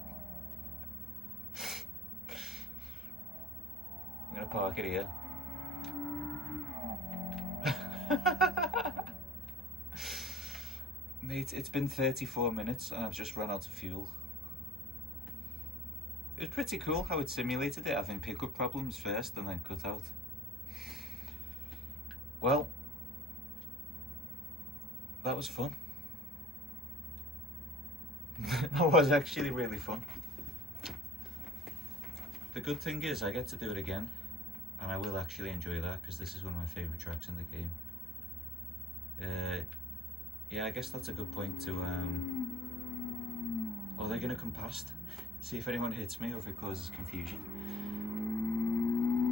gonna park it here. Mate, it's been 34 minutes and I've just run out of fuel. It was pretty cool how it simulated it, having pickup problems first and then cut out. Well, that was fun. That was actually really fun. The good thing is I get to do it again, and I will actually enjoy that because this is one of my favourite tracks in the game. Yeah, I guess that's a good point to oh, they're gonna come past. See if anyone hits me or if it causes confusion.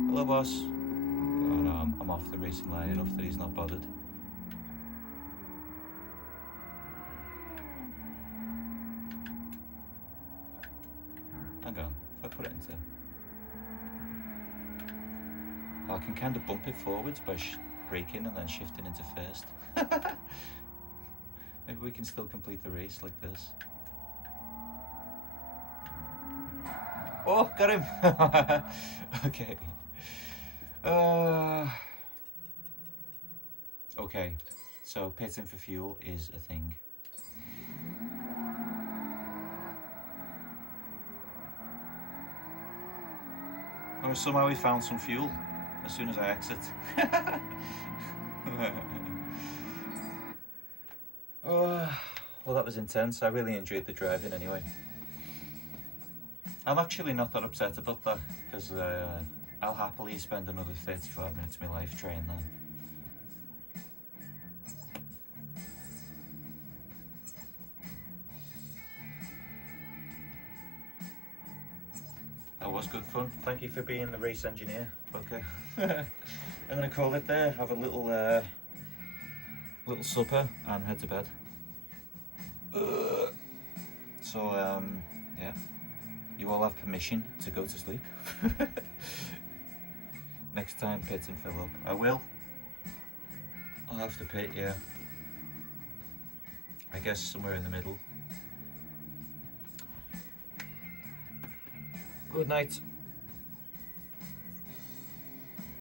Hello, boss. Oh no, I'm I'm off the racing line enough that he's not bothered. Hang on, if I put it into... I can kind of bump it forwards by braking and then shifting into first. Maybe we can still complete the race like this. Oh, got him! Okay. Okay, so pitting for fuel is a thing. Oh, somehow we found some fuel as soon as I exit. Oh, well, that was intense. I really enjoyed the driving anyway. I'm actually not that upset about that, because I'll happily spend another 35 minutes of my life trying that. That was good fun. Thank you for being the race engineer. Okay. I'm going to call it there, have a little supper and head to bed. So, yeah. You all have permission to go to sleep. Next time, pit and fill up. I will. I'll have to pit, yeah. I guess somewhere in the middle. Good night.